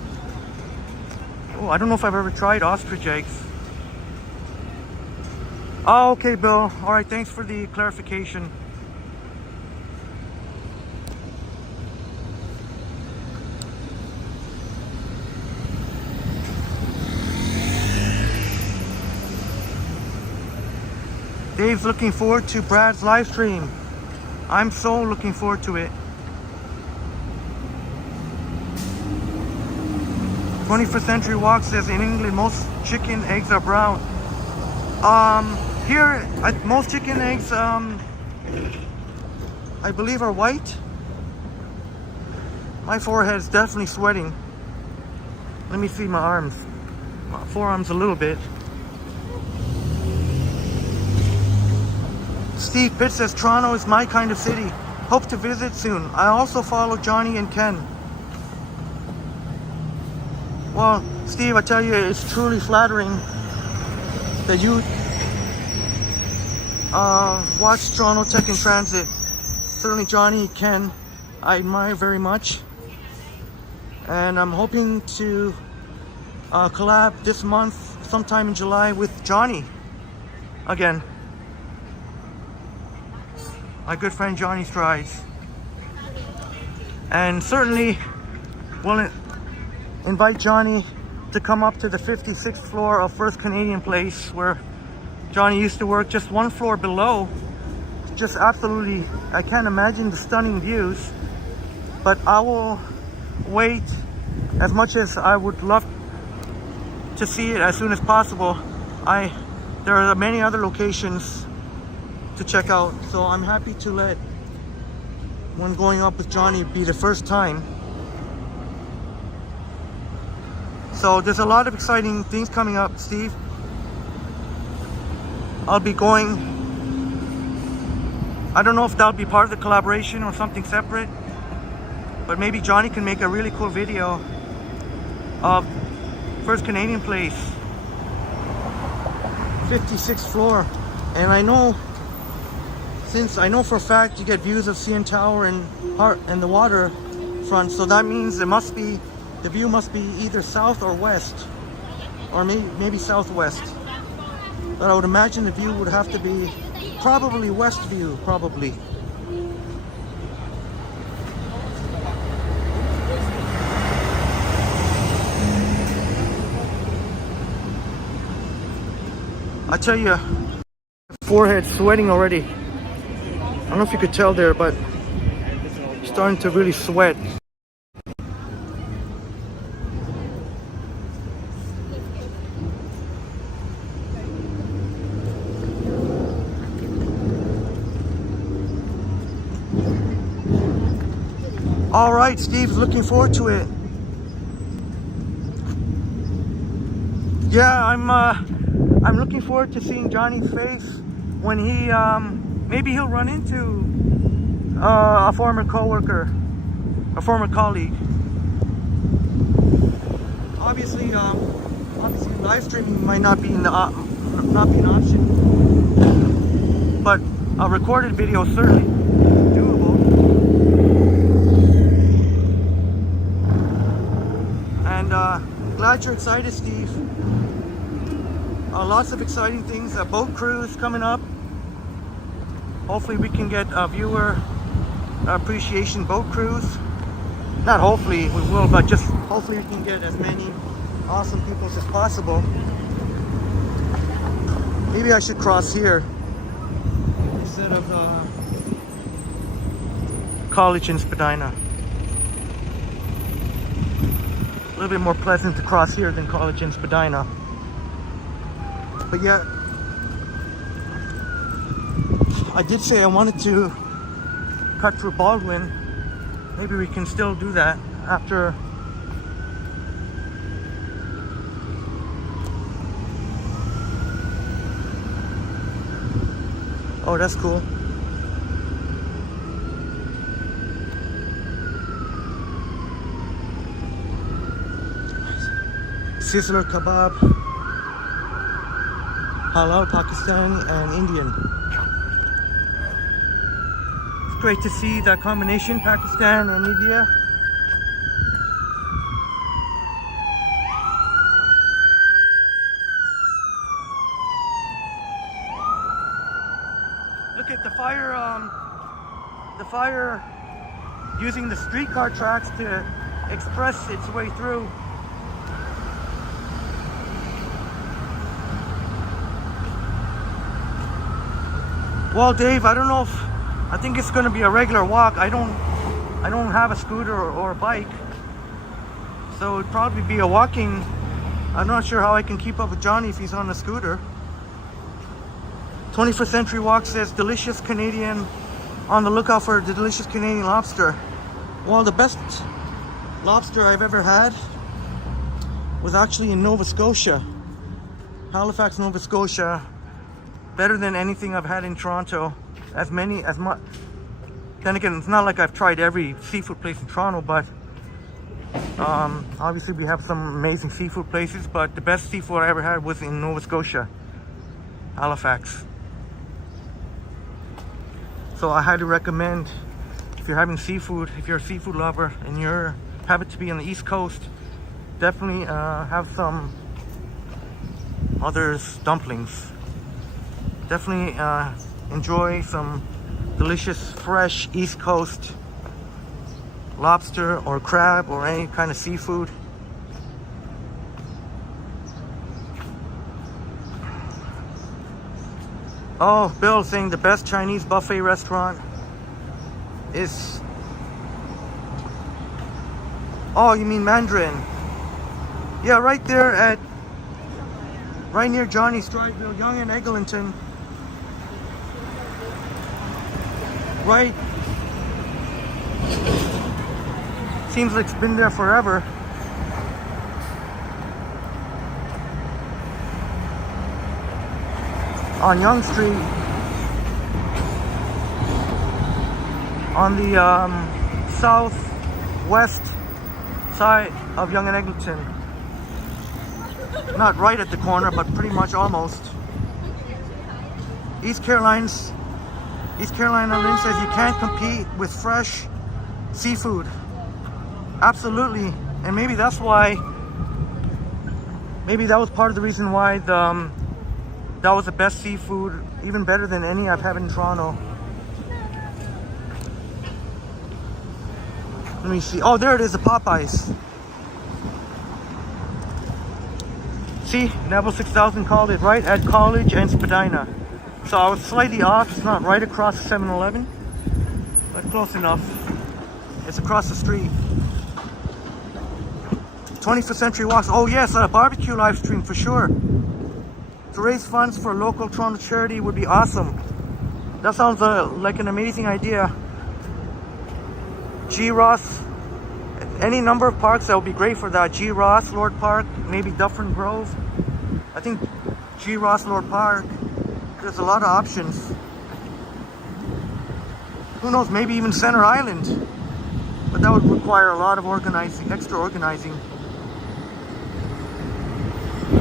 Oh, I don't know if I've ever tried ostrich eggs. Oh, okay, Bill. All right, thanks for the clarification. Dave's looking forward to Brad's live stream. I'm so looking forward to it. 21st Century Walk says in England most chicken eggs are brown. Here most chicken eggs I believe are white. My forehead's definitely sweating. Let me see my arms. My forearms a little bit. Steve Pitt says Toronto is my kind of city. Hope to visit soon. I also follow Johnny and Ken. Well, Steve, I tell you, it's truly flattering that you watch Toronto Tech in Transit. Certainly Johnny, Ken, I admire very much. And I'm hoping to collab this month, sometime in July, with Johnny again. My good friend Johnny Strides. And certainly will invite Johnny to come up to the 56th floor of First Canadian Place, where Johnny used to work, just one floor below. Just absolutely, I can't imagine the stunning views, but I will wait. As much as I would love to see it as soon as possible, there are many other locations to check out, so I'm happy to let one going up with Johnny be the first time. So there's a lot of exciting things coming up, Steve. I'll be going, I don't know if that'll be part of the collaboration or something separate, but maybe Johnny can make a really cool video of First Canadian Place, 56th floor. And I know, since I know for a fact you get views of CN Tower and the water front, so that means the view must be either south or west, or maybe southwest. But I would imagine the view would have to be probably west view, probably. I tell you, forehead sweating already. I don't know if you could tell there, but starting to really sweat. All right, Steve's looking forward to it. Yeah, I'm looking forward to seeing Johnny's face when he maybe he'll run into a former coworker, a former colleague. Obviously, live streaming might not be an option, but a recorded video is certainly doable. And glad you're excited, Steve. Lots of exciting things. A boat cruise coming up. Hopefully we can get a viewer appreciation boat cruise. Not hopefully we will, but just hopefully we can get as many awesome people as possible. Maybe I should cross here instead of college in Spadina. A little bit more pleasant to cross here than college in Spadina. But yeah, I did say I wanted to cut through Baldwin. Maybe we can still do that after. Oh, that's cool. Sizzler kebab, halal Pakistani and Indian. It's great to see that combination, Pakistan and India. Look at the fire using the streetcar tracks to express its way through. Well, Dave, I don't know if I think it's going to be a regular walk. I don't have a scooter or a bike, so it'd probably be a walking. I'm not sure how I can keep up with Johnny if he's on a scooter. 21st Century Walk says delicious Canadian, on the lookout for the delicious Canadian lobster. Well, the best lobster I've ever had was actually in Nova Scotia, Halifax, Nova Scotia. Better than anything I've had in Toronto. As much. Then again, it's not like I've tried every seafood place in Toronto, but obviously we have some amazing seafood places, but the best seafood I ever had was in Nova Scotia, Halifax. So I highly recommend, if you're having seafood, if you're a seafood lover and you happen to be on the East Coast, definitely have some Mother's dumplings. Definitely enjoy some delicious, fresh East Coast lobster or crab or any kind of seafood. Oh, Bill saying the best Chinese buffet restaurant is... Oh, you mean Mandarin? Yeah, right there at... Right near Johnny's Striveville, Yonge and Eglinton. Right. Seems like it's been there forever. On Yonge Street, on the southwest side of Yonge and Eglinton. Not right at the corner, but pretty much almost. East Carolina Lynn says you can't compete with fresh seafood. Absolutely, and maybe that's why. Maybe that was part of the reason why that was the best seafood, even better than any I've had in Toronto. Let me see. Oh, there it is, the Popeyes. See, Neville 6000 called it right at College and Spadina. So I was slightly off. It's not right across 7-Eleven, but close enough. It's across the street. 21st Century Walks. Oh yes, a barbecue live stream for sure. To raise funds for a local Toronto charity would be awesome. That sounds like an amazing idea. G. Ross, any number of parks that would be great for that. G. Ross, Lord Park, maybe Dufferin Grove. I think G. Ross, Lord Park. There's a lot of options. Who knows, maybe even Center Island. But that would require a lot of organizing, extra organizing.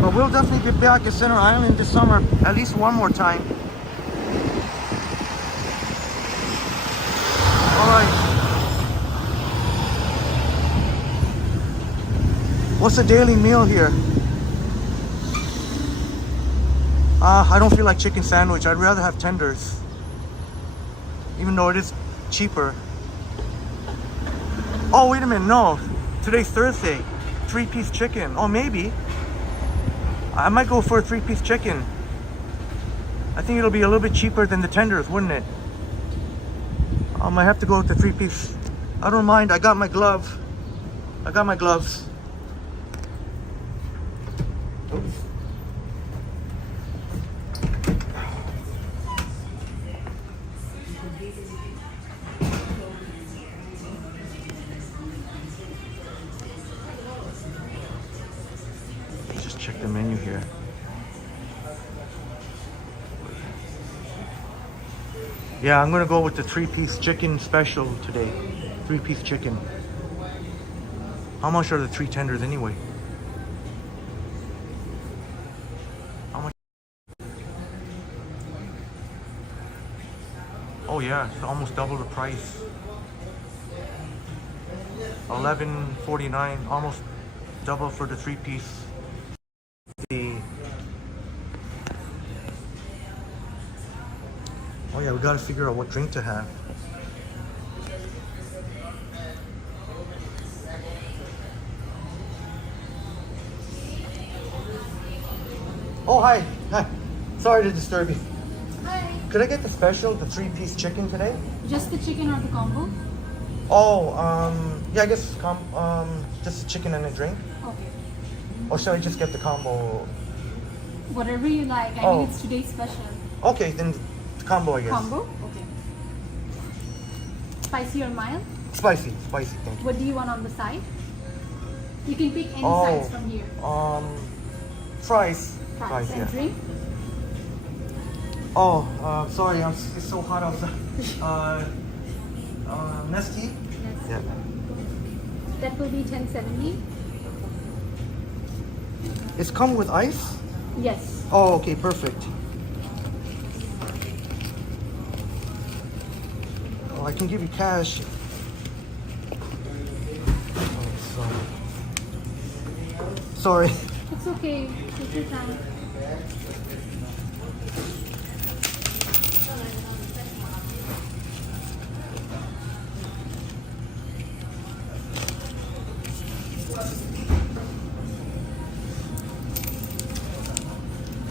But we'll definitely get back at Center Island this summer, at least one more time. Alright. What's the daily meal here? I don't feel like chicken sandwich. I'd rather have tenders. Even though it is cheaper. Oh, wait a minute, no. Today's Thursday. 3-piece chicken. Oh, maybe. I might go for a 3-piece chicken. I think it'll be a little bit cheaper than the tenders, wouldn't it? I might have to go with the 3-piece. I don't mind. I got my glove. I got my gloves. Oops. Check the menu here. Yeah, I'm gonna go with the 3-piece chicken special today. 3-piece chicken. How much are the 3 tenders anyway? yeah, it's almost double the price. $11.49, almost double for the 3-piece. Oh yeah, we gotta figure out what drink to have. Oh, hi. Hi. Sorry to disturb you. Hi. Could I get the special, the 3-piece chicken today? Just the chicken or the combo? Oh, yeah, I guess just a chicken and a drink. Okay. Or shall I just get the combo? Whatever you like. I Oh. mean, it's today's special. Okay, then the combo, I guess. Combo? Okay. Spicy or mild? Spicy, thank you. What do you want on the side? You can pick any Oh, sides from here. Fries. Fries and yeah. drink? Oh, sorry, it's so hot outside. Nesty? Yes. Yeah. That will be 1070. It's come with ice? Yes. Oh, okay, perfect. Oh, I can give you cash. Oh, sorry. It's okay. Take your time.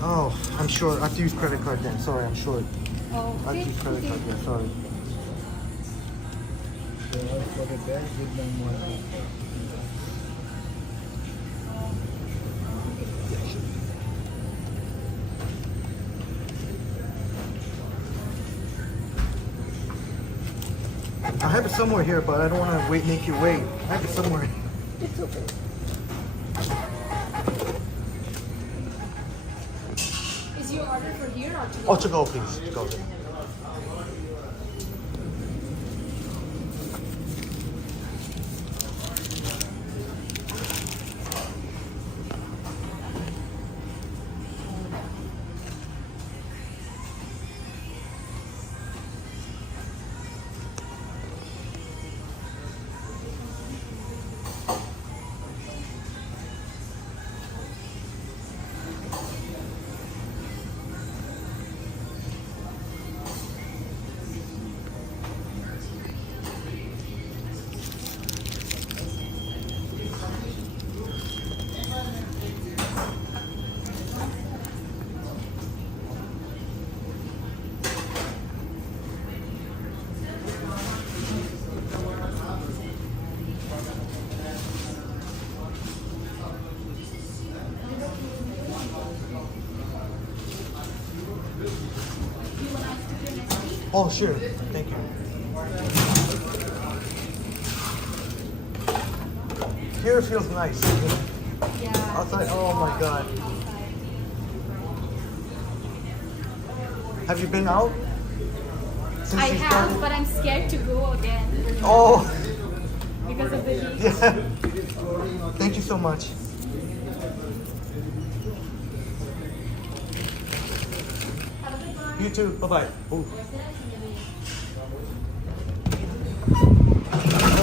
Oh, I'm short. I have to use credit card then. Sorry, I'm short. Oh, I have okay. to use credit card. Yeah, sorry. For the bag, give them one. I have it somewhere here, but I don't want to make you wait. I have it somewhere. It's okay. Is your order for here or to Oh, to go, please. To go. Oh, sure. Thank you. Here it feels nice. Yeah. Outside, oh my God. Have you been out? Since I you have, started? but I'm scared to go again Oh, because of the heat. yeah. Thank you so much. You too. Bye-bye. Ooh.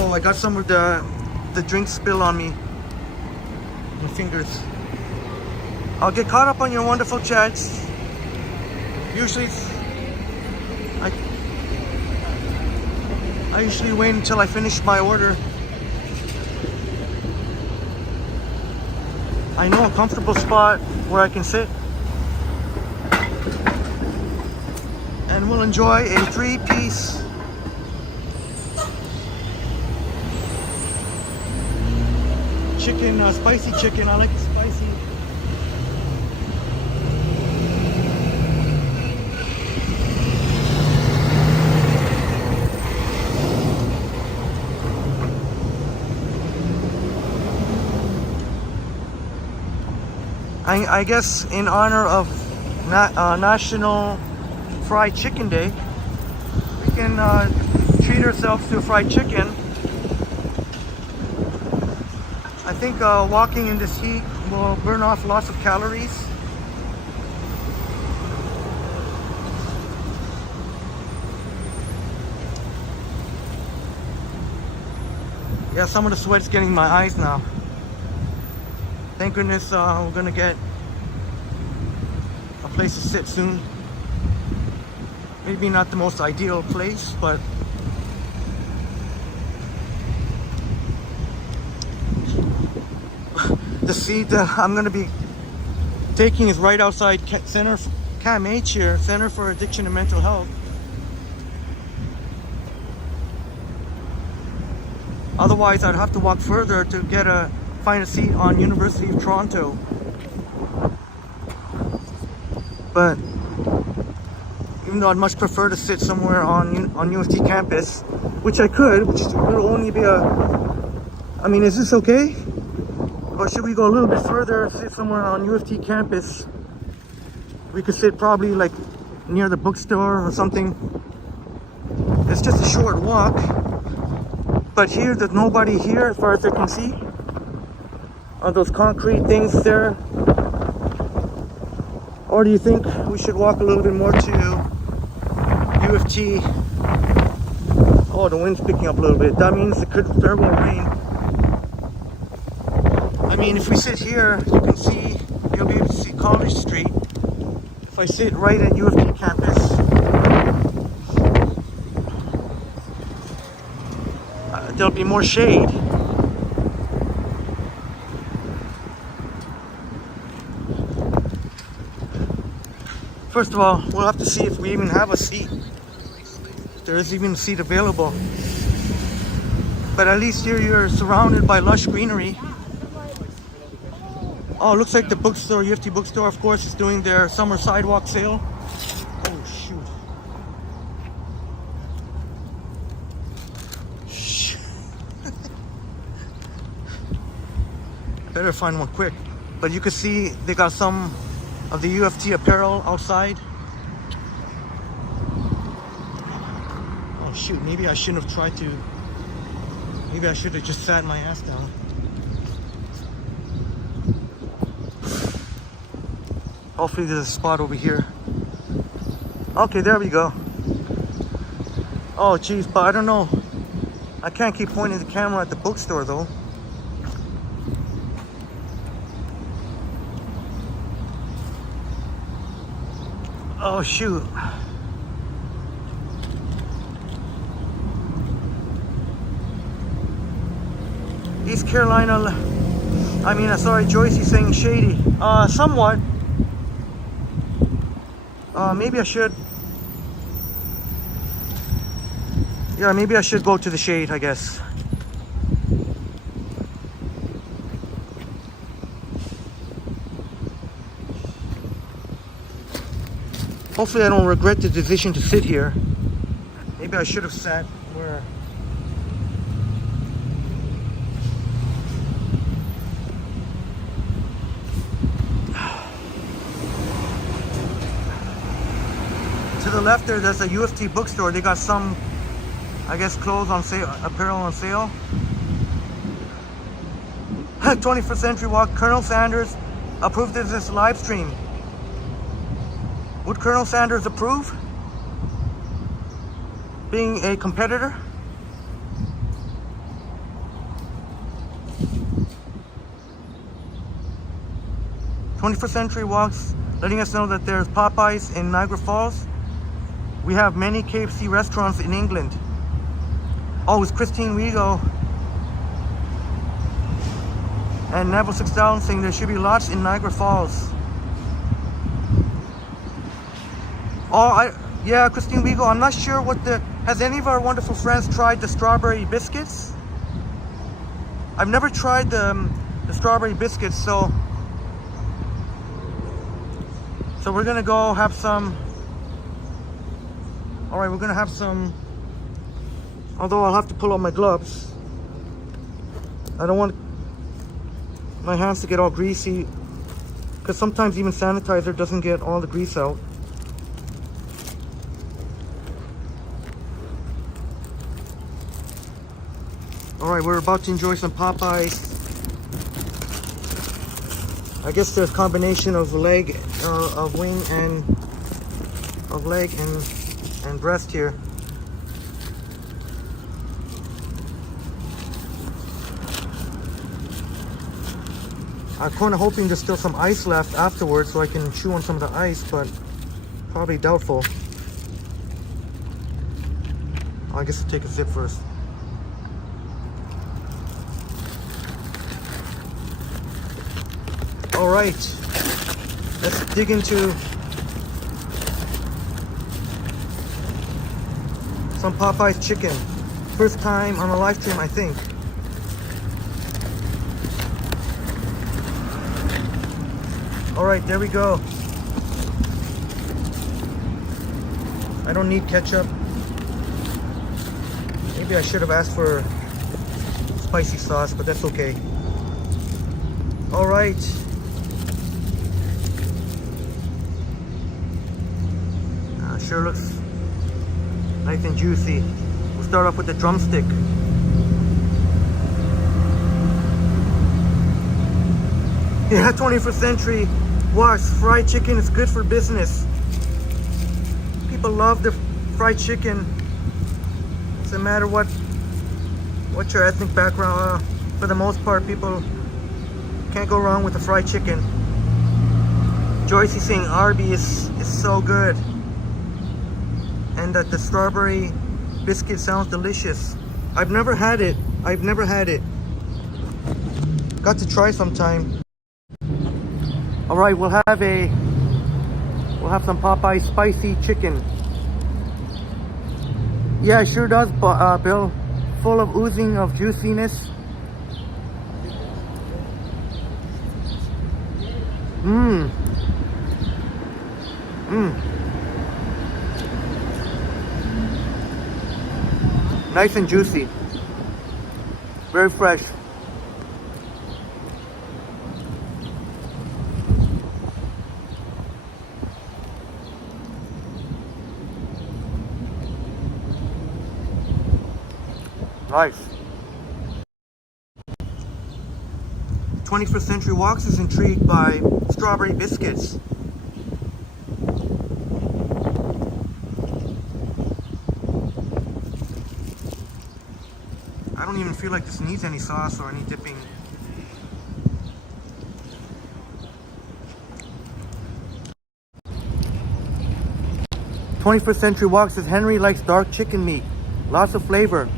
Oh, I got some of the drink spill on me. My fingers. I'll get caught up on your wonderful chats. Usually, I usually wait until I finish my order. I know a comfortable spot where I can sit. And we'll enjoy a 3-piece chicken, spicy chicken. I like the spicy. I guess in honor of National Fried Chicken Day, we can treat ourselves to a fried chicken. I think walking in this heat will burn off lots of calories. Yeah, some of the sweat's getting in my eyes now. Thank goodness we're gonna get a place to sit soon. Maybe not the most ideal place, but the seat that I'm gonna be taking is right outside Center CAMH here, Center for Addiction and Mental Health. Otherwise, I'd have to walk further to find a seat on University of Toronto. But even though I'd much prefer to sit somewhere on U of T campus, which I could, which will only be I mean, is this okay? Or should we go a little bit further, sit somewhere on U of T campus? We could sit probably like near the bookstore or something. It's just a short walk. But here, there's nobody here as far as I can see. Are those concrete things there? Or do you think we should walk a little bit more to U of T? Oh, the wind's picking up a little bit. That means it could very well rain. I mean, if we sit here, you can see, you'll be able to see College Street. If I sit right at U of T campus, there'll be more shade. First of all, we'll have to see if we even have a seat. If there is even a seat available. But at least here you're surrounded by lush greenery. Oh, it looks like the bookstore, U of T bookstore, of course, is doing their summer sidewalk sale. Oh, shoot. Better find one quick. But you can see they got some of the U of T apparel outside. Oh shoot, maybe I shouldn't have tried to. Maybe I should have just sat my ass down. Hopefully there's a spot over here. Okay, there we go. Oh geez, but I don't know. I can't keep pointing the camera at the bookstore though. Oh shoot. East Carolina, I mean, sorry, Joycey's saying shady. Somewhat. Maybe I should. Yeah, maybe I should go to the shade, I guess. Hopefully I don't regret the decision to sit here. Maybe I should have sat where... To the left there's a U of T bookstore. They got some, I guess, clothes on sale, apparel on sale. 21st Century Walk, Colonel Sanders approved of this live stream. Would Colonel Sanders approve being a competitor? "21st Century Walks letting us know that there's Popeyes in Niagara Falls. We have many KFC restaurants in England." Oh, it's Christine Wigo and Neville 6000 saying there should be lots in Niagara Falls. Oh, yeah, Christine Wigo, I'm not sure what has any of our wonderful friends tried the strawberry biscuits? I've never tried the strawberry biscuits, so we're gonna go have some. All right, we're gonna have some, although I'll have to pull out my gloves. I don't want my hands to get all greasy, because sometimes even sanitizer doesn't get all the grease out. All right, we're about to enjoy some Popeyes. I guess there's a combination of leg, of wing and of leg and breast here. I'm kind of hoping there's still some ice left afterwards so I can chew on some of the ice, but probably doubtful. I guess I'll take a sip first. All right, let's dig into some Popeye's chicken. First time on a live stream, I think. All right, there we go. I don't need ketchup. Maybe I should have asked for spicy sauce, but that's okay. All right. Sure looks nice and juicy. We'll start off with the drumstick. Yeah, 21st century Woks. Fried chicken is good for business. People love the fried chicken. Doesn't matter what your ethnic background. For the most part, people can't go wrong with the fried chicken. Joycey saying Arby is so good. And that the strawberry biscuit sounds delicious. I've never had it. Got to try sometime. All right, we'll have some Popeye spicy chicken. Yeah, it sure does, Bill. Full of oozing of juiciness. Nice and juicy. Very fresh. Nice. 21st Century Woks is intrigued by strawberry biscuits. I don't even feel like this needs any sauce or any dipping. "21st Century Woks says Henry likes dark chicken meat. Lots of flavor."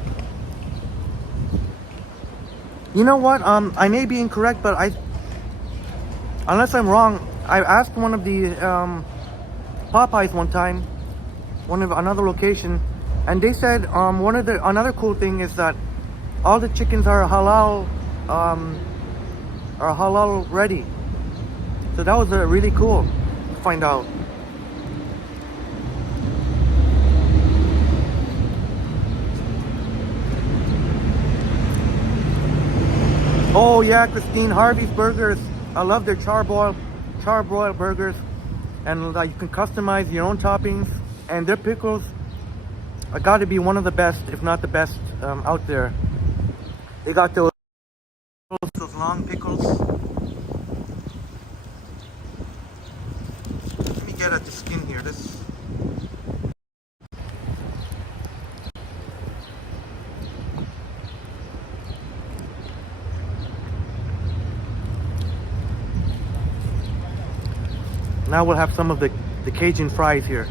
You know what? I may be incorrect, but unless I'm wrong, I asked one of the Popeyes one time, another location, and they said another cool thing is that all the chickens are halal ready. So that was really cool to find out. Oh yeah, Christine, Harvey's Burgers. I love their charbroil burgers, and you can customize your own toppings. And their pickles are got to be one of the best, if not the best, out there. They got those long pickles. Let me get at the skin here. Now we'll have some of the Cajun fries here.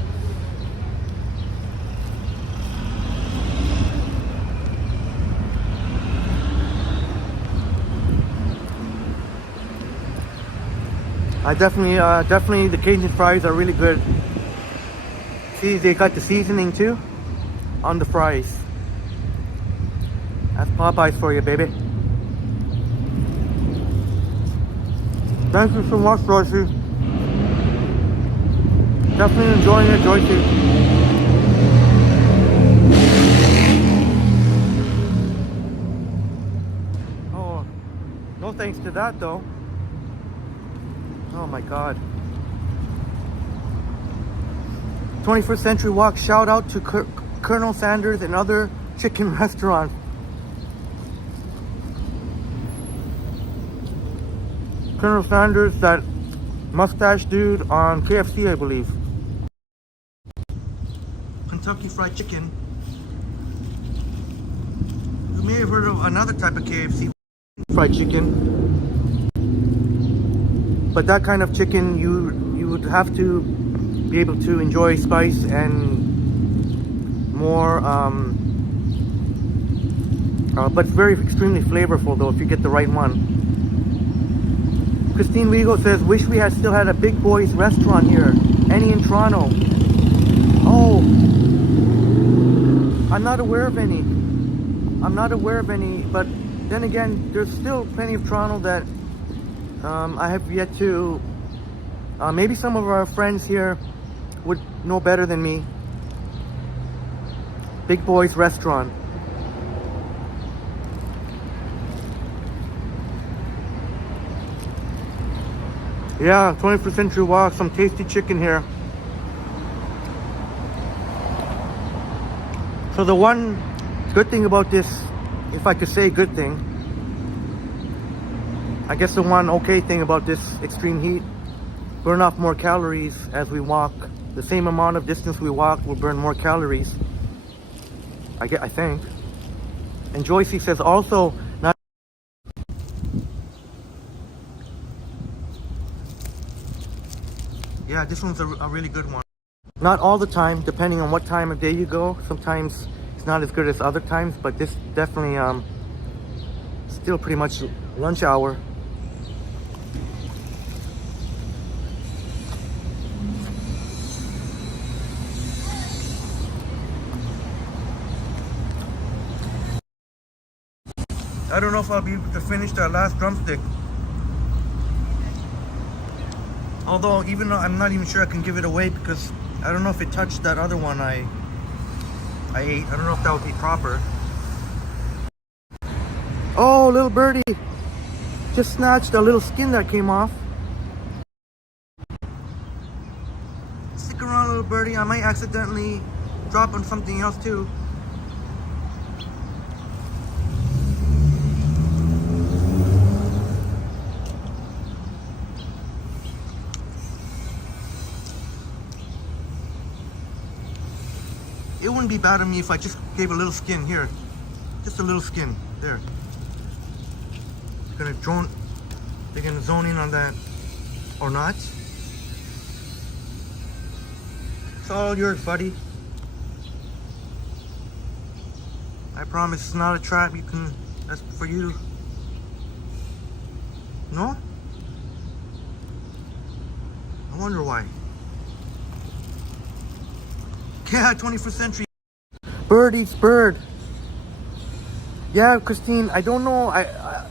Definitely the Cajun fries are really good. See, they got the seasoning too on the fries. That's Popeyes for you, baby. Thank you so much, Joycey. Definitely enjoying it, Joycey. Oh, no thanks to that though. Oh my God. 21st Century Woks, shout out to Colonel Sanders and other chicken restaurants. Colonel Sanders, that mustache dude on KFC, I believe. Kentucky Fried Chicken. You may have heard of another type of KFC fried chicken. But that kind of chicken, you would have to be able to enjoy spice and more, but it's very extremely flavorful though if you get the right one. Christine Vigo says, wish we had still had a Big Boys restaurant here. Any in Toronto? Oh, I'm not aware of any. But then again, there's still plenty of Toronto that I have yet to. Maybe some of our friends here would know better than me. Big Boys restaurant. Yeah, 21st Century Walk, some tasty chicken here. So the one good thing about this, if I could say good thing, I guess the one okay thing about this extreme heat, burn off more calories as we walk. The same amount of distance we walk will burn more calories. I think. And Joycey says also, not. Yeah, this one's a really good one. Not all the time, depending on what time of day you go. Sometimes it's not as good as other times, but this definitely still pretty much lunch hour. I don't know if I'll be able to finish that last drumstick. Although, even though I'm not even sure I can give it away because I don't know if it touched that other one I ate. I don't know if that would be proper. Oh, little birdie just snatched a little skin that came off. Stick around, little birdie. I might accidentally drop on something else too. It wouldn't be bad of me if I just gave a little skin here. Just a little skin. There. They're gonna zone in on that or not. It's all yours, buddy. I promise it's not a trap. That's for you. No? I wonder why. Yeah, 21st century. Bird eats bird. Yeah, Christine, I don't know.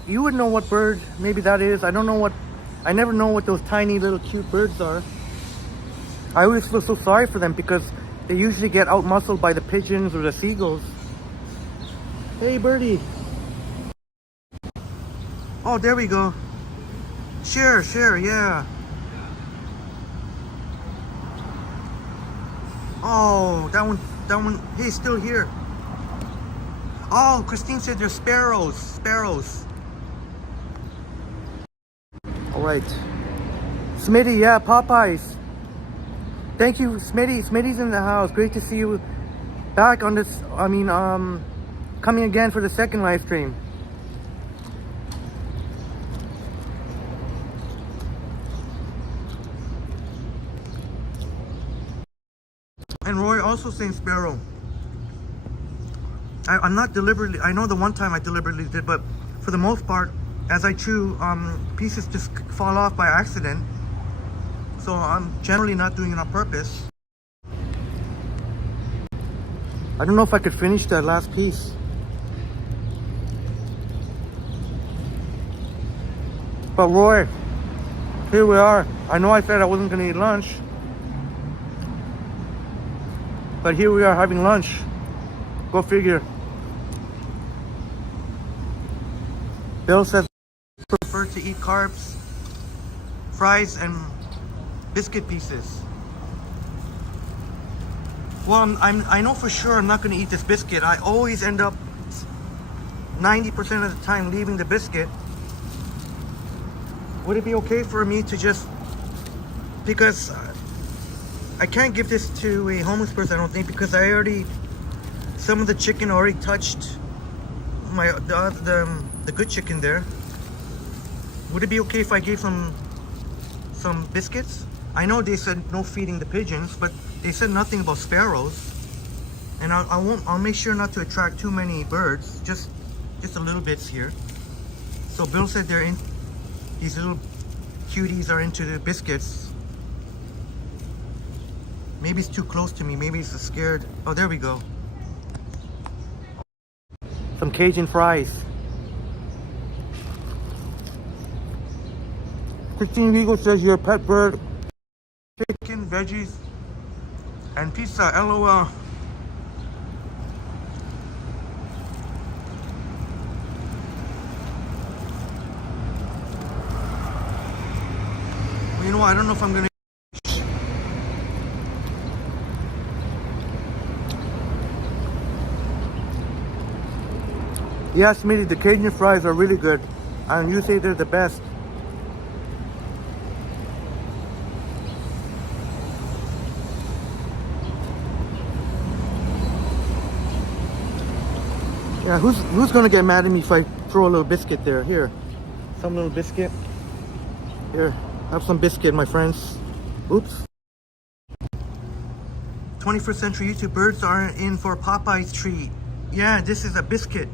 You would know what bird maybe that is. I never know what those tiny little cute birds are. I always feel so sorry for them because they usually get out-muscled by the pigeons or the seagulls. Hey, birdie. Oh, there we go. Share, yeah. Oh, that one, he's still here. Oh, Christine said they're sparrows. All right. Smitty, yeah, Popeyes. Thank you, Smitty. Smitty's in the house. Great to see you back on this, coming again for the second live stream. And Roy also saying sparrow. I'm not deliberately, I know the one time I deliberately did, but for the most part, as I chew, pieces just fall off by accident. So I'm generally not doing it on purpose. I don't know if I could finish that last piece. But Roy, here we are. I know I said I wasn't gonna eat lunch, but here we are having lunch. Go figure. Bill says I prefer to eat carbs, fries, and biscuit pieces. Well, I know for sure I'm not going to eat this biscuit. I always end up 90% of the time leaving the biscuit. Would it be okay for me to just, because I can't give this to a homeless person, I don't think, because some of the chicken already touched the good chicken there. Would it be okay if I gave some some biscuits. I know they said no feeding the pigeons, but they said nothing about sparrows. And I'll make sure not to attract too many birds, just a little bits here. So Bill said they're in, these little cuties are into the biscuits. Maybe it's too close to me, maybe it's scared. Oh, there we go. Some Cajun fries. Christine Eagle says you're a pet bird. Chicken, veggies, and pizza, LOL. You know, I don't know if I'm gonna. Yeah, Smitty, the Cajun fries are really good, and you say they're the best. Yeah, who's gonna get mad at me if I throw a little biscuit there? Here, some little biscuit. Here, have some biscuit, my friends. Oops. 21st century YouTube birds are in for Popeye's treat. Yeah, this is a biscuit.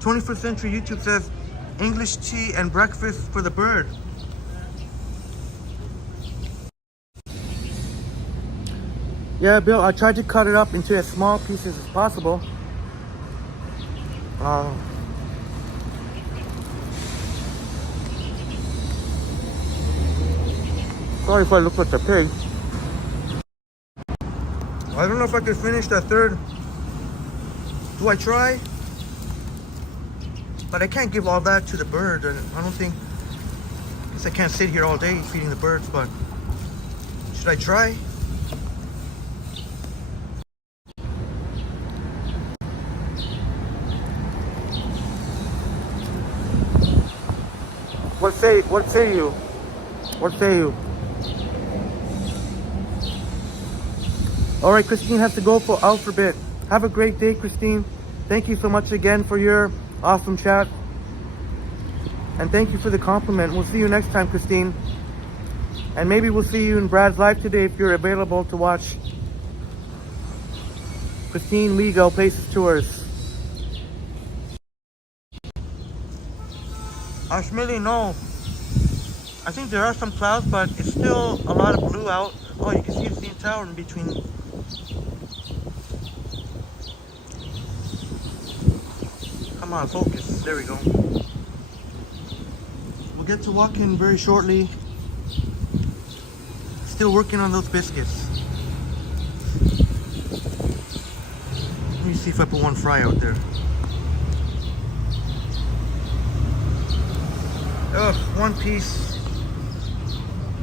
'21st century YouTube says English tea and breakfast for the bird. Yeah, Bill, I tried to cut it up into as small pieces as possible. Sorry if I look like a pig. I don't know if I could finish that third. Do I try? But I can't give all that to the bird. I don't think. I guess I can't sit here all day feeding the birds, but should I try? What say you? What say you? All right, Christine has to go for alphabet. Have a great day, Christine. Thank you so much again for your awesome chat. And thank you for the compliment. We'll see you next time, Christine. And maybe we'll see you in Brad's live today if you're available to watch. Christine Wiego, Places Tours. Ashmili, no. I think there are some clouds, but it's still a lot of blue out. Oh, you can see the CN Tower in between. Come on, focus. There we go. We'll get to walking very shortly. Still working on those biscuits. Let me see if I put one fry out there. Ugh, one piece.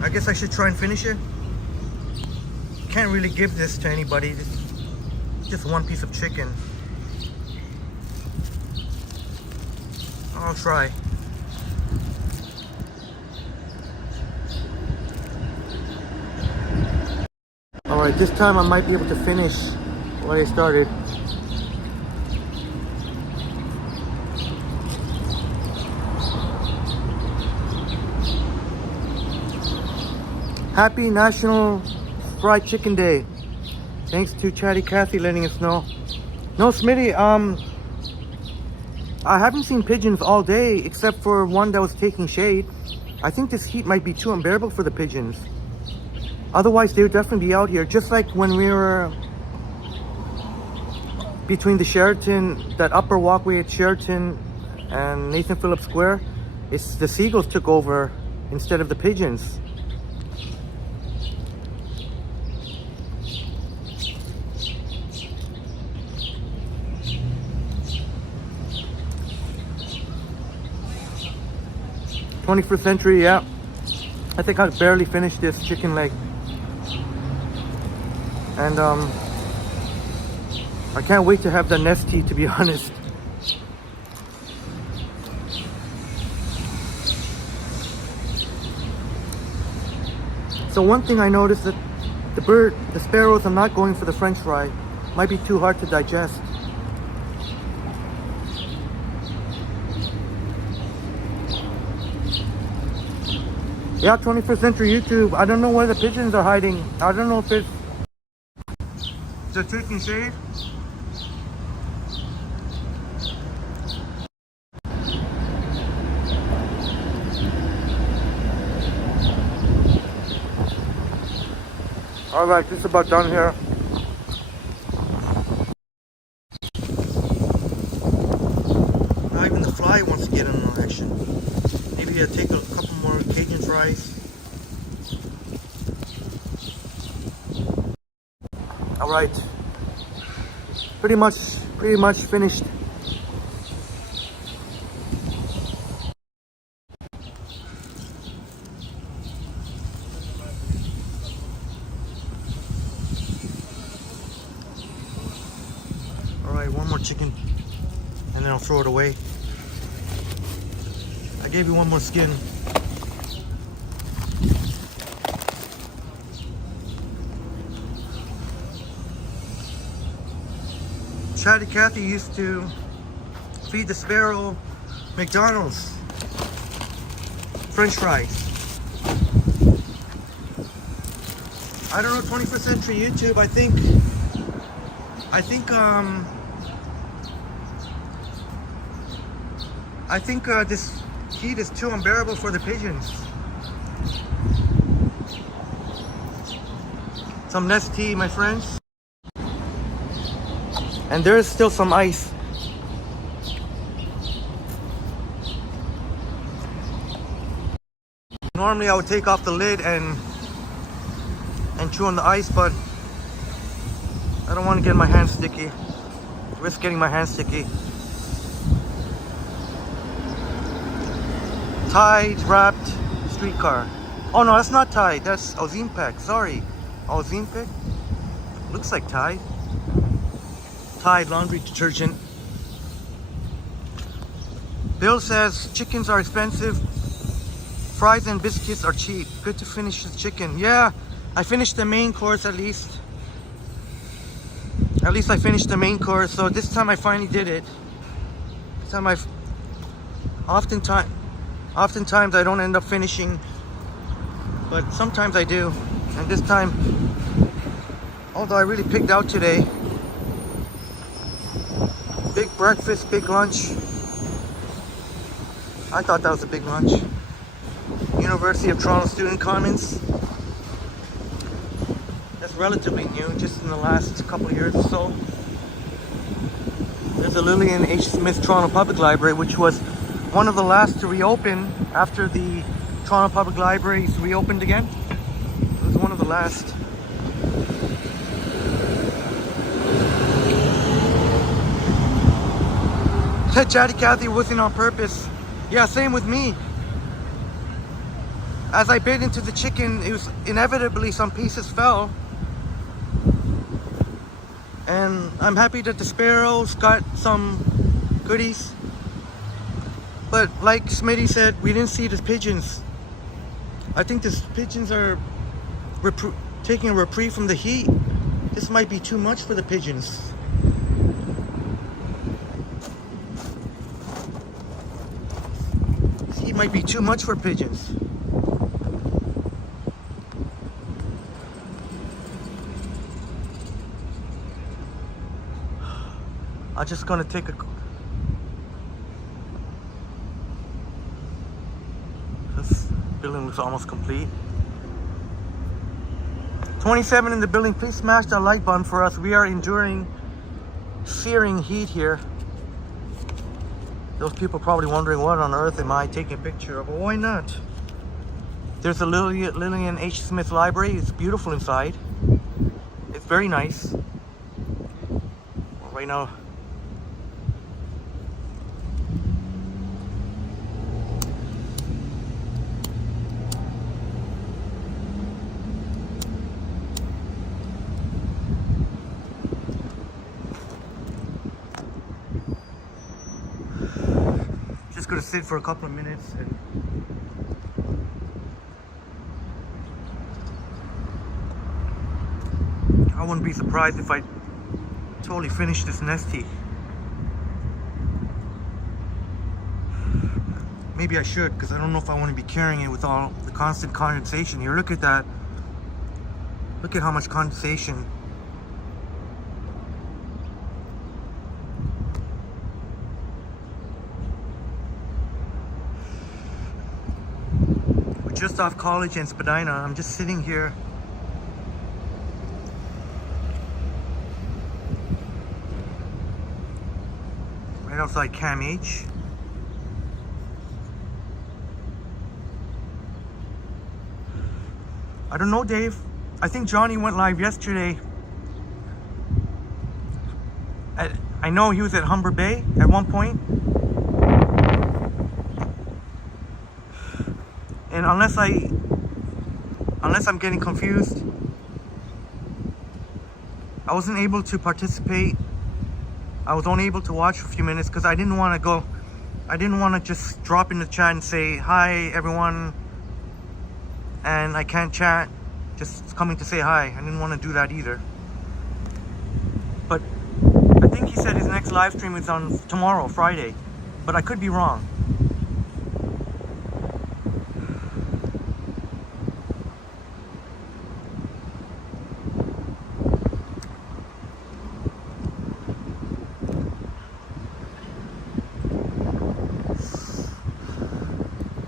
I guess I should try and finish it. Can't really give this to anybody. Just one piece of chicken. I'll try. Alright, this time I might be able to finish what I started. Happy National Fried Chicken Day. Thanks to Chatty Cathy letting us know. No, Smitty, I haven't seen pigeons all day except for one that was taking shade. I think this heat might be too unbearable for the pigeons. Otherwise, they would definitely be out here. Just like when we were between the Sheraton, that upper walkway at Sheraton and Nathan Phillips Square, it's the seagulls took over instead of the pigeons. '21st century, yeah. I think I barely finished this chicken leg. And I can't wait to have the nesty, to be honest. So one thing I noticed that the sparrows are not going for the French fry. Might be too hard to digest. Yeah, 21st century YouTube. I don't know where the pigeons are hiding. I don't know if it's they're taking shade. All right, just about done here. Not even the fly wants to get in on action. Maybe I'll take a couple more Cajun fries. All right, pretty much finished. All right, one more chicken, and then I'll throw it away. I gave you one more skin. Chatty Cathy used to feed the sparrow McDonald's French fries. I don't know, 21st century YouTube. I think this heat is too unbearable for the pigeons. Some nest tea, my friends. And there is still some ice. Normally I would take off the lid and chew on the ice, but I don't want to get my hands sticky. Risk getting my hands sticky. Tide wrapped streetcar. Oh no, that's not Tide. That's Ozempic. Sorry, Ozempic. Looks like Tide. Tide laundry detergent. Bill says chickens are expensive. Fries and biscuits are cheap. Good to finish the chicken. Yeah, I finished the main course at least. At least I finished the main course. So this time I finally did it. This time oftentimes I don't end up finishing, but sometimes I do. And this time, although I really picked out today. Big breakfast, big lunch. I thought that was a big lunch. University of Toronto Student Commons. That's relatively new, just in the last couple of years or so. There's a Lillian H. Smith Toronto Public Library, which was one of the last to reopen after the Toronto Public Libraries reopened again. It was one of the last. Chatty Cathy wasn't on purpose. Yeah, same with me. As I bit into the chicken, it was inevitably some pieces fell. And I'm happy that the sparrows got some goodies. But like Smitty said, we didn't see the pigeons. I think the pigeons are taking a reprieve from the heat. This might be too much for the pigeons. This heat might be too much for pigeons. I'm just gonna take a... This building looks almost complete. 27 in the building. Please smash that like button for us. We are enduring searing heat here. Those people probably wondering, what on earth am I taking a picture of? Well, why not? There's a Lillian H. Smith Library. It's beautiful inside. It's very nice. Well, right now, just gonna sit for a couple of minutes and I wouldn't be surprised if I Totally finished this nesty. Maybe I should, because I don't know if I want to be carrying it with all the constant condensation here. Look at that. Look at how much condensation. We're just off College and Spadina. I'm just sitting here. Right outside Cam H. I don't know, Dave. I think Johnny went live yesterday. I know he was at Humber Bay at one point. And unless I'm getting confused, I wasn't able to participate. I was only able to watch for a few minutes because I didn't want to just drop in the chat and say, hi everyone, and I can't chat, just coming to say hi. I didn't want to do that either. But I think he said his next live stream is on tomorrow, Friday, but I could be wrong.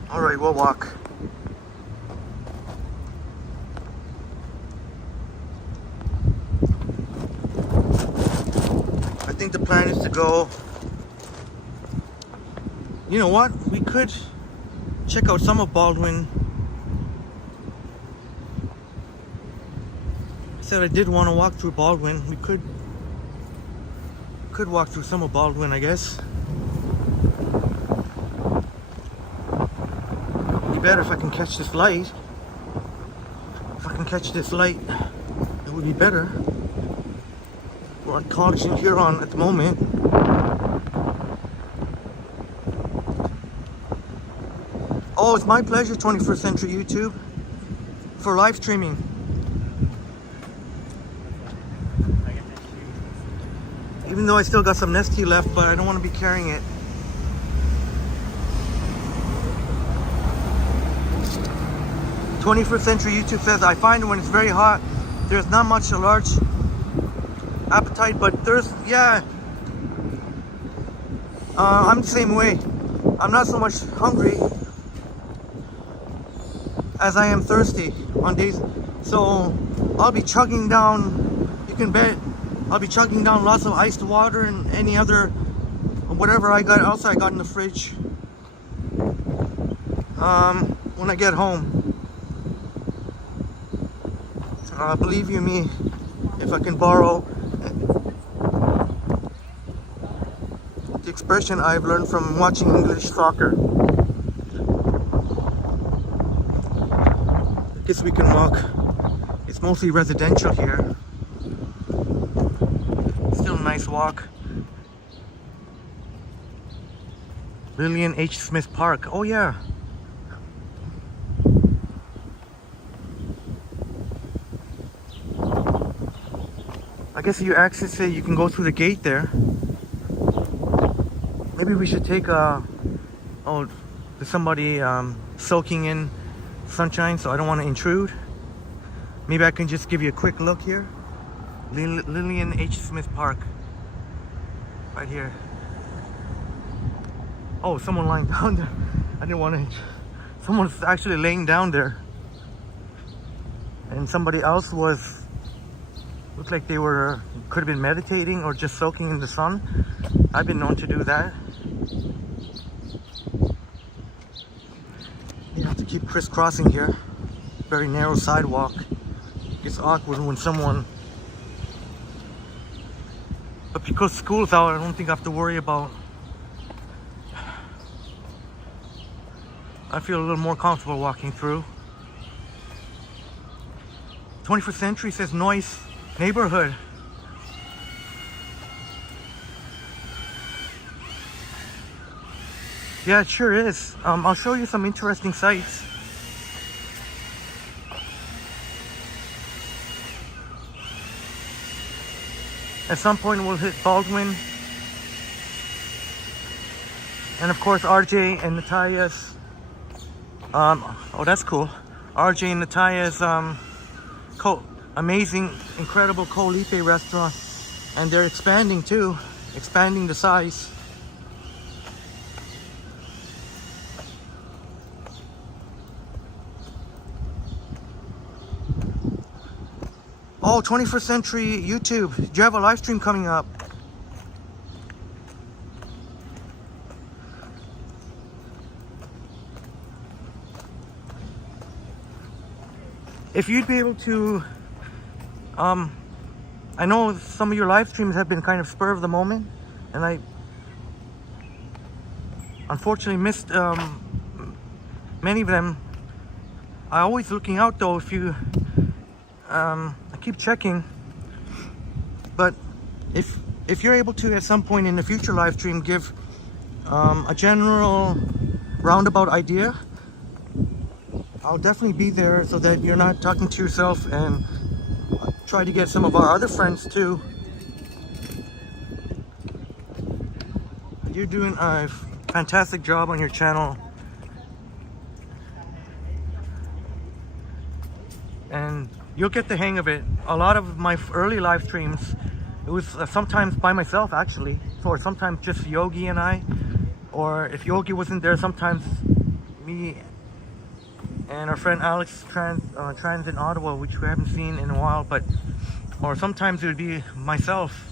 All right, we'll walk. I think the plan is to go. You know what? We could check out some of Baldwin. I said I did want to walk through Baldwin. We could walk through some of Baldwin, I guess. Better if I can catch this light. If I can catch this light, it would be better. We're on College in Huron at the moment. Oh, it's my pleasure, 21st Century YouTube, for live streaming. Even though I still got some nesty left, but I don't want to be carrying it. 21st Century YouTube says, I find when it's very hot, there's not much a large appetite, but there's, yeah. I'm the same way. I'm not so much hungry as I am thirsty on days. So I'll be chugging down, you can bet, I'll be chugging down lots of iced water and any other, whatever else I got in the fridge. When I get home. Believe you me, if I can borrow the expression I've learned from watching English soccer. I guess we can walk. It's mostly residential here. Still a nice walk. Lillian H. Smith Park. Oh yeah. I guess if you access it, you can go through the gate there. Maybe we should take there's somebody soaking in sunshine, so I don't want to intrude. Maybe I can just give you a quick look here. Lillian H. Smith Park. Right here. Oh, someone lying down there. I didn't want to. Someone's actually laying down there. And somebody else looked like they could have been meditating or just soaking in the sun. I've been known to do that. You have to keep crisscrossing here. Very narrow sidewalk. It's awkward when someone... But because school's out, I don't think I have to worry about... I feel a little more comfortable walking through. 21st Century says noise neighborhood. Yeah, it sure is. I'll show you some interesting sights. At some point we'll hit Baldwin. And of course RJ and Natalia's oh, that's cool. RJ and Natalia's amazing, incredible Colipe restaurant. And they're expanding too, expanding the size. Oh, 21st Century YouTube. Do you have a live stream coming up? If you'd be able to, I know some of your live streams have been kind of spur of the moment, and I unfortunately missed many of them. I'm always looking out though. If you, I keep checking, but if you're able to at some point in the future live stream give a general roundabout idea, I'll definitely be there so that you're not talking to yourself, and try to get some of our other friends too. You're doing a fantastic job on your channel, and you'll get the hang of it. A lot of my early live streams, it was sometimes by myself actually, or sometimes just Yogi and I, or if Yogi wasn't there, sometimes me and our friend Alex trans in Ottawa, which we haven't seen in a while, but or sometimes it would be myself,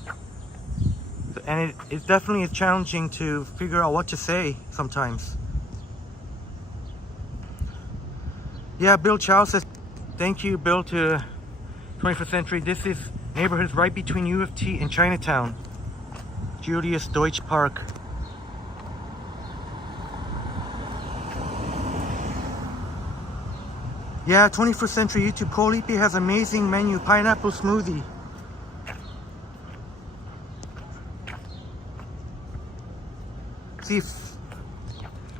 and it definitely is challenging to figure out what to say sometimes. Yeah, Bill Chow says thank you, Bill, to 21st Century. This is neighborhoods right between U of T and Chinatown, Julius Deutsch Park. Yeah, 21st Century YouTube. Colipe has amazing menu. Pineapple smoothie. See,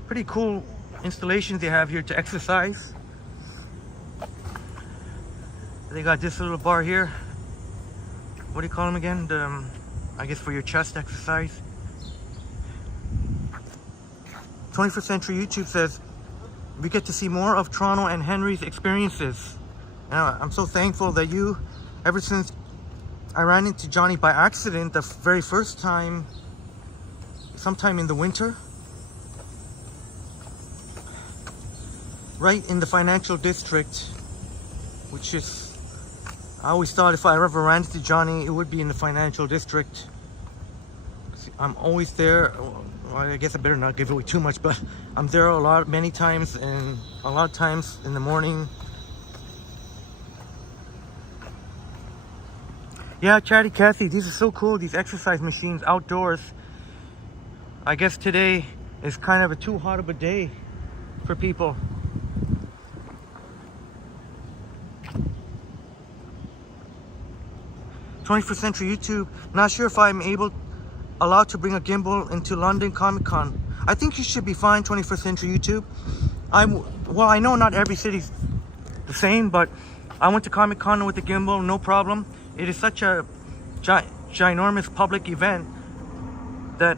pretty cool installations they have here to exercise. They got this little bar here. What do you call them again? I guess for your chest exercise. 21st Century YouTube says, we get to see more of Toronto and Henry's experiences. And I'm so thankful that you, ever since I ran into Johnny by accident the very first time, sometime in the winter, right in the financial district, which is, I always thought if I ever ran into Johnny, it would be in the financial district. I'm always there. Well, I guess I better not give away too much, but I'm there many times, and a lot of times in the morning. Yeah, Chatty Cathy, these are so cool, these exercise machines outdoors. I guess today is kind of a too hot of a day for people. "21st Century YouTube, not sure if I'm allowed to bring a gimbal into London Comic Con. I think you should be fine, 21st Century YouTube. Well, I know not every city's the same, but I went to Comic Con with the gimbal, no problem. It is such a ginormous public event that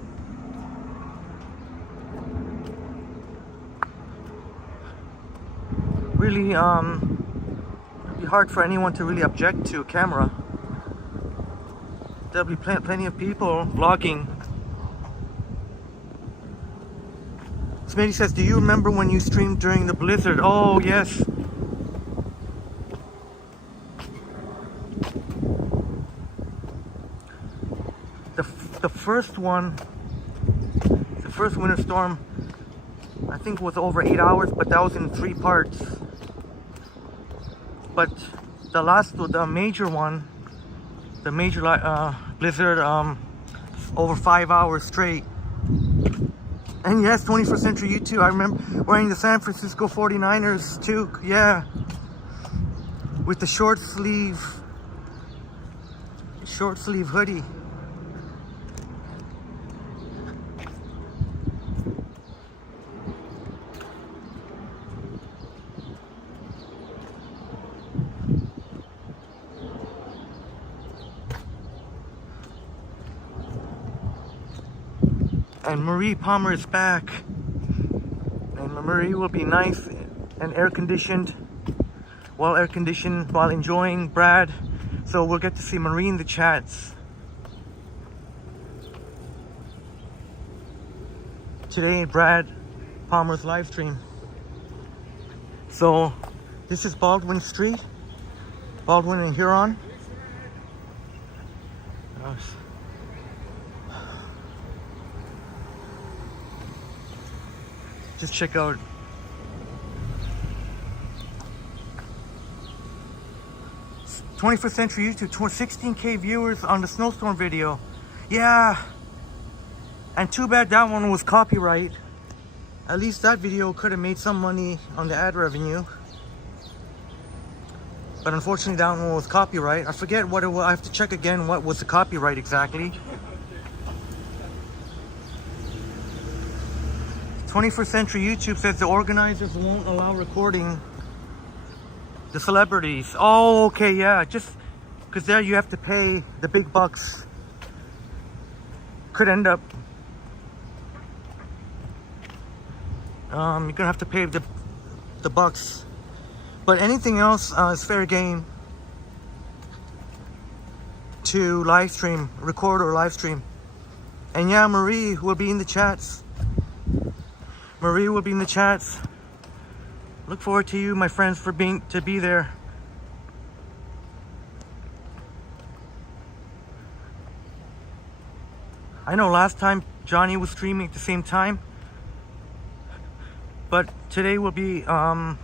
really it'd be hard for anyone to really object to a camera. There'll be plenty of people vlogging. Smitty says, do you remember when you streamed during the blizzard? Oh, yes. The first one, the first winter storm, I think was over 8 hours, but that was in 3 parts. But the last, the major one, the major blizzard, over 5 hours straight. And yes, 21st Century YouTube, I remember wearing the San Francisco 49ers too, yeah. With the short sleeve hoodie. And Marie Palmer is back. And Marie will be nice and air conditioned, well air conditioned, while enjoying Brad. So we'll get to see Marie in the chats. Today, Brad Palmer's live stream. So this is Baldwin Street, Baldwin and Huron. Just check out. "21st Century YouTube, 16K viewers on the snowstorm video." Yeah. And too bad that one was copyright. At least that video could have made some money on the ad revenue. But unfortunately that one was copyright. I forget what it was. I have to check again what was the copyright exactly. 21st Century YouTube says the organizers won't allow recording the celebrities. Oh, okay, yeah. Just because there you have to pay the big bucks. Could end up you're gonna have to pay the bucks, but anything else is fair game to live stream, record or live stream. And yeah, Marie will be in the chats. Marie will be in the chats. Look forward to you, my friends, to be there. I know last time Johnny was streaming at the same time. But today will be, as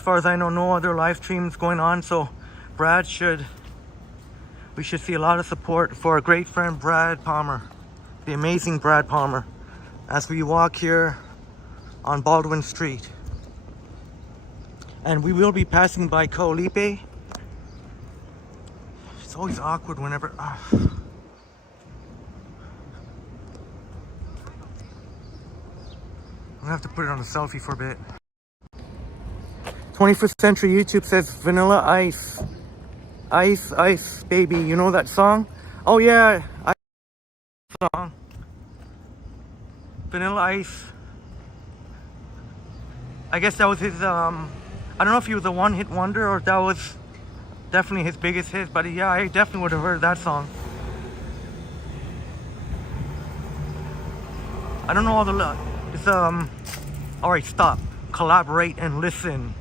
far as I know, no other live streams going on. So we should see a lot of support for our great friend Brad Palmer, the amazing Brad Palmer, as we walk here on Baldwin Street. And we will be passing by Colipe. It's always awkward whenever... I'm gonna have to put it on a selfie for a bit. 21st Century YouTube says Vanilla Ice. Ice, Ice, Baby. You know that song? Oh yeah, song. Vanilla Ice. I guess that was his, I don't know if he was a one-hit wonder or if that was definitely his biggest hit, but yeah, I definitely would have heard that song. I don't know all the... It's, alright, stop. Collaborate and listen.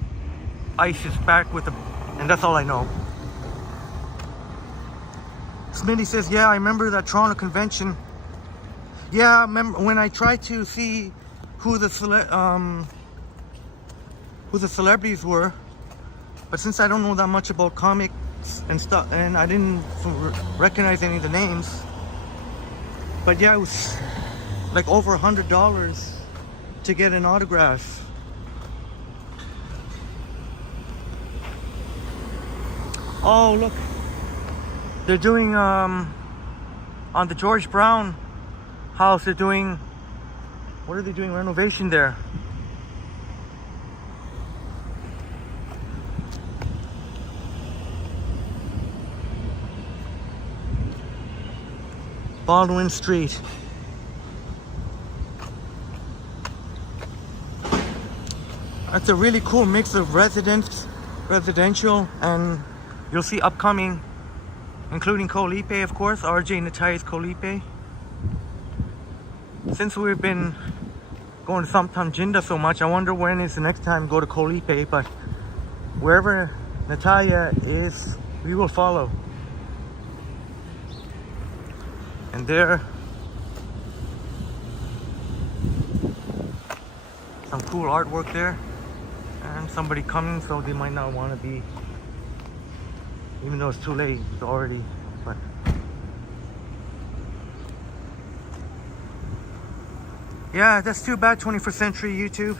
Ice is back with the... And that's all I know. Smitty says, yeah, I remember that Toronto convention. Yeah, I remember when I tried to see who the celebrities were. But since I don't know that much about comics and stuff, and I didn't recognize any of the names. But yeah, it was like over $100 to get an autograph. Oh, look. They're doing, on the George Brown house, they're doing, what are they doing? Renovation there. Baldwin Street. That's a really cool mix of residential, and you'll see upcoming, including Colipe, of course, RJ Natalia's Colipe. Since we've been going to Samtam Jinda so much, I wonder when is the next time we go to Colipe, but wherever Natalia is, we will follow. And there, some cool artwork there. And somebody coming, so they might not want to be, even though it's too late, it's already, but yeah, that's too bad, 21st Century YouTube.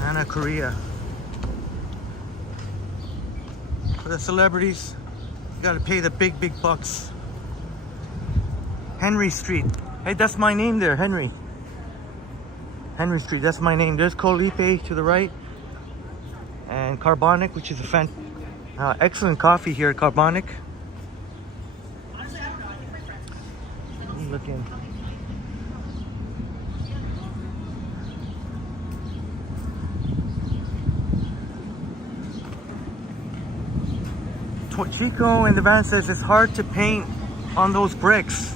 Anna Korea. For the celebrities, you gotta pay the big bucks. Henry Street. Hey, that's my name there, Henry. Henry Street, that's my name. There's Colipe to the right. And Carbonic, which is a Excellent coffee here, Carbonic. Looking. Chico in the van says it's hard to paint on those bricks.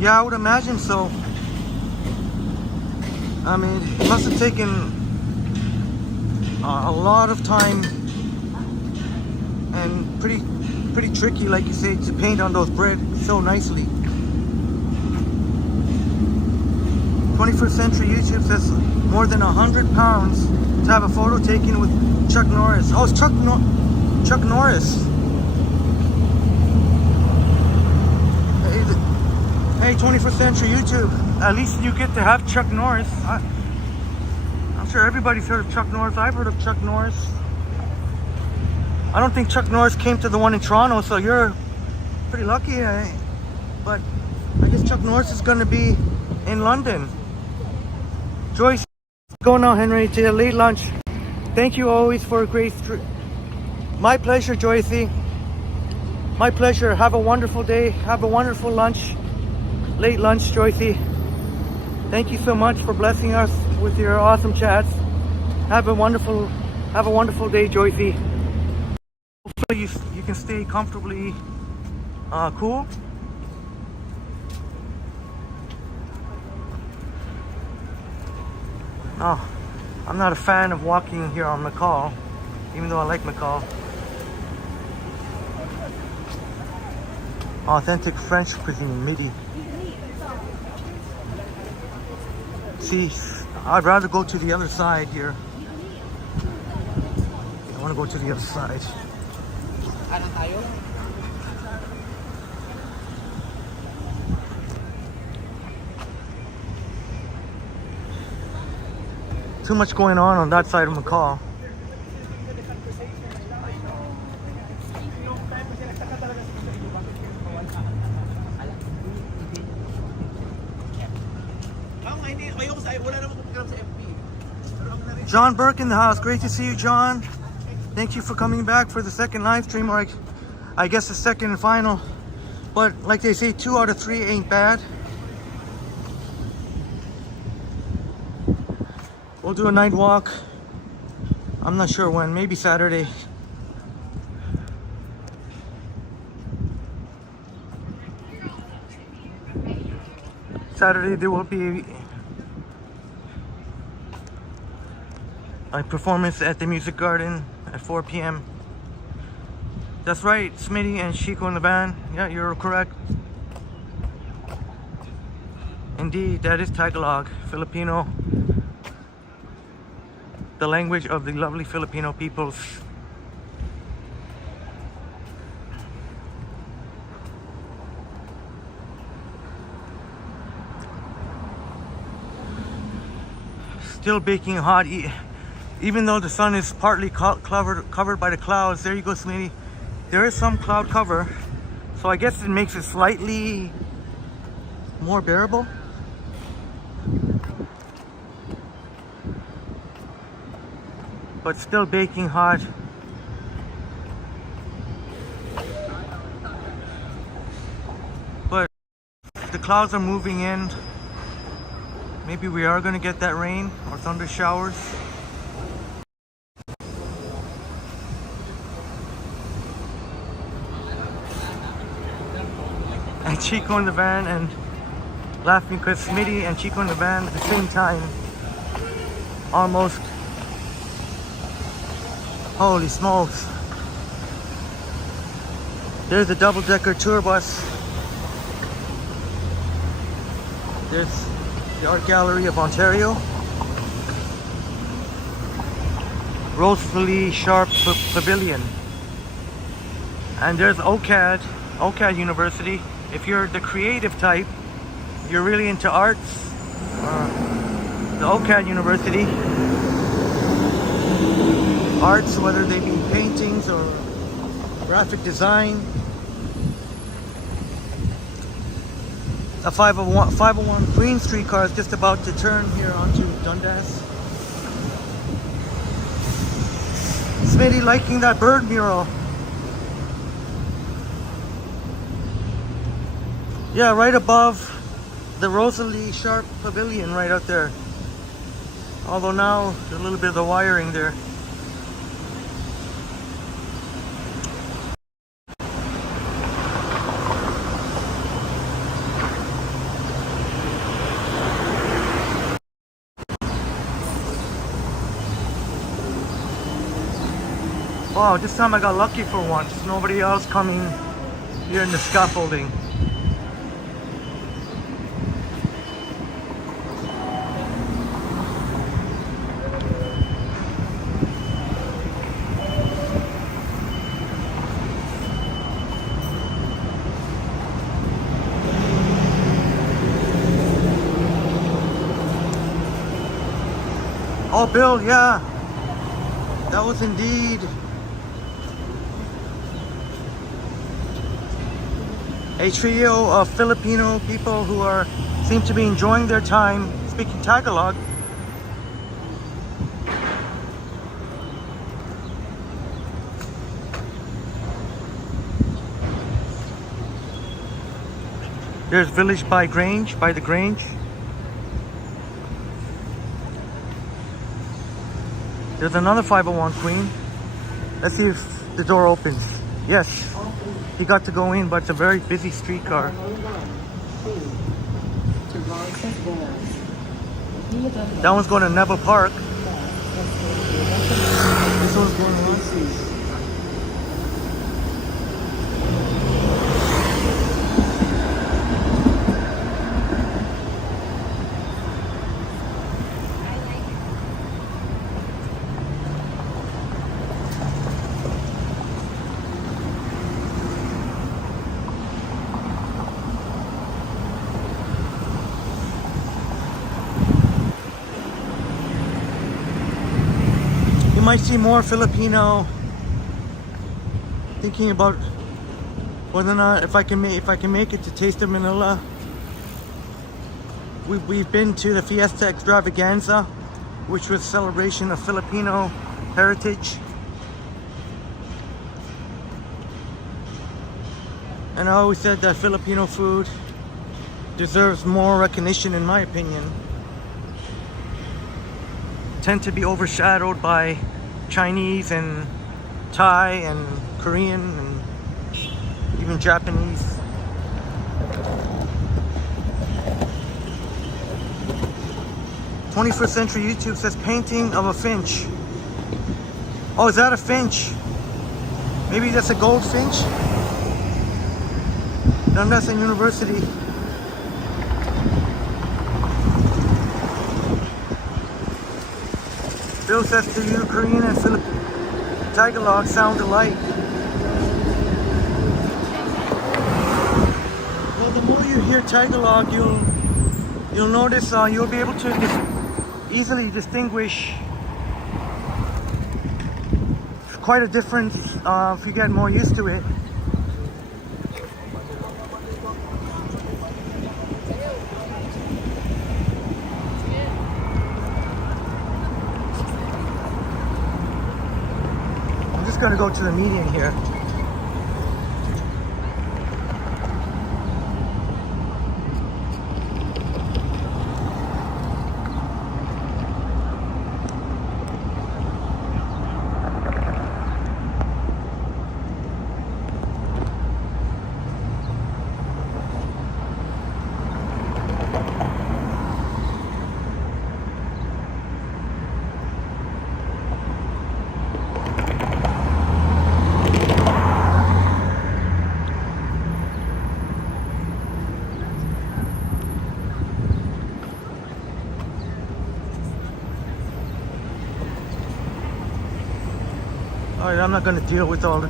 Yeah, I would imagine so. I mean, it must have taken a lot of time and pretty tricky, like you say, to paint on those bricks so nicely. 21st Century YouTube says more than 100 pounds to have a photo taken with Chuck Norris. Oh, it's Chuck Norris. Hey, 21st Century YouTube, at least you get to have Chuck Norris. I'm sure everybody's heard of Chuck Norris. I've heard of Chuck Norris. I don't think Chuck Norris came to the one in Toronto, so you're pretty lucky. But I guess Chuck Norris is going to be in London. Joyce, go now, Henry, to your late lunch. Thank you always for a great My pleasure, Joycey. My pleasure. Have a wonderful day. Have a wonderful lunch. Late lunch, Joycey. Thank you so much for blessing us with your awesome chats. Have a wonderful day, Joycey. Hopefully you can stay comfortably cool. No, I'm not a fan of walking here on McCall, even though I like McCall. Authentic French cuisine, midi. See, I'd rather go to the other side here. I want to go to the other side. Too much going on that side of McCall. John Burke in the house. Great to see you, John. Thank you for coming back for the second live stream, or I guess the second and final. But like they say, 2 out of 3 ain't bad. We'll do a night walk. I'm not sure when, maybe Saturday. Saturday there will be a performance at the Music Garden at 4 p.m. That's right, Smitty and Chico in the band. Yeah, you're correct. Indeed, that is Tagalog, Filipino. The language of the lovely Filipino peoples. Still baking hot, even though the sun is partly covered by the clouds. There you go, Smitty. There is some cloud cover, so I guess it makes it slightly more bearable. But still baking hot. But the clouds are moving in. Maybe we are going to get that rain or thunder showers. And Chico in the van, and laughing because Smitty and Chico in the van at the same time. Almost. Holy smokes. There's a double-decker tour bus. There's the Art Gallery of Ontario. Rosalie Sharp Pavilion. And there's OCAD University. If you're the creative type, you're really into arts, the OCAD University. Arts, whether they be paintings or graphic design. A 501 Queen streetcar is just about to turn here onto Dundas. Smitty liking that bird mural. Yeah, right above the Rosalie Sharp Pavilion right out there. Although now there's a little bit of the wiring there. Wow, this time I got lucky for once. Nobody else coming here in the scaffolding. Oh, Bill, yeah. That was indeed a trio of Filipino people who seem to be enjoying their time speaking Tagalog. There's Village by the Grange. There's another 501 Queen. Let's see if the door opens. Yes, he got to go in, but it's a very busy streetcar. That one's going to Neville Park. This one's going to Muncie. Might see more Filipino. Thinking about whether or not if I can make it to Taste of Manila. We've been to the Fiesta Extravaganza, which was a celebration of Filipino heritage, and I always said that Filipino food deserves more recognition, in my opinion. Tend to be overshadowed by Chinese and Thai and Korean and even Japanese. "21st Century YouTube says painting of a finch." Oh, is that a finch? Maybe that's a goldfinch? Dundas University. Bill says to you, Korean and Tagalog sound alike. Well, the more you hear Tagalog, you'll notice you'll be able to easily distinguish quite a difference if you get more used to it. Going to go to the median here. Alright, I'm not going to deal with all the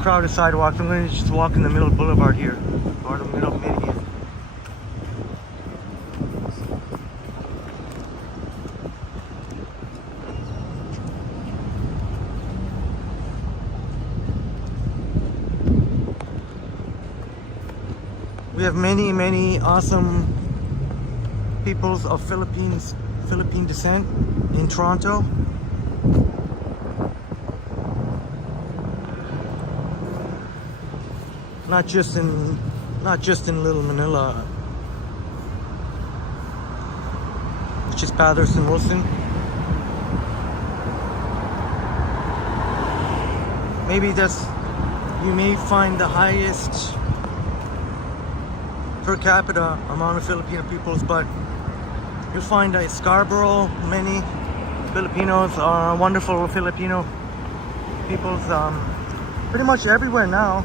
crowded sidewalks. I'm going to just walk in the middle boulevard here, or the middle median. We have many awesome peoples of Philippine descent in Toronto. Not just in Little Manila, which is Patterson Wilson. Maybe you may find the highest per capita amount of Filipino peoples, but you'll find that Scarborough, many Filipinos are wonderful Filipino peoples. Pretty much everywhere now.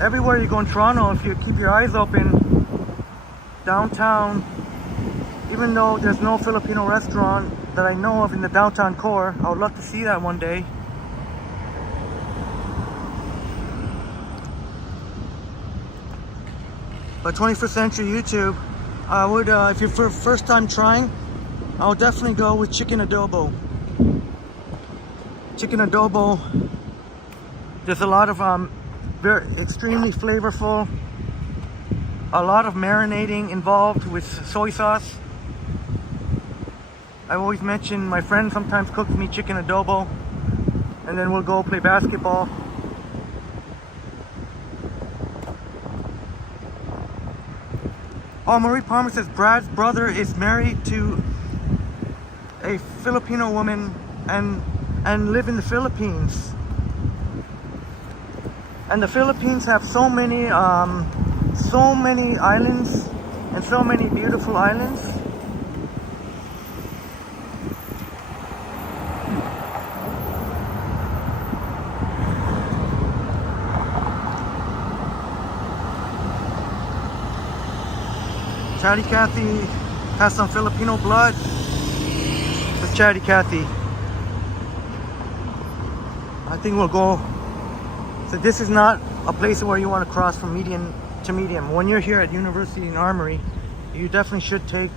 Everywhere you go in Toronto, if you keep your eyes open, downtown, even though there's no Filipino restaurant that I know of in the downtown core, I would love to see that one day. But 21st Century YouTube, I would, if you're for first time trying, I would definitely go with chicken adobo. Chicken adobo, there's a lot of very extremely flavorful, a lot of marinating involved with soy sauce. I always mention my friend sometimes cooks me chicken adobo, and then we'll go play basketball. Oh, Marie Palmer says Brad's brother is married to a Filipino woman and live in the Philippines. And the Philippines have so many islands and so many beautiful islands. Chatty Cathy has some Filipino blood. It's Chatty Cathy. I think we'll go. So this is not a place where you want to cross from medium to medium. When you're here at University and Armory, you definitely should take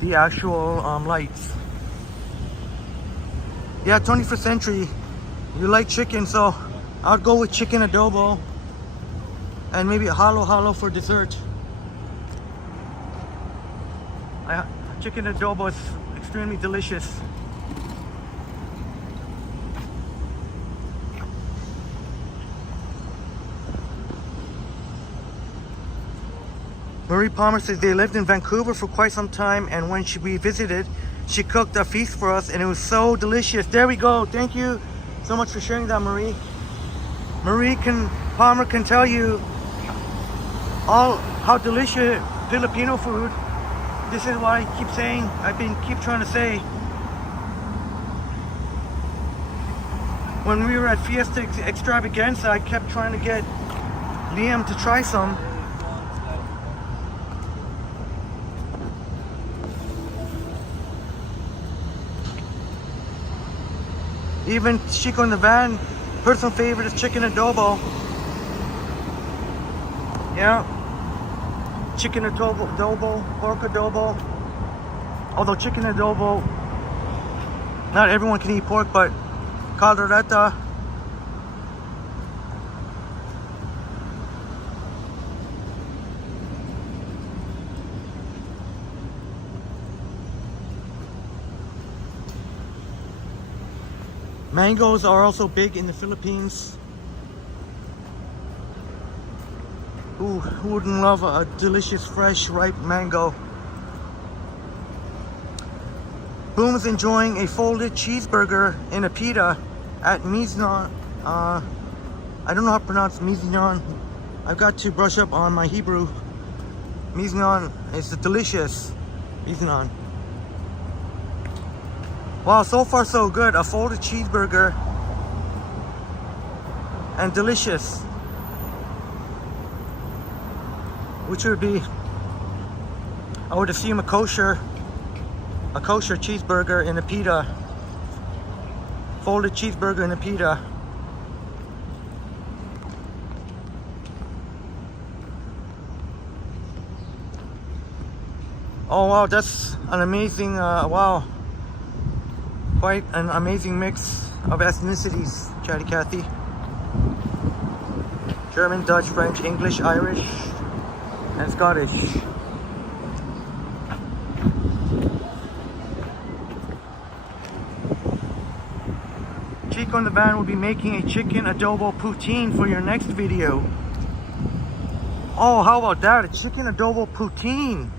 the actual lights. Yeah, 21st Century, you like chicken, so I'd go with chicken adobo and maybe a halo for dessert. Chicken adobo is extremely delicious. Marie Palmer says they lived in Vancouver for quite some time, and when we visited, she cooked a feast for us and it was so delicious. There we go. Thank you so much for sharing that, Marie. Palmer can tell you all how delicious Filipino food. This is what I keep saying. Keep trying to say. When we were at Fiesta Extravaganza, I kept trying to get Liam to try some. Even Chico in the van, personal favorite is chicken adobo. Yeah. Chicken adobo, pork adobo. Although chicken adobo, not everyone can eat pork, but caldereta. Mangoes are also big in the Philippines. Ooh, who wouldn't love a delicious, fresh, ripe mango? Boom is enjoying a folded cheeseburger in a pita at Miznon. I don't know how to pronounce Miznon. I've got to brush up on my Hebrew. Miznon is delicious. Miznon. Wow, so far so good. A folded cheeseburger and delicious. Which would be, I would assume, a kosher cheeseburger in a pita. Folded cheeseburger in a pita. Oh wow, that's an amazing, wow. Quite an amazing mix of ethnicities, Chatty Cathy. German, Dutch, French, English, Irish, and Scottish. Chico in the van will be making a chicken adobo poutine for your next video. Oh, how about that? A chicken adobo poutine.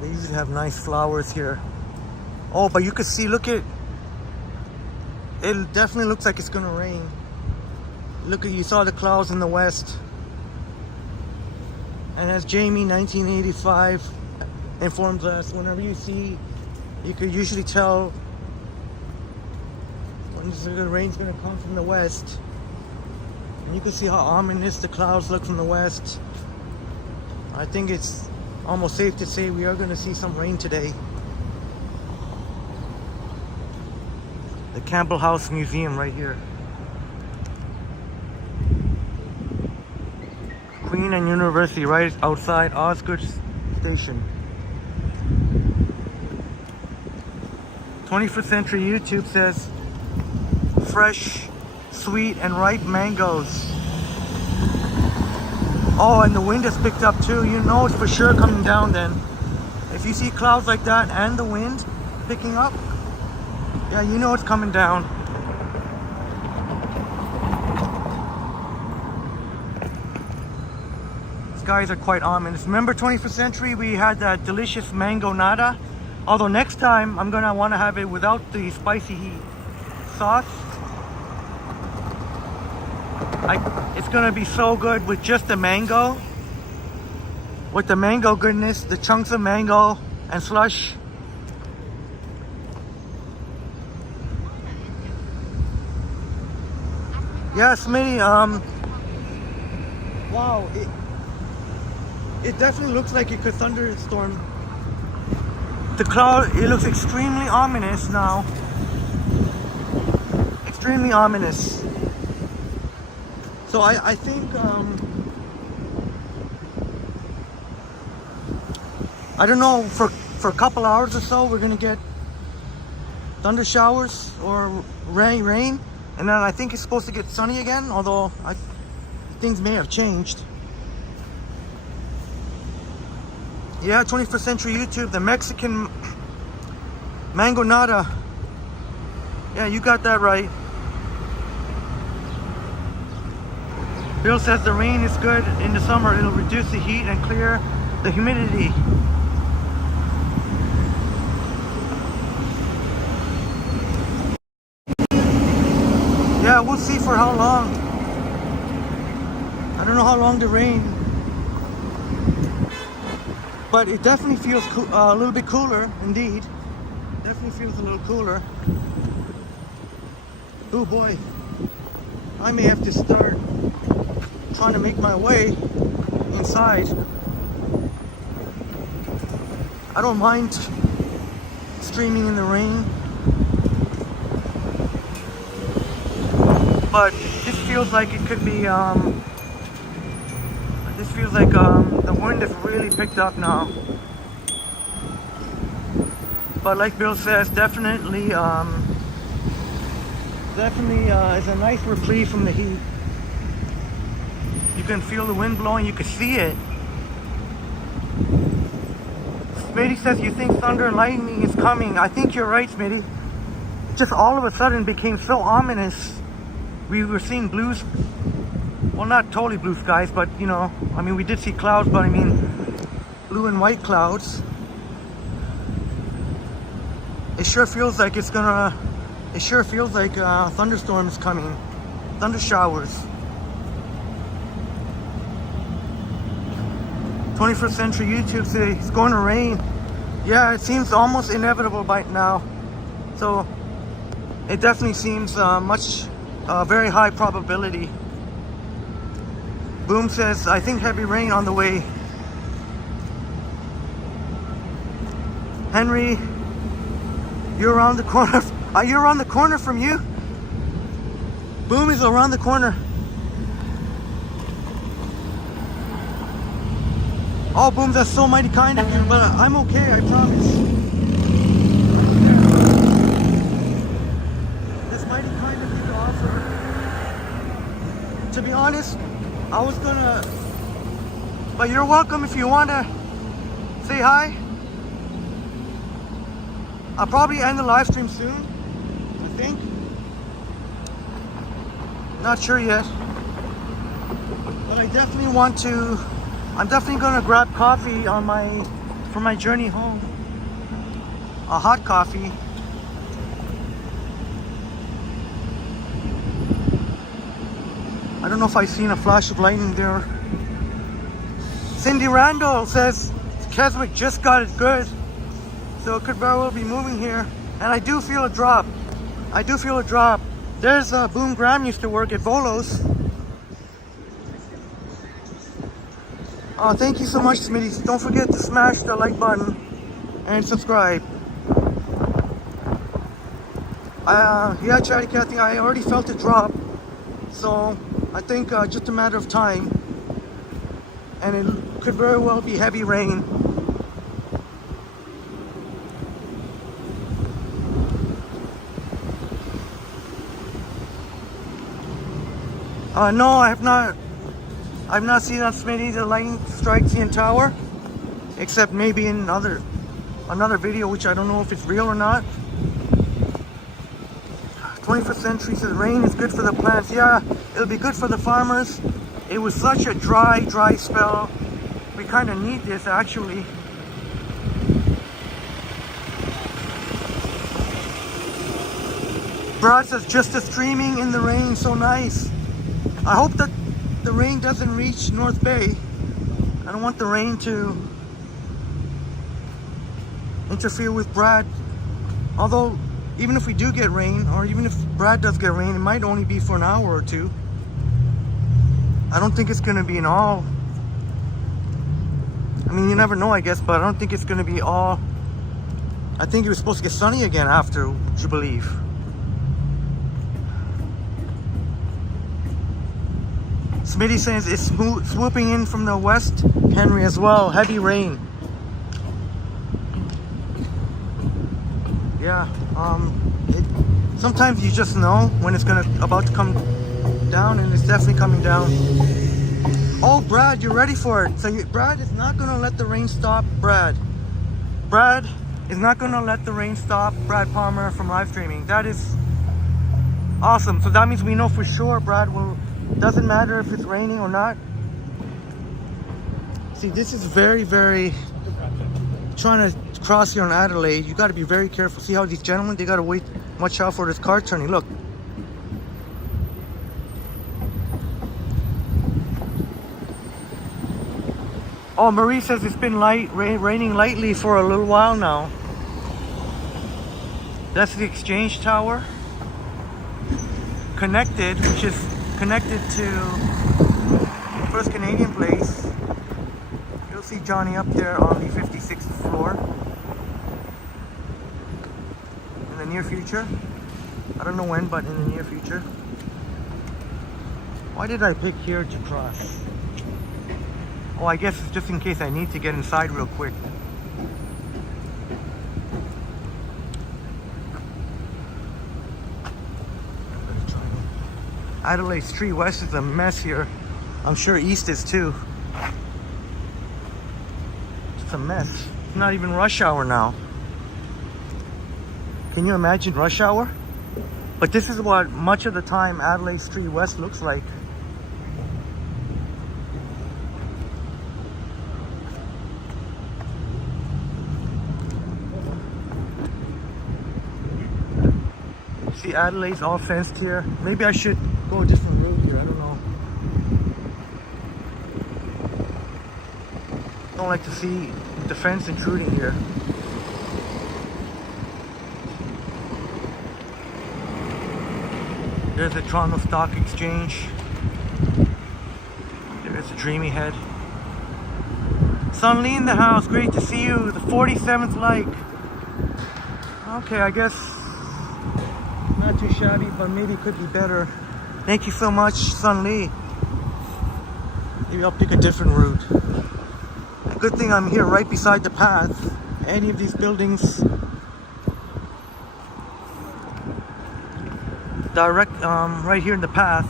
They usually have nice flowers here. Oh, but you can see, look at it, definitely looks like it's gonna rain. Look at, you saw the clouds in the west. And as Jamie 1985 informs us, whenever you see, you could usually tell when the rain's gonna come from the west. And you can see how ominous the clouds look from the west. I think it's almost safe to say we are going to see some rain today. The Campbell House Museum right here. Queen and University right outside Osgood Station. 21st Century YouTube says fresh, sweet and ripe mangoes. Oh, and the wind has picked up too. You know it's for sure coming down then. If you see clouds like that and the wind picking up, yeah, you know it's coming down. Skies are quite ominous. Remember 21st Century, we had that delicious mango nada? Although next time I'm gonna want to have it without the spicy sauce. It's gonna be so good with just the mango. With the mango goodness, the chunks of mango and slush. Yeah, Smitty, wow, it definitely looks like it could thunderstorm. The cloud, it looks extremely ominous now. Extremely ominous. So I think, I don't know, for a couple hours or so, we're gonna get thunder showers or rain. And then I think it's supposed to get sunny again, although things may have changed. Yeah, 21st Century YouTube, the Mexican mango nada. Yeah, you got that right. Bill says the rain is good in the summer. It'll reduce the heat and clear the humidity. Yeah, we'll see for how long. I don't know how long the rain, but it definitely feels a little bit cooler, indeed. Definitely feels a little cooler. Oh boy, I may have to start trying to make my way inside. I don't mind streaming in the rain, but this feels like it could be, this feels like the wind has really picked up now. But like Bill says, definitely is a nice reprieve from the heat. You can feel the wind blowing, you can see it. Smitty says you think thunder and lightning is coming. I think you're right, Smitty. It just all of a sudden became so ominous. We were seeing blues, well, not totally blue skies, but you know, I mean, we did see clouds, but I mean blue and white clouds. It sure feels like it's gonna, it sure feels like thunderstorms coming, thunder showers. 21st Century YouTube says it's going to rain. Yeah, it seems almost inevitable by now. So it definitely seems very high probability. Boom says, I think heavy rain on the way. Henry, you're around the corner. You're around the corner from you? Boom is around the corner. Oh, Boom, that's so mighty kind of you, but I'm okay, I promise. That's mighty kind of you to offer. To be honest, I was gonna, but you're welcome if you wanna say hi. I'll probably end the live stream soon, I think. Not sure yet. But I definitely want to, I'm definitely gonna grab coffee for my journey home. A hot coffee. I don't know if I've seen a flash of lightning there. Cindy Randall says Keswick just got it good. So it could very well be moving here. And I do feel a drop. I do feel a drop. There's Boom Graham used to work at Volo's. Oh, thank you so much, Smitty. Don't forget to smash the like button and subscribe. Yeah, Chatty Cathy, I already felt a drop. So I think just a matter of time. And it could very well be heavy rain. No, I have not. I've not seen on Smitty the lightning strike CN Tower, except maybe in another video, which I don't know if it's real or not. 21st Century says rain is good for the plants. Yeah, it'll be good for the farmers. It was such a dry spell. We kind of need this actually. Brad says just a streaming in the rain, so nice. I hope that the rain doesn't reach North Bay. I don't want the rain to interfere with Brad. Although, even if we do get rain, or even if Brad does get rain, it might only be for an hour or two. I don't think it's going to be an all. I mean, you never know, I guess, but I don't think it's going to be all. I think it was supposed to get sunny again after, would you believe? Smitty says it's swooping in from the west, Henry, as well. Heavy rain. Yeah, sometimes you just know when it's about to come down, and it's definitely coming down. Oh, Brad, you're ready for it. So Brad is not gonna let the rain stop. Brad is not gonna let the rain stop Brad Palmer from live streaming. That is awesome. So that means we know for sure Brad will. Doesn't matter if it's raining or not. See, this is very trying to cross here on Adelaide. You got to be very careful. See how these gentlemen, they got to watch out for this car turning. Look. Oh, Marie says it's been raining lightly for a little while now. That's the Exchange Tower. Connected, which is connected to First Canadian Place. You'll see Johnny up there on the 56th floor in the near future. I don't know when, but in the near future. Why did I pick here to cross? Oh, I guess it's just in case I need to get inside real quick. Adelaide Street West is a mess here. I'm sure East is too. It's a mess. It's not even rush hour now. Can you imagine rush hour? But this is what much of the time Adelaide Street West looks like. See, Adelaide's all fenced here. Maybe I should go a different route here. I don't know. Don't like to see the fence intruding here. There's the Toronto Stock Exchange. There's There's a dreamy head. Sun Lee in the house, great to see you. The 47th like. Okay, I guess not too shabby, but maybe it could be better. Thank you so much, Sun Lee. Maybe I'll pick a different route. A good thing I'm here right beside the path. Any of these buildings direct right here in the path.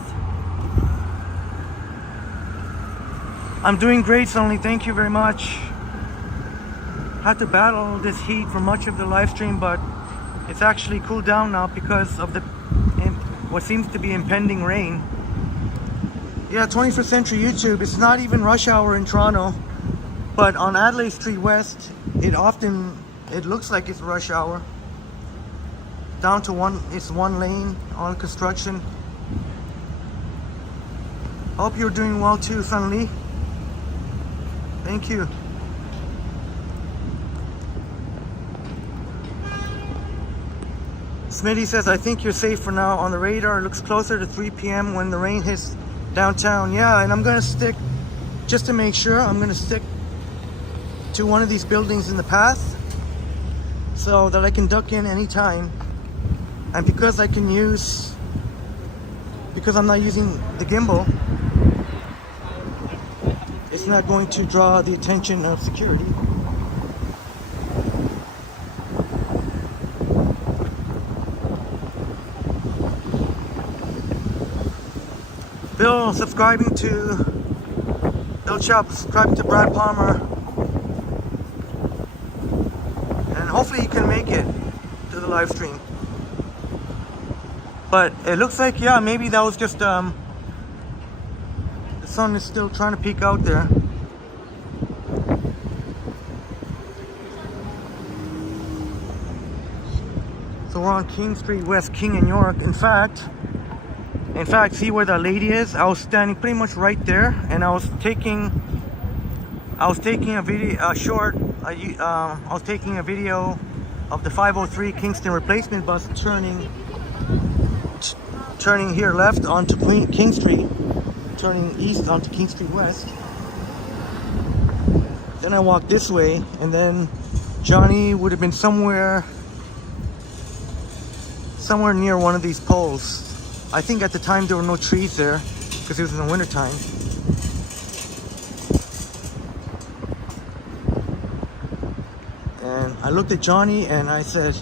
I'm doing great, Sun Lee. Thank you very much. Had to battle this heat for much of the live stream, but it's actually cooled down now because of the what seems to be impending rain. Yeah, 21st Century YouTube. It's not even rush hour in Toronto, but on Adelaide Street West, it looks like it's rush hour. Down to it's one lane on construction. Hope you're doing well too, Sun Lee. Thank you. Smitty says, I think you're safe for now. On the radar, it looks closer to 3 p.m. when the rain hits downtown. Yeah, and I'm gonna stick, just to make sure, I'm gonna stick to one of these buildings in the path so that I can duck in anytime. And because I'm not using the gimbal, it's not going to draw the attention of security. Bill subscribing to Brad Palmer, and hopefully you can make it to the live stream. But it looks like, yeah, maybe that was just the sun is still trying to peek out there. So we're on King Street West, King and York. In fact, see where that lady is? I was standing pretty much right there, and I was taking a video, I was taking a video of the 503 Kingston replacement bus turning here left onto King Street, turning east onto King Street West. Then I walked this way, and then Johnny would have been somewhere near one of these poles. I think at the time there were no trees there because it was in the winter time. And I looked at Johnny and I said,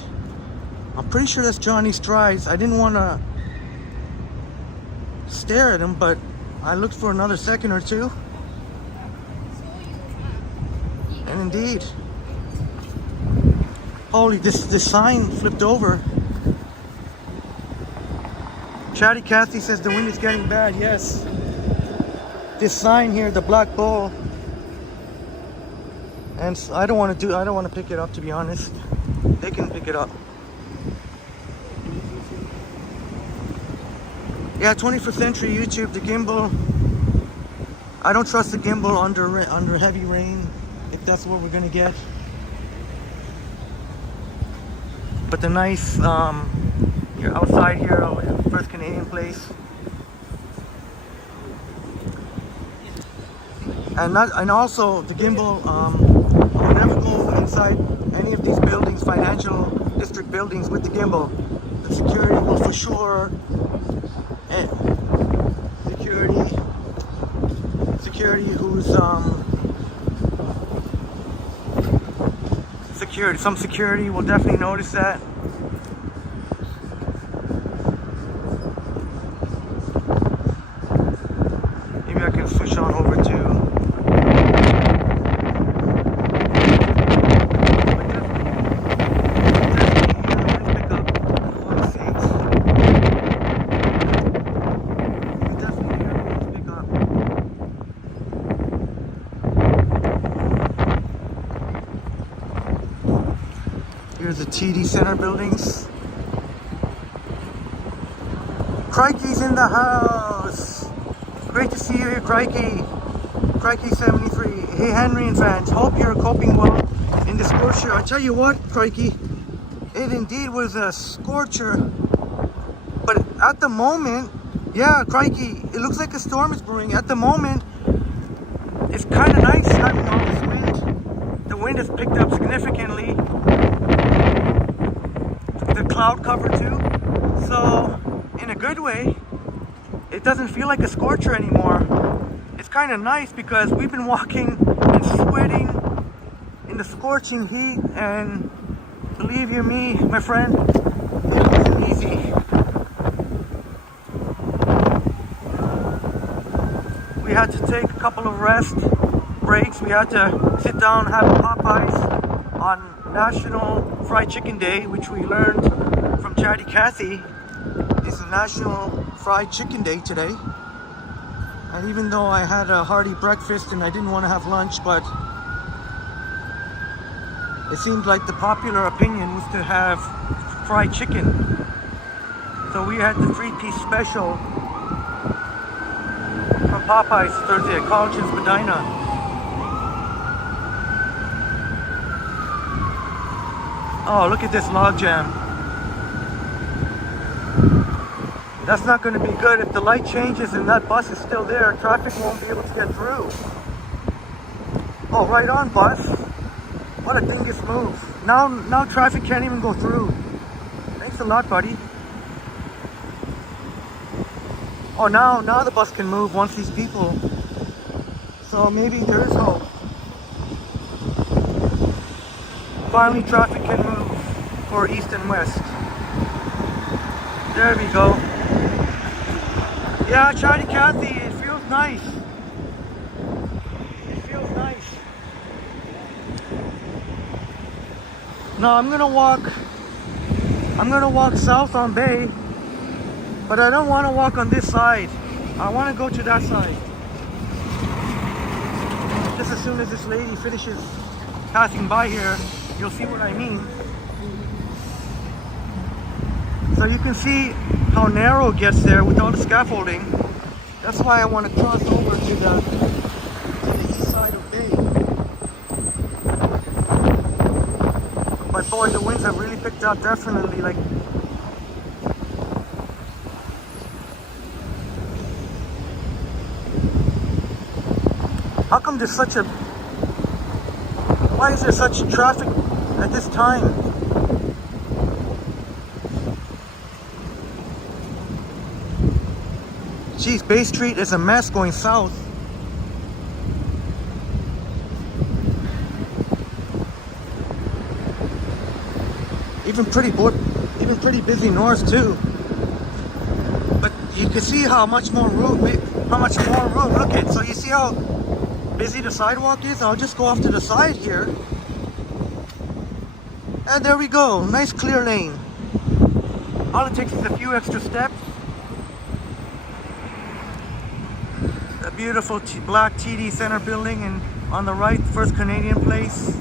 I'm pretty sure that's Johnny Strides. I didn't want to stare at him, but I looked for another second or two. And indeed, holy, this sign flipped over. Chatty Cathy says the wind is getting bad. Yes. This sign here, the Black Bull, and I don't want to pick it up, to be honest. They can pick it up. Yeah, 21st Century YouTube, the gimbal. I don't trust the gimbal under heavy rain, if that's what we're gonna get. But the nice, you're outside here, First Canadian Place, and also the gimbal. I'll never go inside any of these buildings, financial district buildings, with the gimbal. The security will for sure. Security who's some security will definitely notice that. Maybe I can switch on over to the TD Center buildings. Crikey's in the house. Great to see you here, Crikey. Crikey 73. Hey, Henry and fans. Hope you're coping well in the scorcher. I tell you what, Crikey, it indeed was a scorcher. But at the moment, yeah, Crikey, it looks like a storm is brewing. At the moment, it's kind of nice having all this wind. The wind has picked up significantly. The cloud cover too. So, in a good way, it doesn't feel like a scorcher anymore. It's kind of nice because we've been walking and sweating in the scorching heat, and believe you me, my friend, it wasn't easy. We had to take a couple of rest breaks. We had to sit down and have Popeyes on National Fried Chicken Day, which we learned from Chatty Cathy. It's a National Fried Chicken Day today. And even though I had a hearty breakfast and I didn't want to have lunch, but it seemed like the popular opinion was to have fried chicken. So we had the 3-piece special from Popeyes Thursday at College in Spadina. Oh, look at this log jam. That's not going to be good. If the light changes and that bus is still there, traffic won't be able to get through. Oh, right on, bus. What a dingus move. Now traffic can't even go through. Thanks a lot, buddy. Oh, now the bus can move once these people. So maybe there is hope. Finally, traffic can move for east and west. There we go. Yeah, Chatty Cathy, it feels nice. It feels nice. Now I'm gonna walk south on Bay, but I don't want to walk on this side. I want to go to that side. Just as soon as this lady finishes passing by here, you'll see what I mean. So you can see how narrow it gets there with all the scaffolding. That's why I want to cross over to the east side of Bay. But boy, the winds have really picked up, definitely. Like, how come there's such a... Why is there such traffic at this time? Geez, Bay Street is a mess going south. Even pretty busy north too. But you can see how much more room. Look at, so you see how busy the sidewalk is? I'll just go off to the side here. And there we go, nice clear lane. All it takes is a few extra steps. A beautiful black TD Center building, and on the right, First Canadian Place.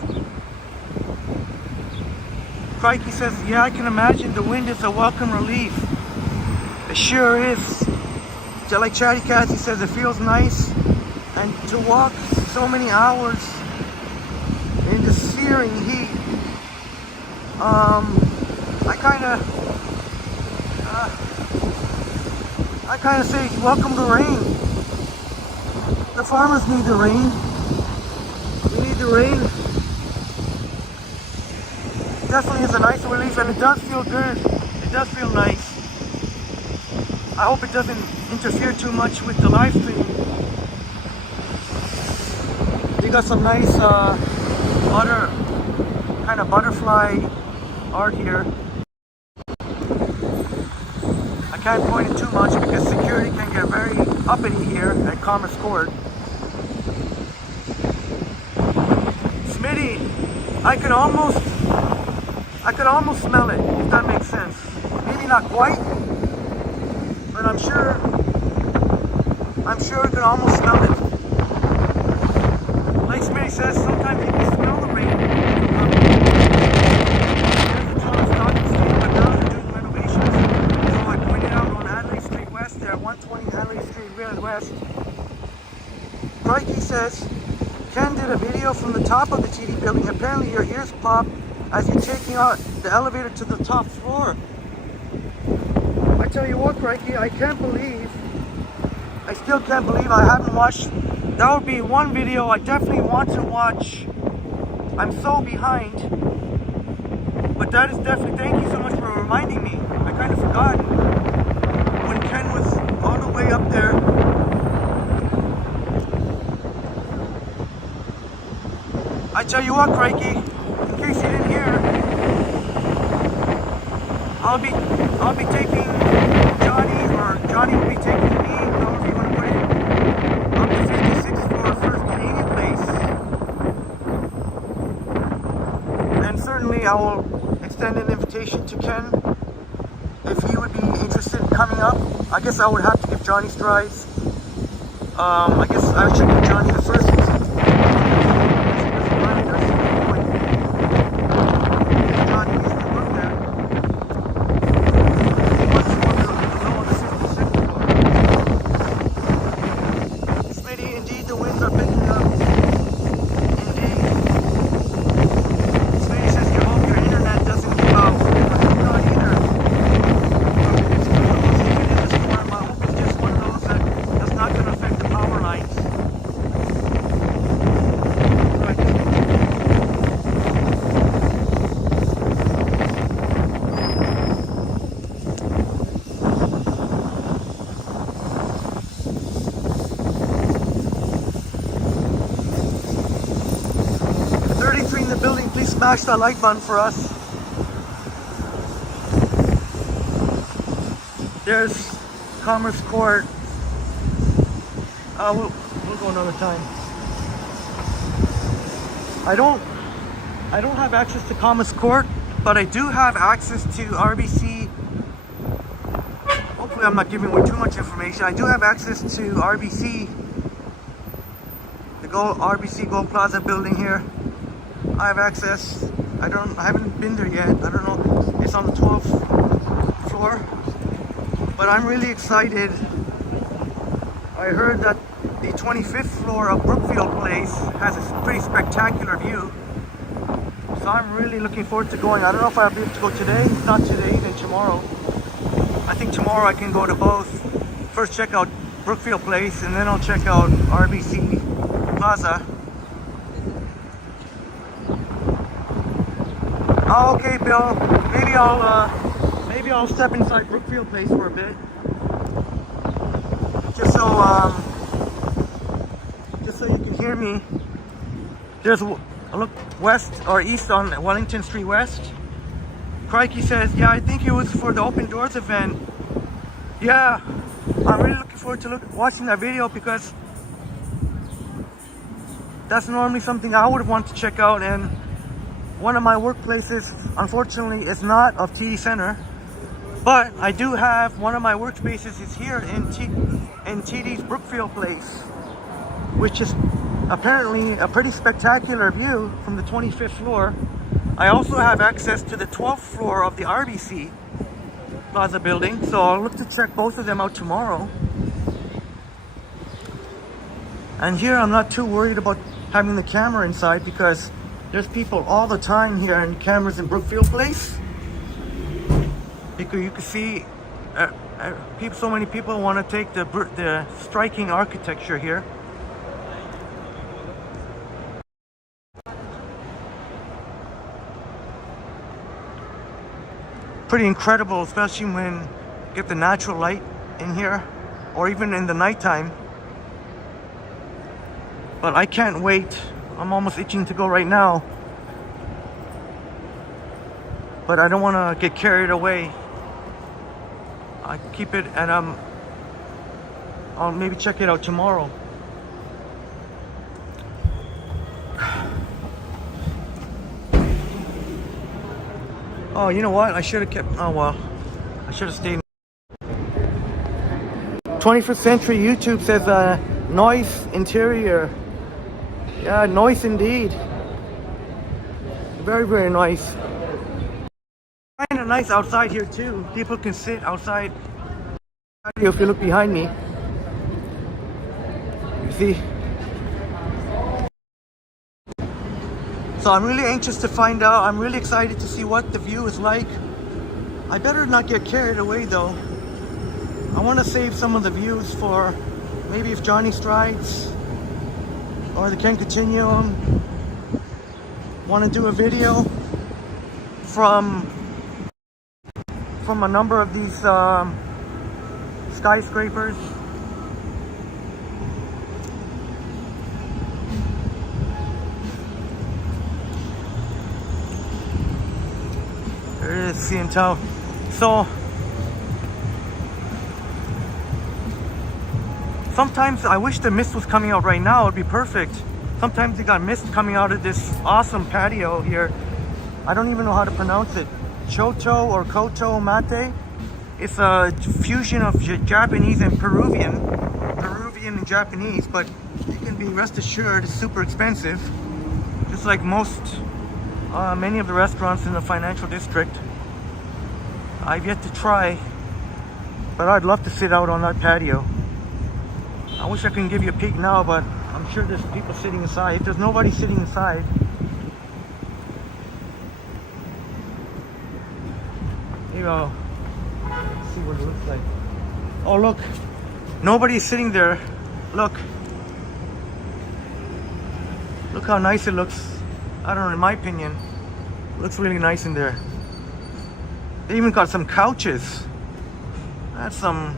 Crikey says, yeah, I can imagine the wind is a welcome relief. It sure is. Just like Chatty Cathy says, it feels nice. And to walk so many hours in the searing heat, I kind of say, welcome to rain. The farmers need the rain. We need the rain. It definitely is a nice relief, and it does feel good. It does feel nice. I hope it doesn't interfere too much with the live stream. We got some nice kind of butterfly art here. I can't point it too much because security can get very uppity here at Commerce Court. Smitty, I could almost smell it, if that makes sense. Maybe not quite, but I'm sure I could almost smell it. Like Smitty says, sometimes you can smell the rain. There's a John Stockton Street, but now they're doing renovations. So I pointed out on Adelaide Street West there, 120 Adelaide Street West. Crikey says, Ken did a video from the top of the TD building. Apparently your ears pop as you're taking out the elevator to the top floor. I tell you what, Crikey, I still can't believe I haven't watched that would be one video I definitely want to watch. I'm so behind. But that is definitely, thank you so much for reminding me. I kind of forgot when Ken was all the way up there. I tell you what, Crikey, in case you didn't hear, I'll be taking Johnny, or Johnny will be taking me, however you want to put it, up to 56 for our first Canadian place. And certainly I will extend an invitation to Ken if he would be interested in coming up. I guess I would have to give Johnny strides. I guess I should give Johnny the first. Smash that like button for us. There's Commerce Court. We'll go another time. I don't have access to Commerce Court, but I do have access to RBC. Hopefully I'm not giving away too much information. I do have access to RBC, the RBC Gold Plaza building here. I have access. I haven't been there yet. I don't know. It's on the 12th floor. But I'm really excited. I heard that the 25th floor of Brookfield Place has a pretty spectacular view. So I'm really looking forward to going. I don't know if I'll be able to go today. If not today, then tomorrow. I think tomorrow I can go to both. First check out Brookfield Place, and then I'll check out RBC Plaza. Oh, okay, Bill. Maybe I'll step inside Brookfield Place for a bit, just so you can hear me. There's a look west or east on Wellington Street West. Crikey says, yeah, I think it was for the Open Doors event. Yeah, I'm really looking forward to watching that video, because that's normally something I would want to check out. And one of my workplaces, unfortunately, is not of TD Center, but I do have one of my workspaces is here in TD's Brookfield Place, which is apparently a pretty spectacular view from the 25th floor. I also have access to the 12th floor of the RBC Plaza building, so I'll look to check both of them out tomorrow. And here I'm not too worried about having the camera inside, because there's people all the time here, and cameras in Brookfield Place. Because you can see, so many people want to take the striking architecture here. Pretty incredible, especially when you get the natural light in here, or even in the nighttime. But I can't wait. I'm almost itching to go right now, but I don't want to get carried away. I keep it, and I'll maybe check it out tomorrow. Oh, you know what? I should have kept. Oh well, I should have stayed. 21st Century YouTube says noise interior. Yeah, nice indeed. Very, very nice. Kind of nice outside here too. People can sit outside. If you look behind me, you see. So I'm really anxious to find out. I'm really excited to see what the view is like. I better not get carried away though. I want to save some of the views for maybe if Johnny strides. or the Ken Continuum. Want to do a video from a number of these skyscrapers. There it is, CN Tower. So sometimes I wish the mist was coming out right now. It'd be perfect. Sometimes you got mist coming out of this awesome patio here. I don't even know how to pronounce it. Choto or Koto Mate. It's a fusion of Japanese and Peruvian and Japanese, but you can be rest assured it's super expensive. Just like many of the restaurants in the financial district. I've yet to try, but I'd love to sit out on that patio. I wish I could give you a peek now, but I'm sure there's people sitting inside. If there's nobody sitting inside, maybe I'll see what it looks like. Oh look, nobody's sitting there. Look how nice it looks. I don't know, in my opinion, it looks really nice in there. They even got some couches. That's a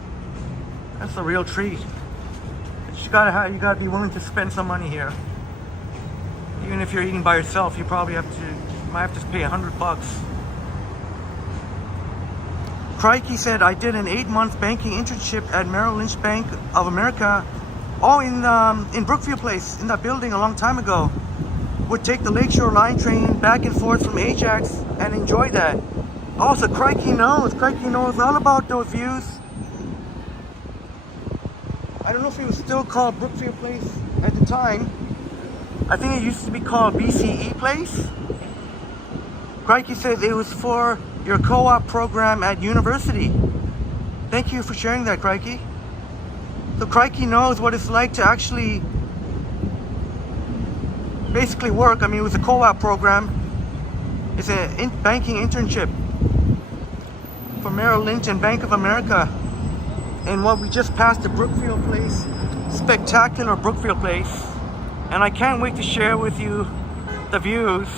real treat. You gotta be willing to spend some money here. Even if you're eating by yourself, you might have to pay $100. Crikey said, I did an 8-month banking internship at Merrill Lynch Bank of America. Oh, in Brookfield Place, in that building a long time ago. Would take the Lakeshore Line train back and forth from Ajax and enjoy that. Oh, so Crikey knows all about those views. I don't know if it was still called Brookfield Place at the time. I think it used to be called BCE Place. Crikey said it was for your co-op program at university. Thank you for sharing that, Crikey. So Crikey knows what it's like to actually basically work. I mean, it was a co-op program. It's a banking internship for Merrill Lynch and Bank of America. And what we just passed the Brookfield Place, spectacular Brookfield Place. And I can't wait to share with you the views,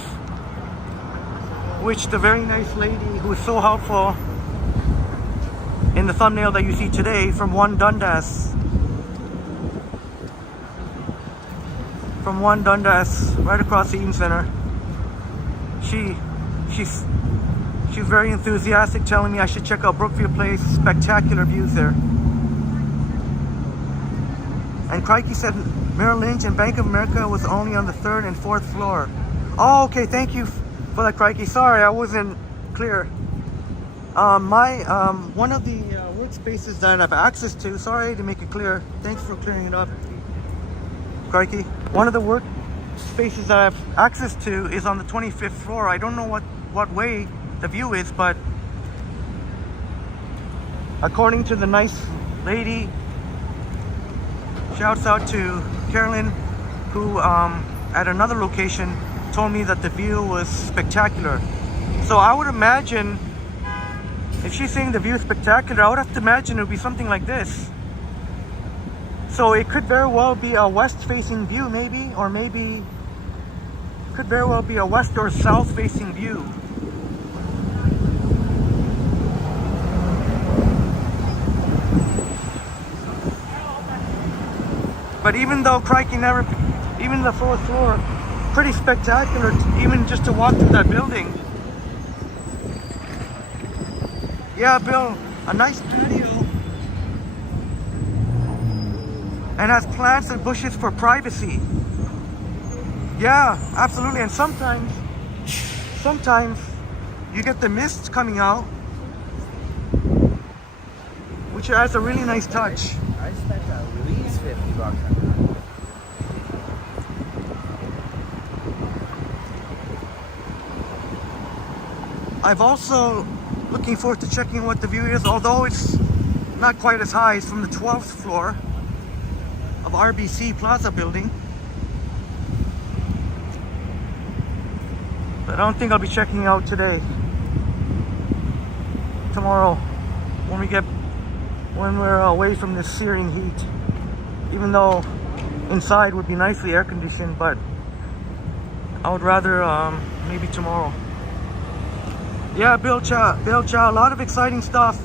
which the very nice lady who was so helpful in the thumbnail that you see today from One Dundas. From One Dundas, right across the Eaton Center. She's very enthusiastic, telling me I should check out Brookfield Place. Spectacular views there. And Crikey said Merrill Lynch and Bank of America was only on the 3rd and 4th floor. Oh, okay, thank you for that, Crikey. Sorry, I wasn't clear. One of the workspaces that I have access to, sorry to make it clear, thanks for clearing it up, Crikey. One of the workspaces that I have access to is on the 25th floor. I don't know what way the view is, but according to the nice lady, shouts out to Carolyn, who at another location told me that the view was spectacular. So I would imagine, if she's saying the view is spectacular, I would have to imagine it would be something like this. So it could very well be a west-facing view, maybe, or maybe could very well be a west or south-facing view. But even though Crikey even the 4th floor, pretty spectacular, even just to walk through that building. Yeah, Bill, a nice patio. And has plants and bushes for privacy. Yeah, absolutely. And sometimes you get the mist coming out, which adds a really nice touch. I spent at least $50 on that. I've also looking forward to checking what the view is, although it's not quite as high. It's from the 12th floor of RBC Plaza building. But I don't think I'll be checking out today. Tomorrow, when we're away from this searing heat. Even though inside would be nicely air conditioned, but I would rather maybe tomorrow. Yeah, Bill Chow, a lot of exciting stuff.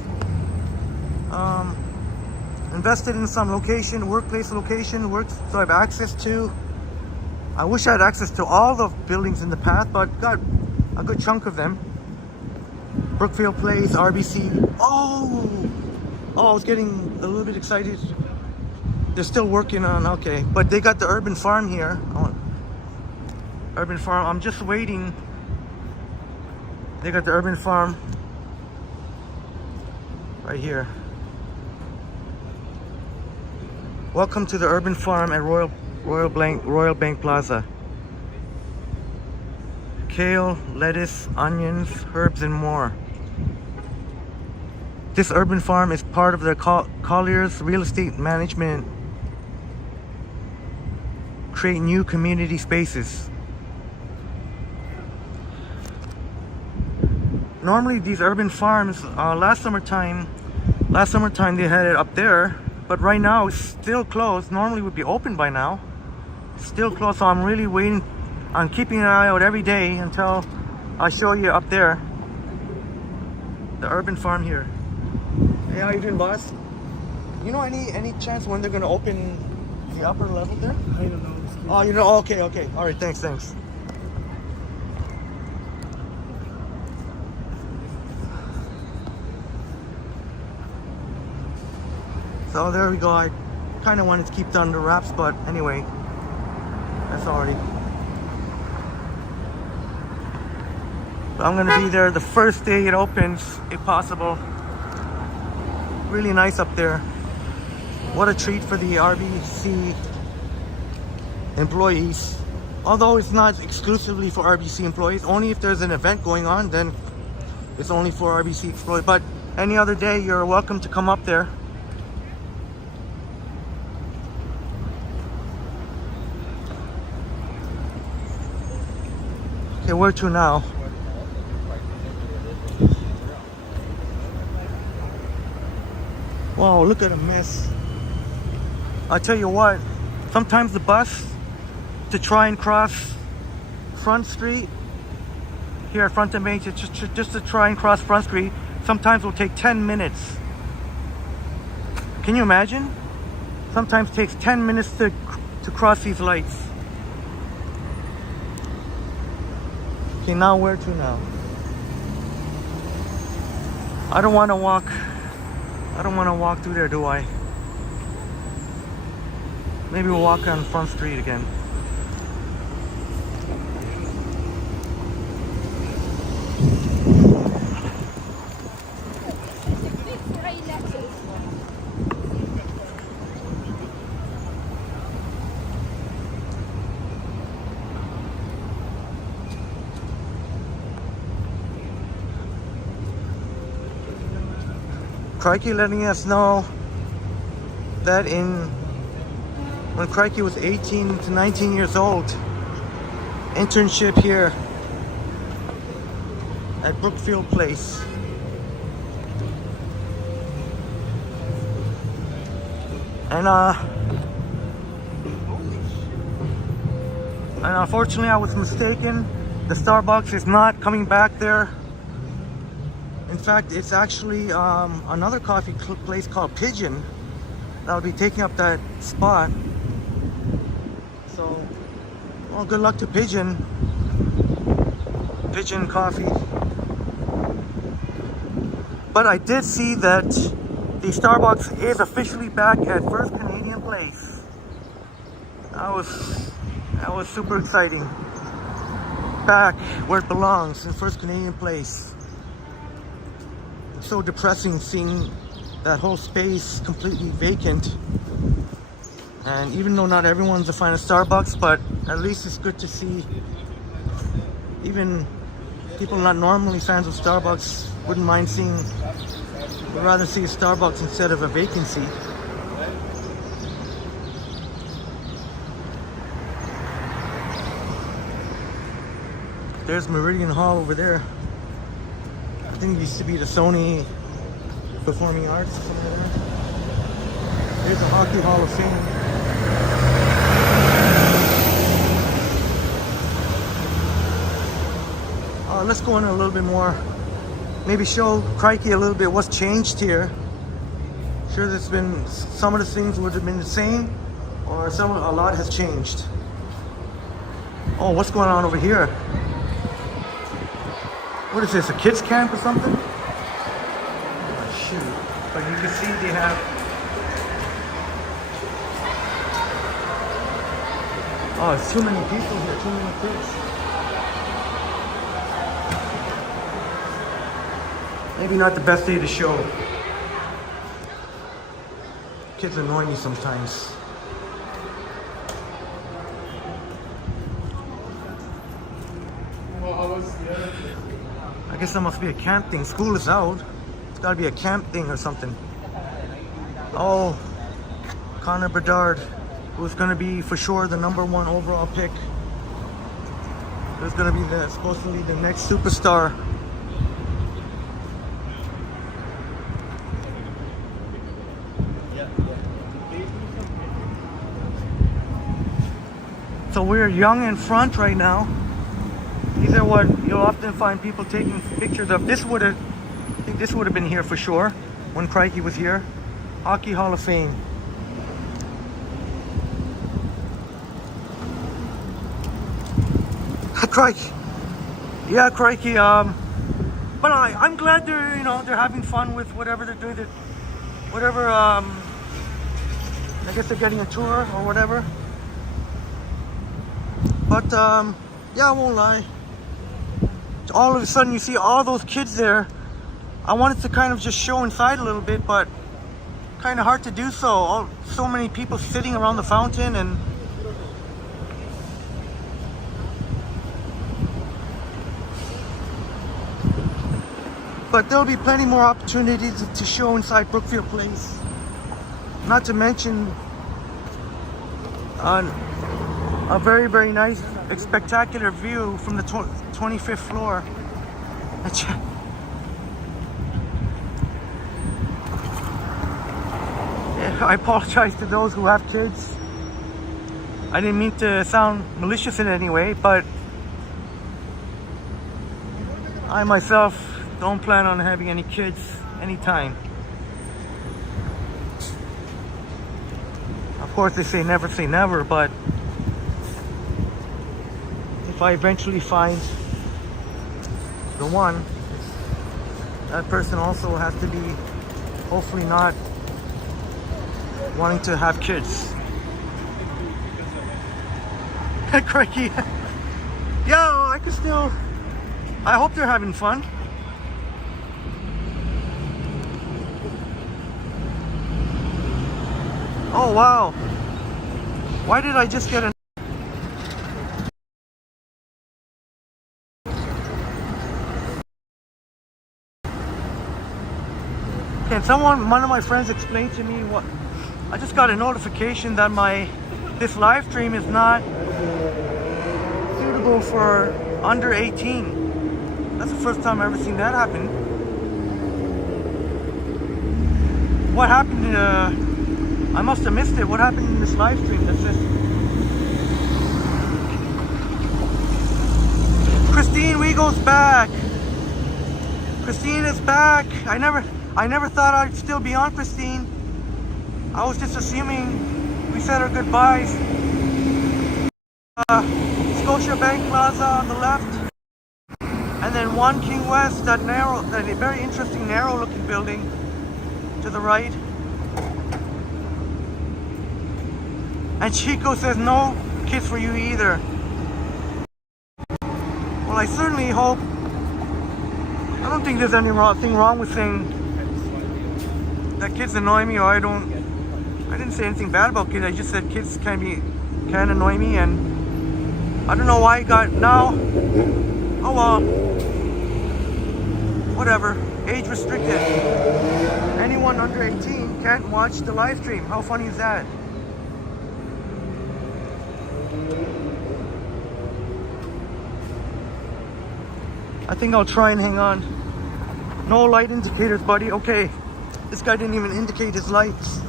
Invested in some location, workplace location, so I have access to. I wish I had access to all the buildings in the path, but got a good chunk of them. Brookfield Place, RBC. Oh, I was getting a little bit excited. They're still working on, okay, but they got the urban farm here. Urban farm, I'm just waiting. They got the urban farm right here. Welcome to the urban farm at Royal Bank Plaza. Kale, lettuce, onions, herbs, and more. This urban farm is part of the Colliers Real Estate Management. Create new community spaces. Normally these urban farms, last summertime they had it up there, but right now it's still closed. Normally would be open by now. Still closed, so I'm really waiting. I'm keeping an eye out every day until I show you up there. The urban farm here. Hey, how you doing, boss? You know any chance when they're gonna open the upper level there? I don't know. Oh, you know, okay. All right, thanks. So there we go. I kind of wanted to keep it under wraps, but anyway, that's already. But I'm gonna be there the first day it opens, if possible. Really nice up there. What a treat for the RBC employees. Although it's not exclusively for RBC employees, only if there's an event going on, then it's only for RBC employees. But any other day, you're welcome to come up there. Okay, where to now? Wow, look at the mess. I tell you what, sometimes the bus to try and cross Front Street here at Front and Main, just to try and cross Front Street, sometimes will take 10 minutes. Can you imagine? Sometimes it takes 10 minutes to cross these lights. Okay, now where to now? I don't want to walk through there, do I? Maybe we'll walk on Front Street again. Crikey letting us know that when Crikey was 18 to 19 years old, internship here at Brookfield Place. And unfortunately I was mistaken. The Starbucks is not coming back there. In fact, it's actually another coffee place called Pigeon that'll be taking up that spot. So, well, good luck to Pigeon Coffee. But I did see that the Starbucks is officially back at First Canadian Place. That was super exciting. Back where it belongs, in First Canadian Place. So depressing seeing that whole space completely vacant. And even though not everyone's a fan of Starbucks, but at least it's good to see even people not normally fans of Starbucks would rather see a Starbucks instead of a vacancy. There's Meridian Hall over there. I think it used to be the Sony Performing Arts or something like that. There's the Hockey Hall of Fame. Let's go in a little bit more. Maybe show Crikey a little bit what's changed here. Sure, there's been some of the things would have been the same, or a lot has changed. Oh, what's going on over here? What is this, a kids camp or something? Oh, shoot. But you can see they have... Oh, it's too many people here, too many kids. Maybe not the best day to show. Kids annoy me sometimes. I guess that must be a camp thing. School is out. It's gotta be a camp thing or something. Oh, Connor Bedard, who's gonna be for sure the #1 overall pick. Who's gonna be supposed to be the next superstar. So we're young in front right now. These are what you'll often find people taking pictures of. I think this would have been here for sure when Crikey was here. Hockey Hall of Fame. Crikey. Yeah, Crikey. But I'm glad they're having fun with whatever they're doing. Whatever. I guess they're getting a tour or whatever. But yeah, I won't lie. All of a sudden you see all those kids there. I wanted to kind of just show inside a little bit, but kind of hard to do so. So many people sitting around the fountain, and but there'll be plenty more opportunities to show inside Brookfield Place. Not to mention a very, very nice, spectacular view from the 25th floor. I apologize to those who have kids. I didn't mean to sound malicious in any way, but I myself don't plan on having any kids anytime. Of course, they say never, but if I eventually find the one, that person also has to be hopefully not wanting to have kids. Crikey. Yeah, I could still... I hope they're having fun. Oh, wow. Why did I just get a... Can one of my friends explain to me what... I just got a notification that this live stream is not suitable for under 18. That's the first time I've ever seen that happen. What happened? I must have missed it. What happened in this live stream? That's it. Christine Weagle's back. Christine is back. I never thought I'd still be on, Christine. I was just assuming we said our goodbyes. Scotiabank Plaza on the left, and then 1 King West, that very interesting narrow-looking building to the right. And Chico says no kids for you either. Well, I certainly hope. I don't think there's anything wrong with saying that kids annoy me, or I didn't say anything bad about kids. I just said kids can annoy me, and I don't know why I got now. Oh well. Whatever. Age restricted. Anyone under 18 can't watch the live stream. How funny is that? I think I'll try and hang on. No light indicators, buddy. Okay. This guy didn't even indicate his lights.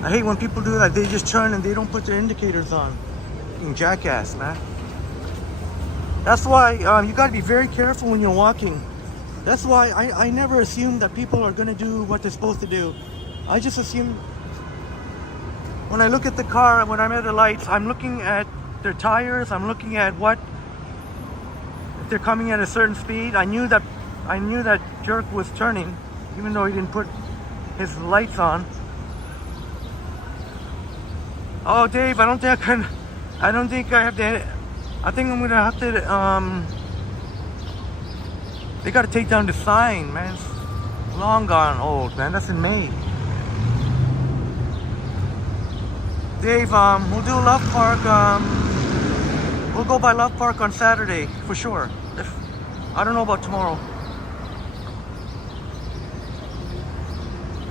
I hate when people do that. They just turn and they don't put their indicators on. Fucking jackass, man. That's why you got to be very careful when you're walking. That's why I never assume that people are going to do what they're supposed to do. I just assume when I look at the car, when I'm at the lights, I'm looking at their tires. I'm looking at what, if they're coming at a certain speed. I knew that jerk was turning, even though he didn't put his lights on. Oh, Dave, I don't think I have to. I think I'm gonna have to. They gotta take down the sign, man. It's long gone old, man. That's in May. Dave, we'll do Love Park. We'll go by Love Park on Saturday for sure. I don't know about tomorrow.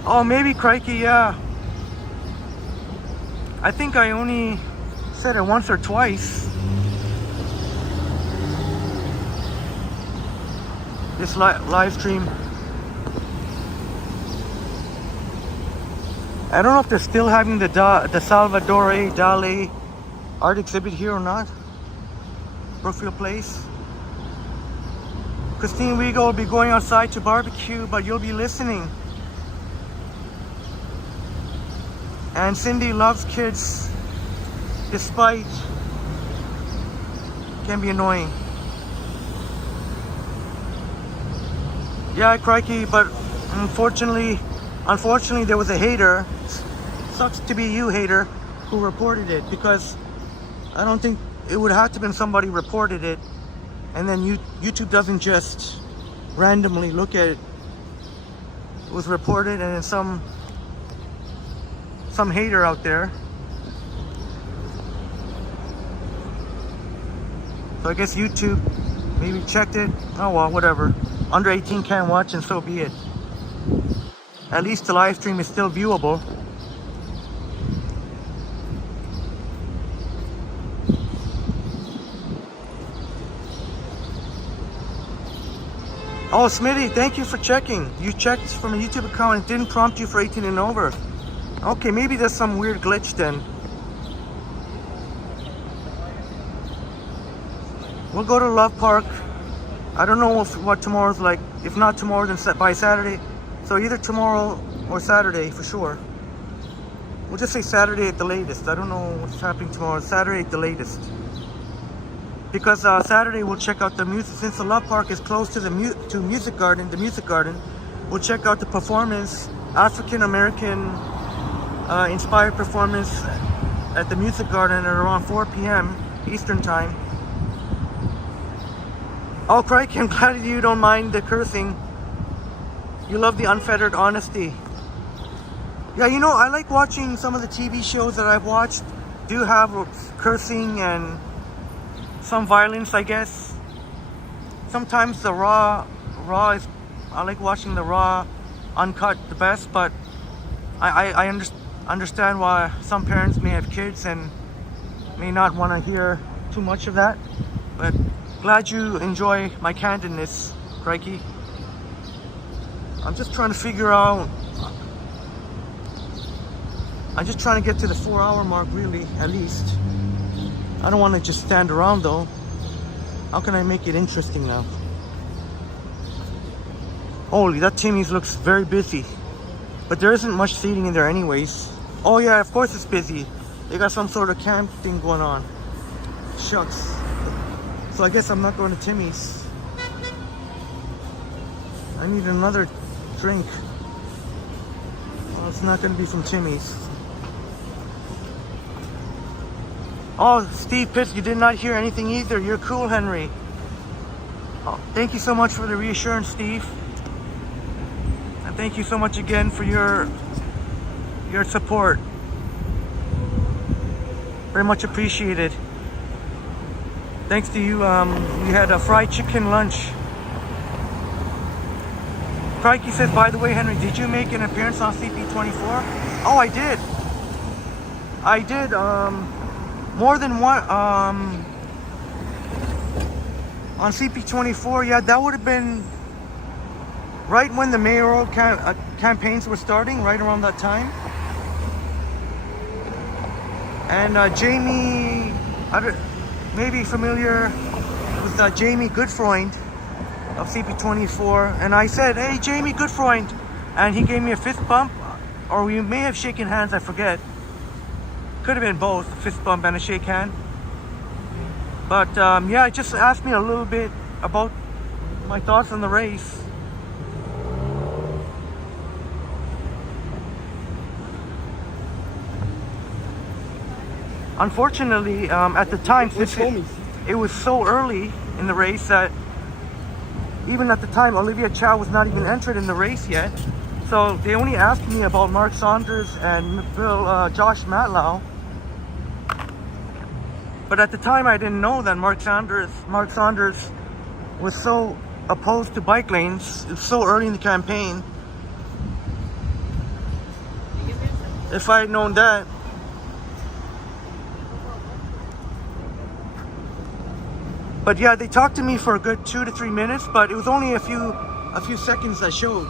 Oh, maybe crikey, yeah. I think I only said it once or twice. This live stream. I don't know if they're still having the Salvador Dali art exhibit here or not. Brookfield Place. Christine Wiegel will be going outside to barbecue, but you'll be listening. And Cindy loves kids, despite can be annoying. Yeah, crikey, but unfortunately there was a hater. Sucks to be you, hater, who reported it, because I don't think it would have to been somebody reported it, and then YouTube doesn't just randomly look at it. It was reported, and then some hater out there. So I guess YouTube maybe checked it. Oh well, whatever. Under 18 can't watch, and so be it. At least the live stream is still viewable. Oh, Smitty, thank you for checking. You checked from a YouTube account and it didn't prompt you for 18 and over. Okay, maybe there's some weird glitch then. We'll go to Love Park. I don't know what tomorrow's like. If not tomorrow, then by Saturday. So either tomorrow or Saturday for sure. We'll just say Saturday at the latest. I don't know what's happening tomorrow. Saturday at the latest. Because Saturday we'll check out the music. Since the Love Park is close to the Music Garden, we'll check out the performance, African American inspired performance at the Music Garden at around 4 p.m. Eastern time. Oh, crikey, I'm glad you don't mind the cursing. You love the unfettered honesty. Yeah, you know, I like watching some of the TV shows that I've watched do have cursing and some violence, I guess. Sometimes the raw is, I like watching the raw uncut the best, but I understand why some parents may have kids and may not want to hear too much of that. But glad you enjoy my candidness, crikey. I'm just trying to figure out, I'm just trying to get to the 4-hour mark, really, at least. I don't want to just stand around though. How can I make it interesting now? Holy, that Timmy's looks very busy. But there isn't much seating in there anyways. Oh yeah, of course it's busy. They got some sort of camp thing going on. Shucks. So I guess I'm not going to Timmy's. I need another drink. Well, it's not going to be from Timmy's. Oh, Steve Pitts, you did not hear anything either. You're cool, Henry. Oh, thank you so much for the reassurance, Steve. And thank you so much again for your support. Very much appreciated. Thanks to you, we had a fried chicken lunch. Crikey says, by the way, Henry, did you make an appearance on CP24? Oh, I did. I did, more than one, on CP24, yeah, that would have been right when the mayoral campaigns were starting, right around that time. And Jamie, maybe familiar, it was with Jamie Goodfreund of CP24, and I said, "Hey, Jamie Goodfreund," and he gave me a fist bump, or we may have shaken hands, I forget. Could have been both, a fist bump and a shake hand. But yeah, just asked me a little bit about my thoughts on the race. Unfortunately, at the time, since it was so early in the race that even at the time, Olivia Chow was not even entered in the race yet. So they only asked me about Mark Saunders and Josh Matlow. But at the time, I didn't know that Mark Saunders was so opposed to bike lanes. It's so early in the campaign. If I had known that, but yeah, they talked to me for a good 2 to 3 minutes, but it was only a few seconds I showed.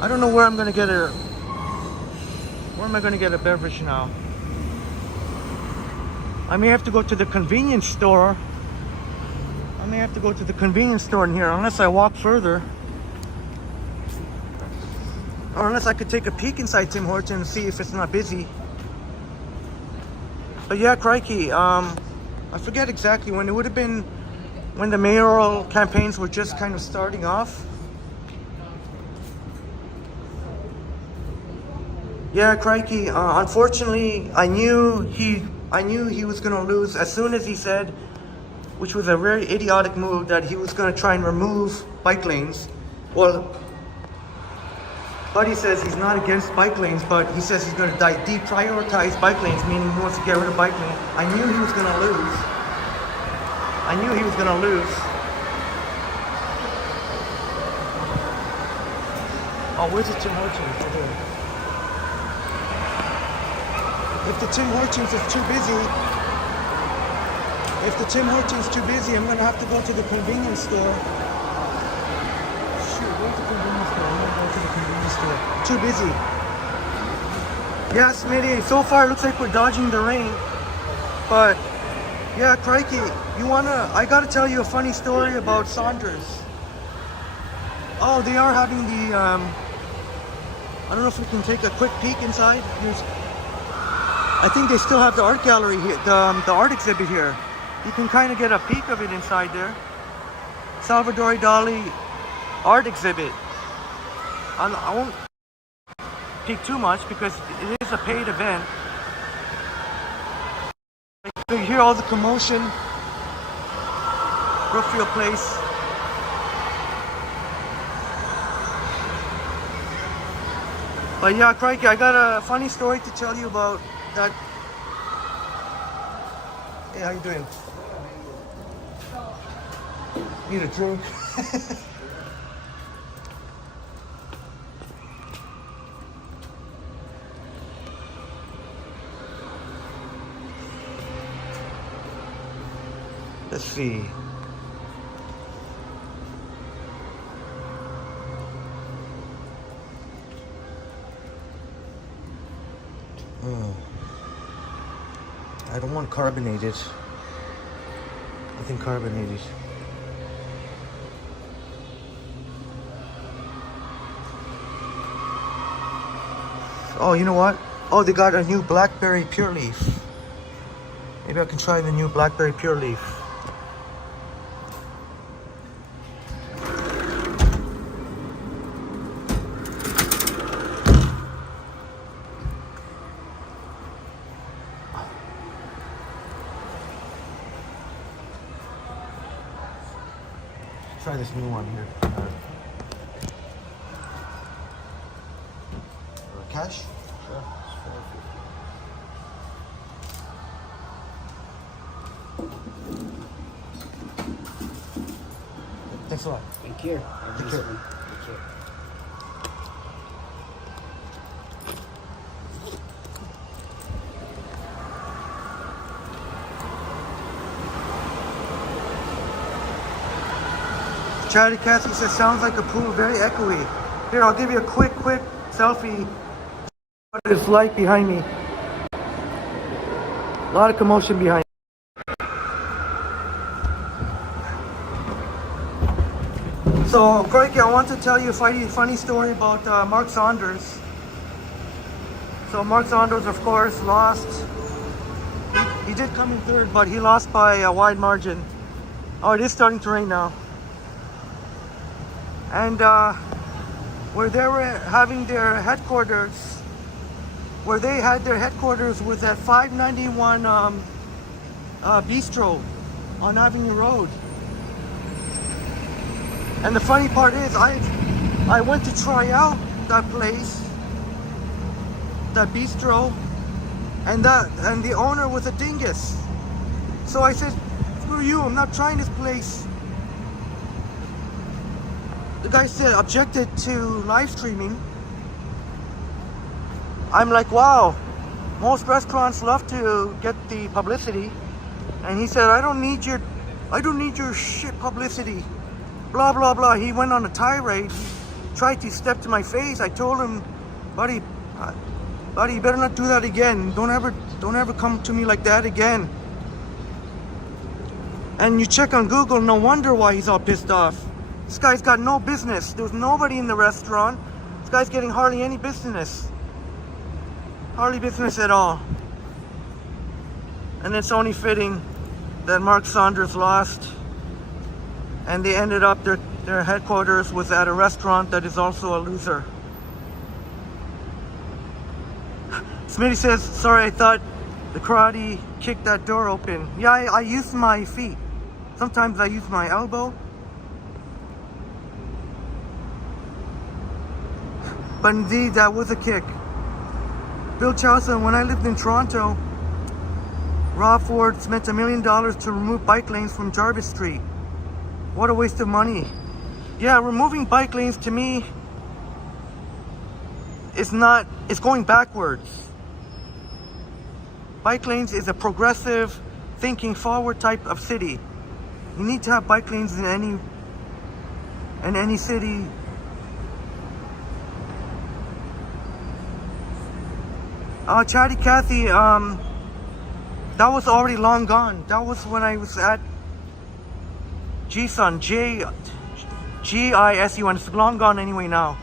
I don't know where I'm gonna get a. Where am I gonna get a beverage now? I may have to go to the convenience store. I may have to go to the convenience store in here, unless I walk further, or unless I could take a peek inside Tim Hortons and see if it's not busy. But yeah, crikey, I forget exactly when. It would have been when the mayoral campaigns were just kind of starting off. Yeah, crikey. Unfortunately, I knew he was going to lose as soon as he said, which was a very idiotic move, that he was going to try and remove bike lanes. Well, Buddy says he's not against bike lanes, but he says he's going to deprioritize bike lanes, meaning he wants to get rid of bike lanes. I knew he was going to lose. Oh, where's the Tim Hortons? Right there. If the Tim Hortons is too busy, I'm going to have to go to the convenience store. Shoot, where's the convenience store? I'm going to go to the convenience store. Too busy. Yeah, Smitty, so far it looks like we're dodging the rain. But, yeah, crikey, I got to tell you a funny story about Saunders. Oh, they are having the, I don't know if we can take a quick peek inside. I think they still have the art gallery here, the art exhibit here. You can kind of get a peek of it inside there. Salvador Dali art exhibit. I won't peek too much because it is a paid event. You hear all the commotion. Brookfield Place. But yeah, crikey, I got a funny story to tell you about that. Hey, how you doing? Need a drink? Let's see. I don't want carbonated. I think carbonated. Oh, you know what? Oh, they got a new blackberry pure leaf. Maybe I can try the new blackberry pure leaf. Try this new one here. Cash? Sure. Thanks a lot. Thank you. Take care. Thank you. Chatty Cassie says, sounds like a pool, very echoey. Here, I'll give you a quick selfie. What it's like behind me. A lot of commotion behind me. So, Crikey, I want to tell you a funny story about Mark Saunders. So, Mark Saunders, of course, lost. He did come in third, but he lost by a wide margin. Oh, it is starting to rain now. And where they were having their headquarters, was at 591 Bistro on Avenue Road. And the funny part is, I went to try out that place, that bistro, and the owner was a dingus. So I said, screw you, I'm not trying this place. The guy said objected to live streaming. I'm like, wow, most restaurants love to get the publicity. And he said, I don't need your shit publicity. Blah blah blah. He went on a tirade, tried to step to my face. I told him, buddy, you better not do that again. Don't ever come to me like that again. And you check on Google, no wonder why he's all pissed off. This guy's got no business. There's nobody in the restaurant. This guy's getting hardly any business. Hardly business at all. And it's only fitting that Mark Saunders lost. And they ended up, their headquarters was at a restaurant that is also a loser. Smitty says, sorry, I thought the karate kicked that door open. Yeah, I use my feet. Sometimes I use my elbow. But indeed, that was a kick. Bill Chowson, when I lived in Toronto, Rob Ford spent $1 million to remove bike lanes from Jarvis Street. What a waste of money. Yeah, removing bike lanes to me it's going backwards. Bike lanes is a progressive, thinking forward type of city. You need to have bike lanes in any city. Chatty Cathy, that was already long gone. That was when I was at G-Sun, G-I-S-U-N. It's long gone anyway now.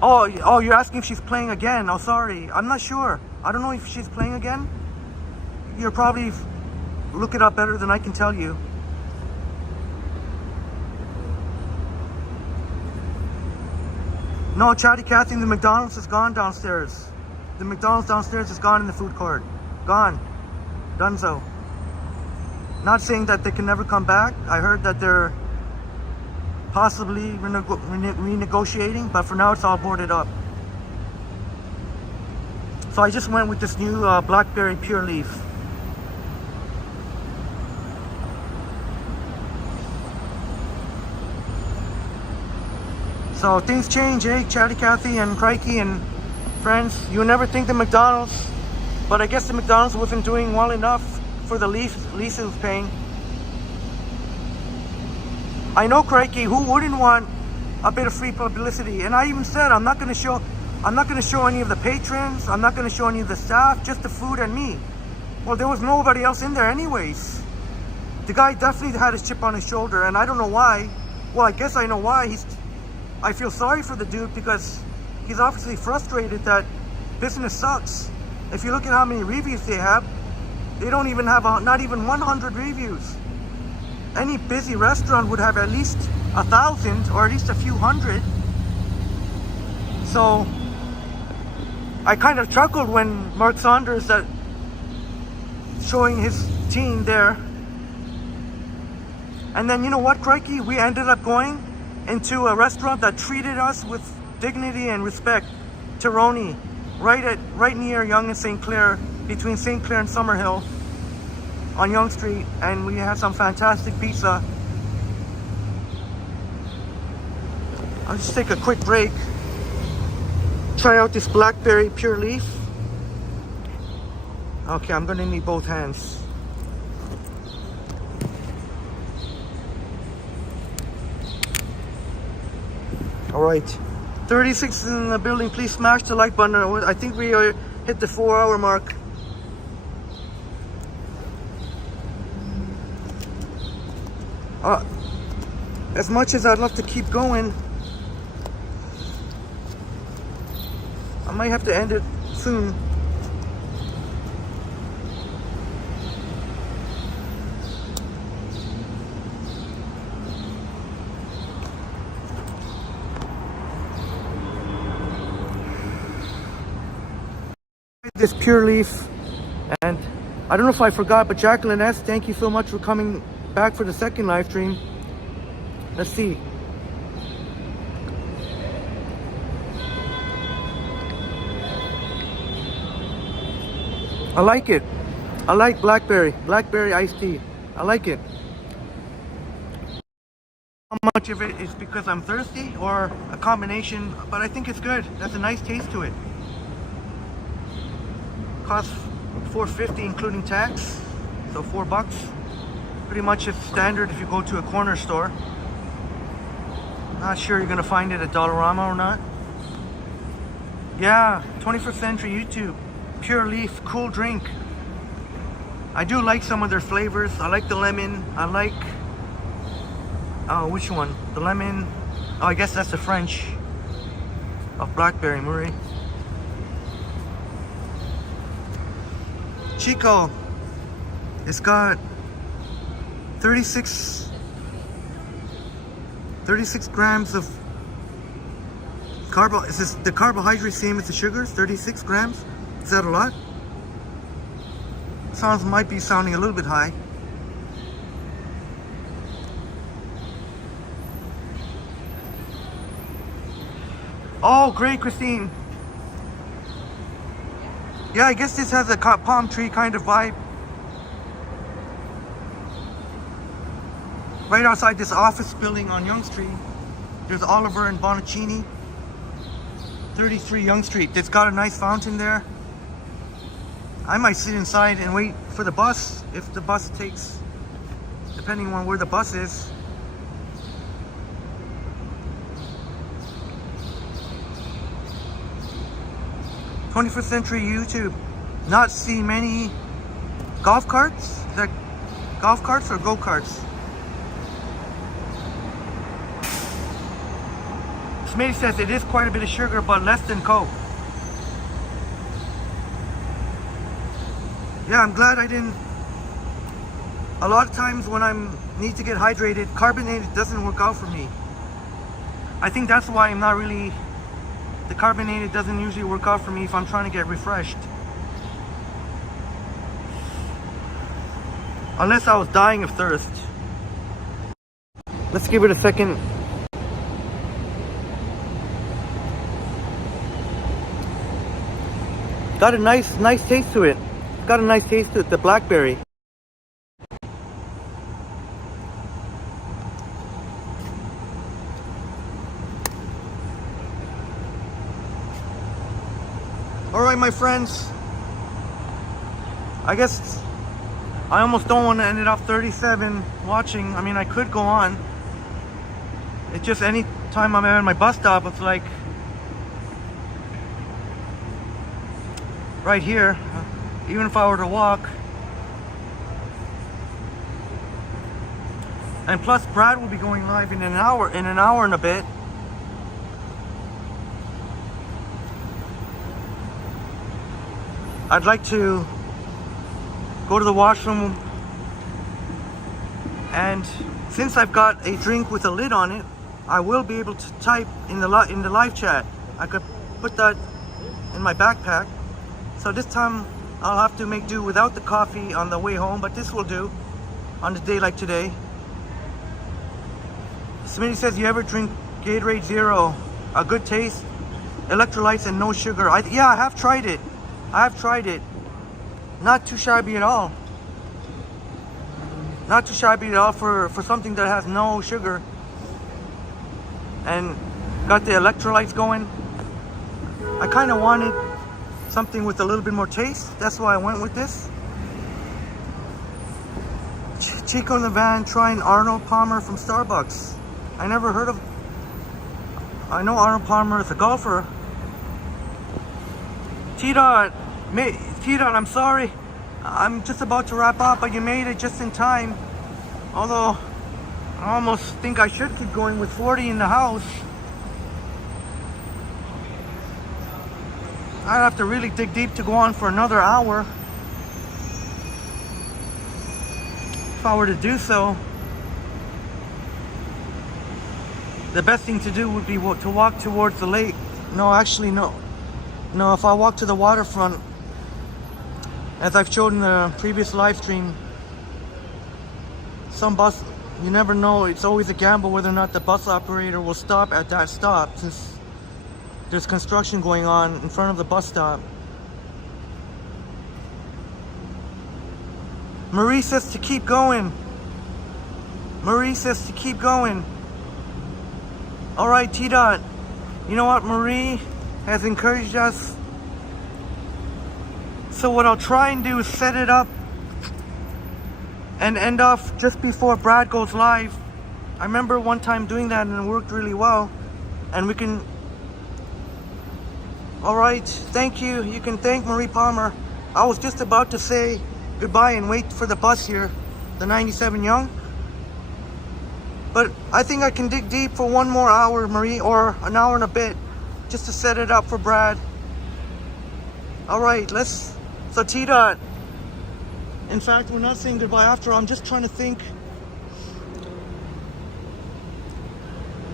Oh, you're asking if she's playing again. Oh, sorry. I'm not sure. I don't know if she's playing again. You'll probably look it up better than I can tell you. No, Chatty Cathy, the McDonald's is gone downstairs. The McDonald's downstairs is gone in the food court. Gone. Dunzo. Not saying that they can never come back. I heard that they're possibly renegotiating, but for now it's all boarded up. So I just went with this new Blackberry Pure Leaf. So things change, eh? Chatty Cathy and Crikey and friends. You would never think the McDonald's, but I guess the McDonald's wasn't doing well enough for the lease it was paying. I know, Crikey, who wouldn't want a bit of free publicity? And I even said I'm not going to show any of the patrons. I'm not going to show any of the staff. Just the food and me. Well, there was nobody else in there, anyways. The guy definitely had his chip on his shoulder, and I don't know why. Well, I guess I know why. I feel sorry for the dude because he's obviously frustrated that business sucks. If you look at how many reviews they have, they don't even have not even 100 reviews. Any busy restaurant would have at least 1,000 or at least a few hundred. So I kind of chuckled when Mark Saunders showing his team there. And then you know what, Crikey? We ended up going into a restaurant that treated us with dignity and respect. Tironi, right near Yonge and St. Clair, between St. Clair and Summerhill on Yonge Street, and we had some fantastic pizza. I'll just take a quick break. Try out this Blackberry Pure Leaf. Okay, I'm gonna need both hands. All right, 36 in the building. Please smash the like button. I think we hit the 4-hour mark. As much as I'd love to keep going, I might have to end it soon. This Pure Leaf, and I don't know if I forgot, but Jacqueline S, thank you so much for coming back for the second live stream. Let's see. I like it. I like blackberry iced tea. I like it. How much of it is because I'm thirsty or a combination, but I think it's good. That's a nice taste to it. Costs $4.50 including tax, so $4. Pretty much it's standard if you go to a corner store. Not sure you're gonna find it at Dollarama or not. Yeah, 21st Century YouTube, Pure Leaf, cool drink. I do like some of their flavors. I like the lemon. I like, oh, which one? The lemon. Oh, I guess that's the French of blackberry, Murray. Chico, it's got 36 grams of is this the carbohydrate same as the sugars? 36 grams? Is that a lot? Might be sounding a little bit high. Oh, great, Christine. Yeah, I guess this has a palm tree kind of vibe. Right outside this office building on Yonge Street, there's Oliver and Bonaccini. 33 Yonge Street. It's got a nice fountain there. I might sit inside and wait for the bus, if the bus takes, depending on where the bus is. "21st Century YouTube, not see many golf carts? Is that golf carts or go-karts?" Smitty says it is quite a bit of sugar, but less than Coke. Yeah, I'm glad I didn't. A lot of times when I need to get hydrated, carbonated doesn't work out for me. I think that's why I'm not really. The carbonated doesn't usually work out for me if I'm trying to get refreshed. Unless I was dying of thirst. Let's give it a second. Got a nice taste to it. Got a nice taste to it, the blackberry. Alright, my friends, I guess I almost don't want to end it off 37 watching. I mean, I could go on. It's just any time I'm at my bus stop, it's like right here. Even if I were to walk. And plus Brad will be going live in an hour and a bit. I'd like to go to the washroom, and since I've got a drink with a lid on it, I will be able to type in the live chat. I could put that in my backpack. So this time I'll have to make do without the coffee on the way home, but this will do on a day like today. Smitty says, "You ever drink Gatorade Zero? A good taste, electrolytes and no sugar." Yeah, I have tried it. Not too shabby at all. Not too shabby at all for something that has no sugar. And got the electrolytes going. I kind of wanted something with a little bit more taste. That's why I went with this. Chico in the van trying Arnold Palmer from Starbucks. I never heard of. I know Arnold Palmer is a golfer. T-Dot, I'm sorry. I'm just about to wrap up, but you made it just in time. Although I almost think I should keep going with 40 in the house. I'd have to really dig deep to go on for another hour if I were to do so. The best thing to do would be to walk towards the lake. No, actually, no. No, if I walk to the waterfront, as I've showed in the previous live stream, some bus, you never know, it's always a gamble whether or not the bus operator will stop at that stop, since there's construction going on in front of the bus stop. Marie says to keep going. Marie says to keep going. All right, T-Dot. You know what? Marie has encouraged us. So what I'll try and do is set it up and end off just before Brad goes live. I remember one time doing that and it worked really well. And we can... All right, thank you. You can thank Marie Palmer. I was just about to say goodbye and wait for the bus here, the 97 Young. But I think I can dig deep for one more hour, Marie, or an hour and a bit, just to set it up for Brad. All right, let's... So T-Dot. In fact, we're not saying goodbye after all. I'm just trying to think.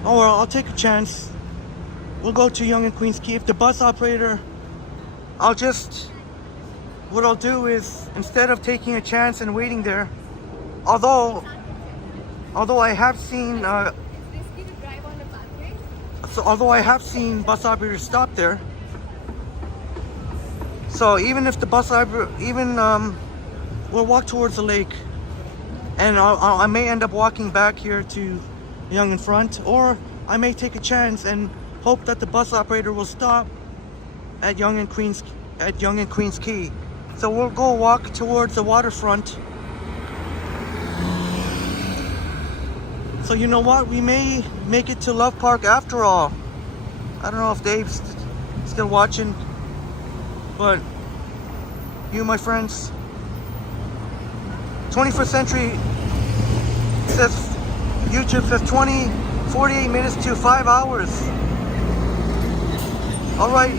Oh, well, I'll take a chance. We'll go to Yonge and Queens Quay. If the bus operator, what I'll do is, instead of taking a chance and waiting there, although I have seen, although I have seen bus operators stop there. So even if the bus operator, we'll walk towards the lake, and I may end up walking back here to Yonge in front, or I may take a chance and hope that the bus operator will stop at Yonge and Queens Quay. So we'll go walk towards the waterfront. So you know what? We may make it to Love Park after all. I don't know if Dave's still watching, but you, my friends. 21st Century says, YouTube says 48 minutes to 5 hours. All right,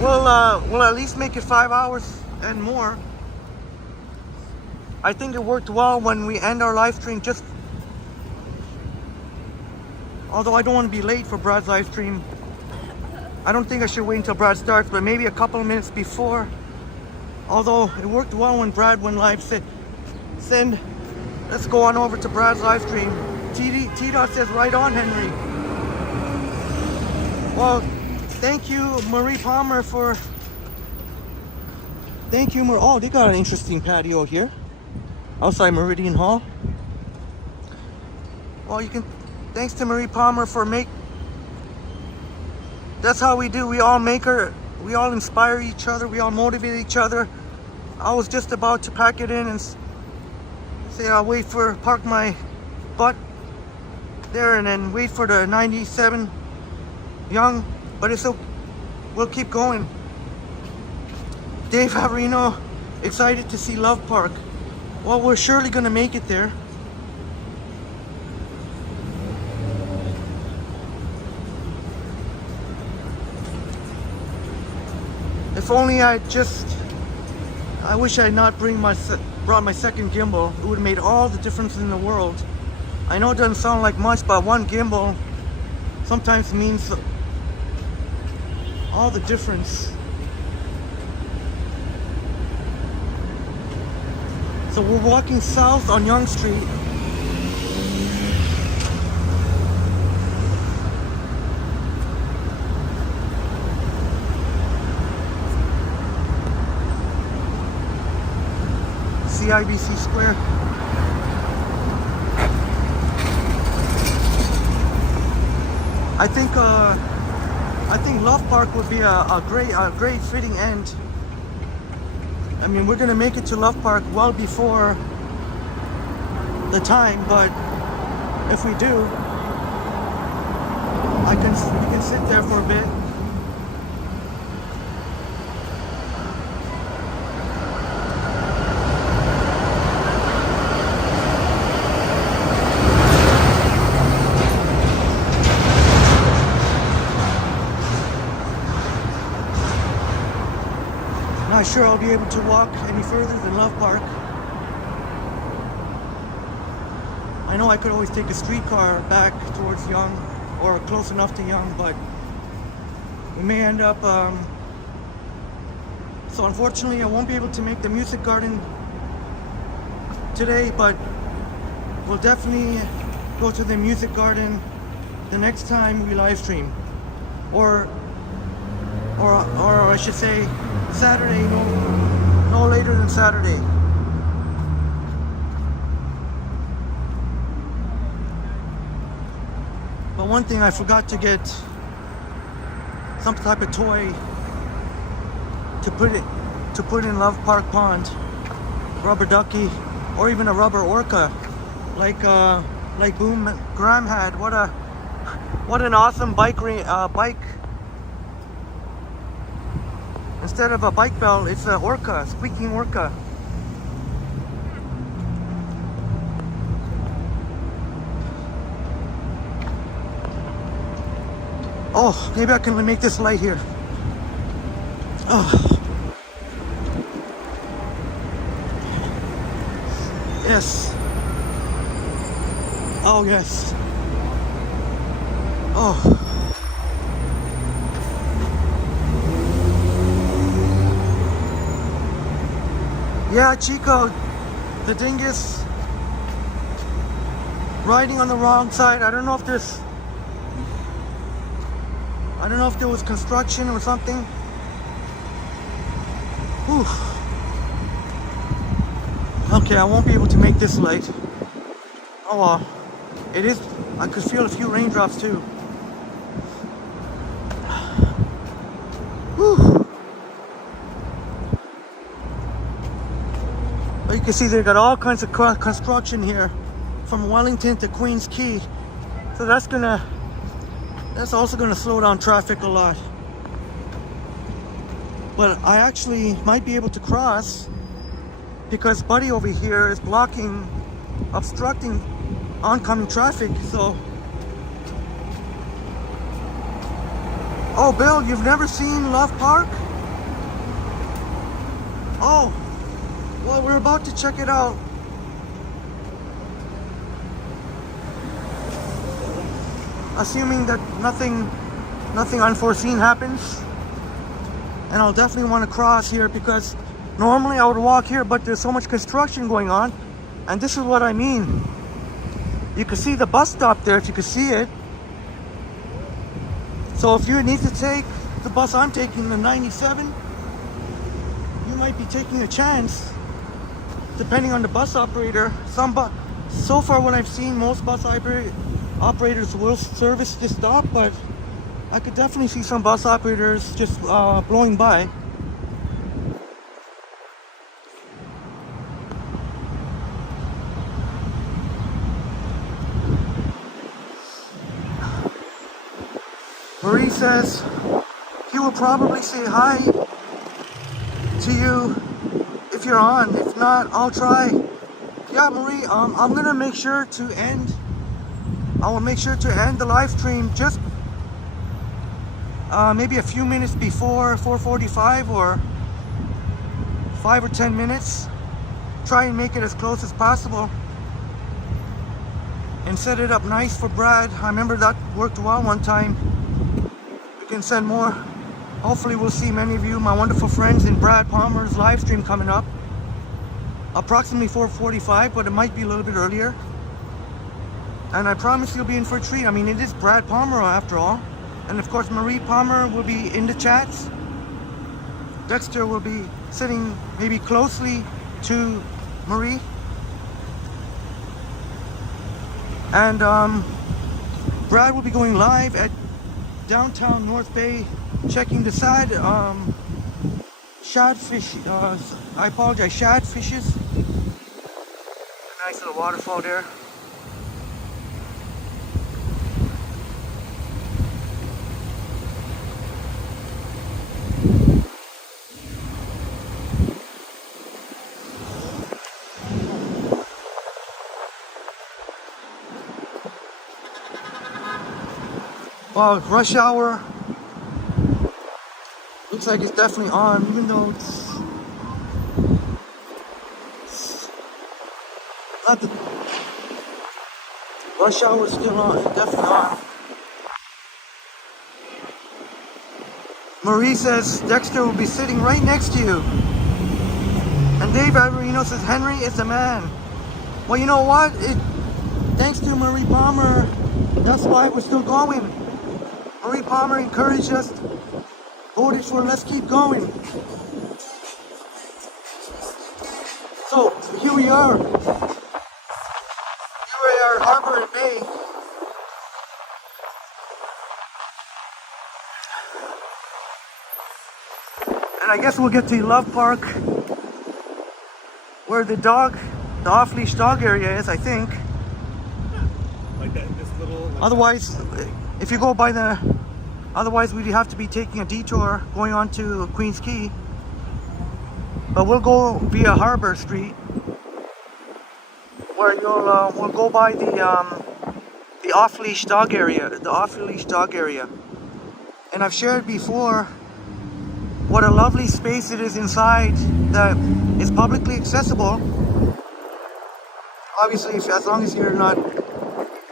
we'll at least make it 5 hours and more. I think it worked well when we end our live stream. Although I don't want to be late for Brad's live stream. I don't think I should wait until Brad starts, but maybe a couple of minutes before. Although it worked well when Brad went live. Let's go on over to Brad's live stream. T-Dot says right on, Henry. Well, thank you, Marie Palmer, for... Thank you, oh, they got an interesting patio here. Outside Meridian Hall. Well, thanks to Marie Palmer for that's how we do. We all inspire each other. We all motivate each other. I was just about to pack it in and say I'll park my butt there and then wait for the 97 Young, but we'll keep going. Dave Averino, excited to see Love Park. Well, we're surely gonna make it there. If only I wish I had not brought my second gimbal. It would have made all the difference in the world. I know it doesn't sound like much, but one gimbal sometimes means all the difference. So we're walking south on Yonge Street. CIBC Square. I think Love Park would be a great fitting end. I mean, we're gonna make it to Love Park well before the time, but if we do, we can sit there for a bit. Not sure I'll be able to walk any further than Love Park. I know I could always take a streetcar back towards Yonge, or close enough to Yonge, but we may end up, so unfortunately I won't be able to make the music garden today, but we'll definitely go to the music garden the next time we live stream, or I should say Saturday, no later than Saturday. But one thing I forgot to get some type of toy to put in Love Park Pond, rubber ducky, or even a rubber orca, like Boom Graham had. What an awesome bike. Instead of a bike bell, it's an orca, squeaking orca. Oh, maybe I can make this light here. Oh. Yes. Oh, yes. Oh. Yeah, Chico, the dingus riding on the wrong side. I don't know if there was construction or something. Whew. Okay, I won't be able to make this light. Oh well. It is, I could feel a few raindrops too. Whew. But you can see they got all kinds of construction here, from Wellington to Queens Quay. So that's also gonna slow down traffic a lot. But I actually might be able to cross because Buddy over here is obstructing oncoming traffic. So, oh, Bill, you've never seen Love Park? Oh, well, we're about to check it out. Assuming that nothing unforeseen happens. And I'll definitely want to cross here because normally I would walk here, but there's so much construction going on. And this is what I mean. You can see the bus stop there, if you can see it. So if you need to take the bus I'm taking, the 97, you might be taking a chance, depending on the bus operator. So far what I've seen, most bus operators will service this stop, but I could definitely see some bus operators just blowing by. Marie says he will probably say hi to you if you're on. If not, I'll try. Yeah, Marie, I'm gonna make sure to end. I will make sure to end the live stream just maybe a few minutes before 4:45, or 5 or 10 minutes. Try and make it as close as possible and set it up nice for Brad. I remember that worked well one time. We can send more. Hopefully we'll see many of you, my wonderful friends, in Brad Palmer's live stream coming up. Approximately 4:45, but it might be a little bit earlier. And I promise you'll be in for a treat. I mean, it is Brad Palmer after all. And of course, Marie Palmer will be in the chats. Dexter will be sitting maybe closely to Marie. And Brad will be going live at downtown North Bay, checking the shadfish. I apologize, shadfishes. Nice little waterfall there. Well, rush hour Looks like it's definitely on, even though it's not the rush hour is still on. It's definitely on. Marie says Dexter will be sitting right next to you. And Dave Averino says Henry is the man. Well, you know what? Thanks to Marie Palmer, that's why we're still going. Marie Palmer encouraged us, voted for let's keep going. So here we are. Here we are, Harbor and Bay. And I guess we'll get to Love Park, where the off-leash dog area is, I think. Like that, this little. Like Otherwise, if you go by otherwise we'd have to be taking a detour going on to Queens Quay. But we'll go via Harbor Street, where we'll go by the off-leash dog area, And I've shared before what a lovely space it is inside that is publicly accessible. Obviously, as long as you're not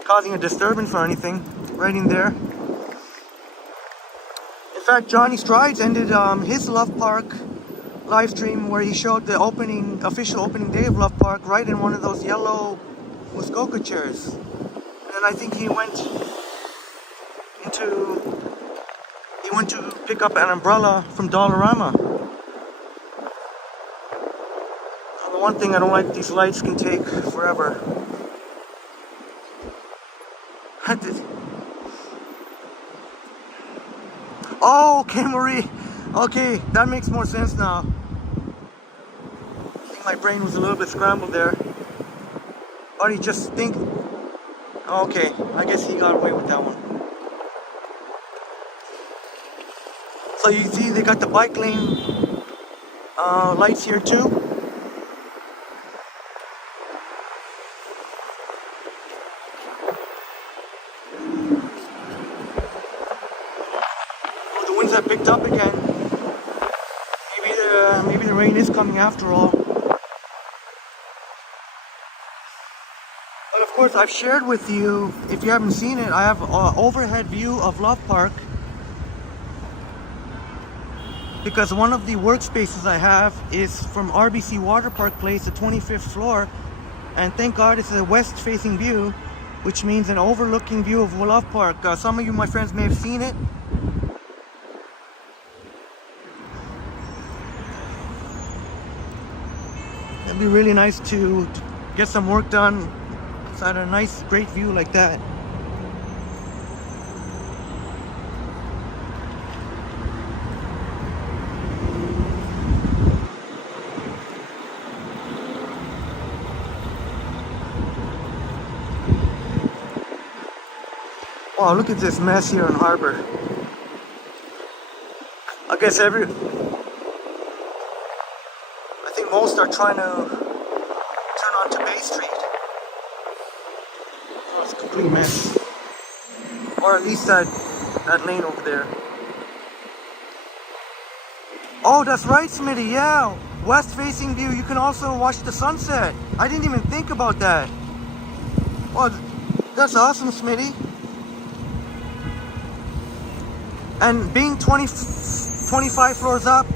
causing a disturbance or anything, right in there. In fact, Johnny Strides ended his Love Park live stream where he showed the official opening day of Love Park right in one of those yellow Muskoka chairs. And I think he went to pick up an umbrella from Dollarama. The one thing I don't like, these lights can take forever. Oh, okay, Marie. Okay, that makes more sense now. I think my brain was a little bit scrambled there. But he just think. Okay, I guess he got away with that one. So you see, they got the bike lane lights here too. Oh, the winds have picked up again. Maybe the rain is coming after all. But of course, I've shared with you, if you haven't seen it, I have an overhead view of Love Park. Because one of the workspaces I have is from RBC Water Park Place, the 25th floor. And thank God it's a west-facing view, which means an overlooking view of Love Park. Some of you, my friends, may have seen it. It'd be really nice to get some work done inside a nice, great view like that. Wow, look at this mess here in Harbor. I guess I think most are trying to turn onto Bay Street. Oh, it's a complete mess. Or at least that lane over there. Oh, that's right, Smitty, yeah. West-facing view, you can also watch the sunset. I didn't even think about that. Well, that's awesome, Smitty. And being 25 floors up,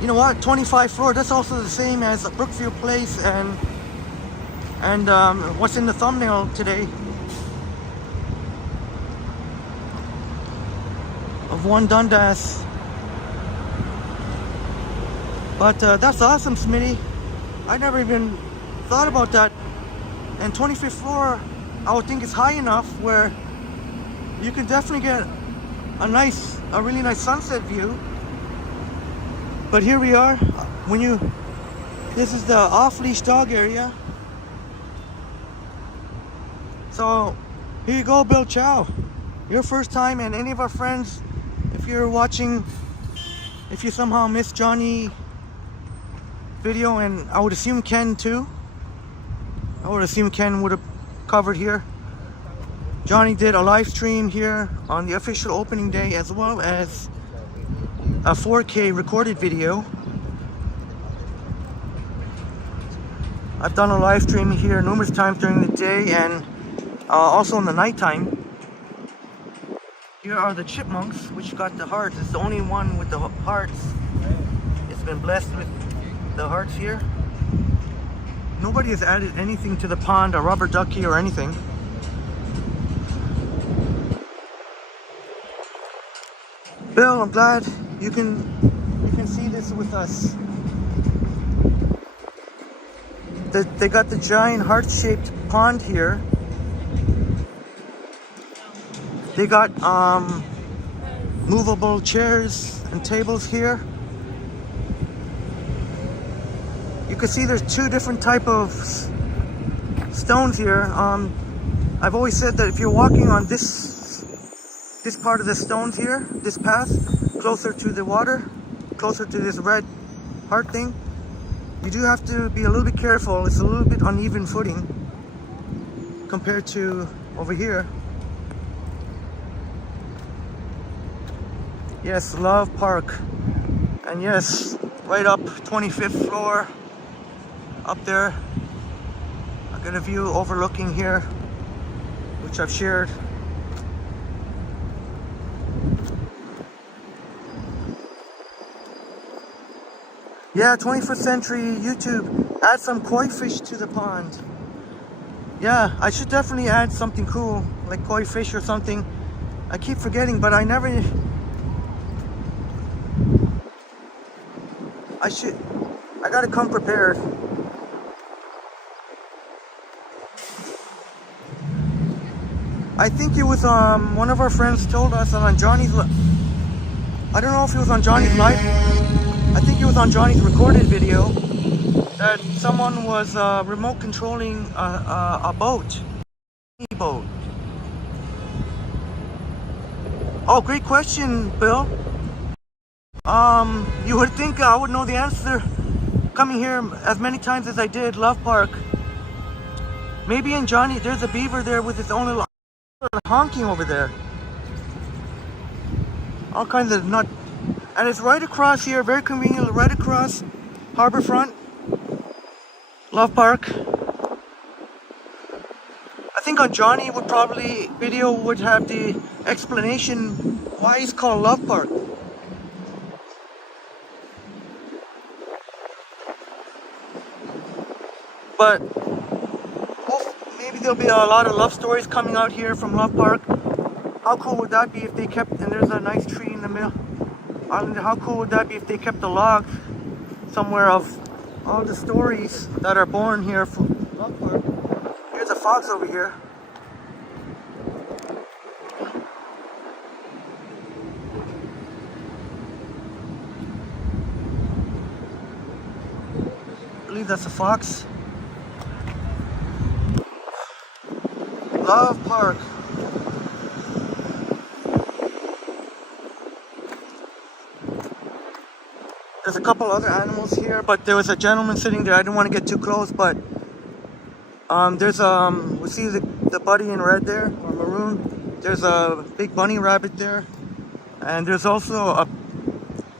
you know what, 25 floor, that's also the same as Brookfield Place and what's in the thumbnail today of One Dundas. But that's awesome, Smitty. I never even thought about that. And 25th floor, I would think it's high enough where you can definitely get a really nice sunset view. But here we are. This is the off-leash dog area. So here you go, Bill Chow. Your first time, and any of our friends, if you're watching, if you somehow missed Johnny video, and I would assume Ken too. I would assume Ken would have covered here. Johnny did a live stream here on the official opening day, as well as a 4K recorded video. I've done a live stream here numerous times during the day and also in the nighttime. Here are the chipmunks, which got the hearts. It's the only one with the hearts. It's been blessed with the hearts here. Nobody has added anything to the pond, a rubber ducky or anything. Bill, I'm glad you can see this with us. They got the giant heart-shaped pond here. They got movable chairs and tables here. You can see there's two different type of stones here. I've always said that if you're walking on this part of the stones here, this path, closer to the water, closer to this red heart thing, you do have to be a little bit careful. It's a little bit uneven footing compared to over here. Yes, Love Park. And yes, right up 25th floor, up there. I got a view overlooking here, which I've shared. Yeah, 21st century YouTube, add some koi fish to the pond. Yeah, I should definitely add something cool, like koi fish or something. I keep forgetting, but I gotta come prepared. I think it was one of our friends told us on Johnny's, I don't know if it was on Johnny's live, I think it was on Johnny's recorded video, that someone was remote controlling a boat. Oh, great question, Bill. You would think I would know the answer coming here as many times as I did Love Park. Maybe in Johnny, there's a beaver there with its own little honking over there. All kinds of nut. And it's right across here, very convenient, right across Harborfront, Love Park. I think on Johnny video would have the explanation why it's called Love Park. But maybe there'll be a lot of love stories coming out here from Love Park. How cool would that be if they kept, and there's a nice tree in the middle. How cool would that be if they kept a log somewhere of all the stories that are born here from Love Park. Here's a fox over here. I believe that's a fox. Love Park. There's a couple other animals here, but there was a gentleman sitting there. I didn't want to get too close, but there's we see the buddy in red there, or maroon. There's a big bunny rabbit there, and there's also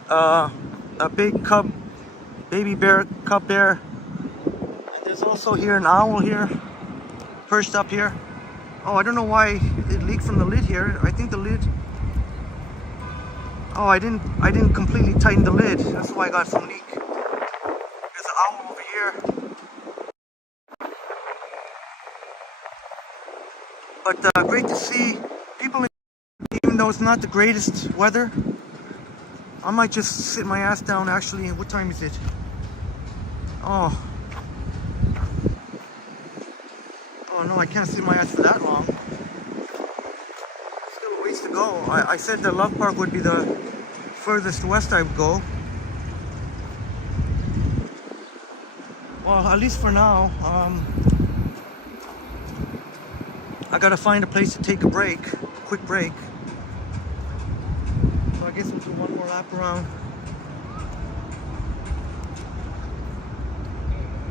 a big baby bear, cub bear. And there's also here an owl here, perched up here. Oh, I don't know why it leaked from the lid here. I think the lid. Oh, I didn't completely tighten the lid. That's why I got some leak. There's an owl over here. But great to see people, even though it's not the greatest weather. I might just sit my ass down actually. What time is it? Oh no, I can't sit my ass for that long. Still a ways to go. I said that Love Park would be the furthest west I would go. Well, at least for now. I gotta find a place to take a break, quick break. So I guess we'll do one more lap around.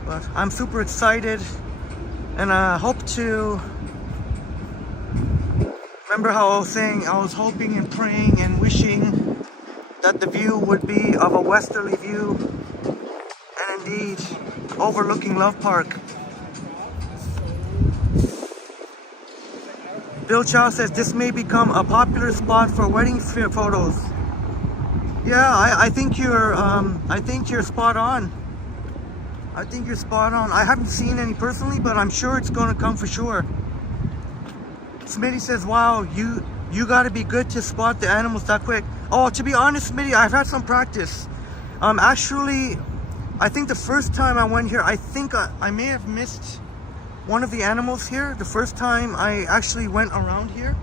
But I'm super excited, and I hope to Remember how I was saying I was hoping and praying and wishing that the view would be of a westerly view, and indeed overlooking Love Park. Bill Chow says this may become a popular spot for wedding photos. Yeah, I think you're spot on. I think you're spot on. I haven't seen any personally, but I'm sure it's going to come for sure. Smitty says, wow, you got to be good to spot the animals that quick. Oh, to be honest, Smitty, I've had some practice. Actually, I think the first time I went here, I think I may have missed one of the animals here. The first time I actually went around here.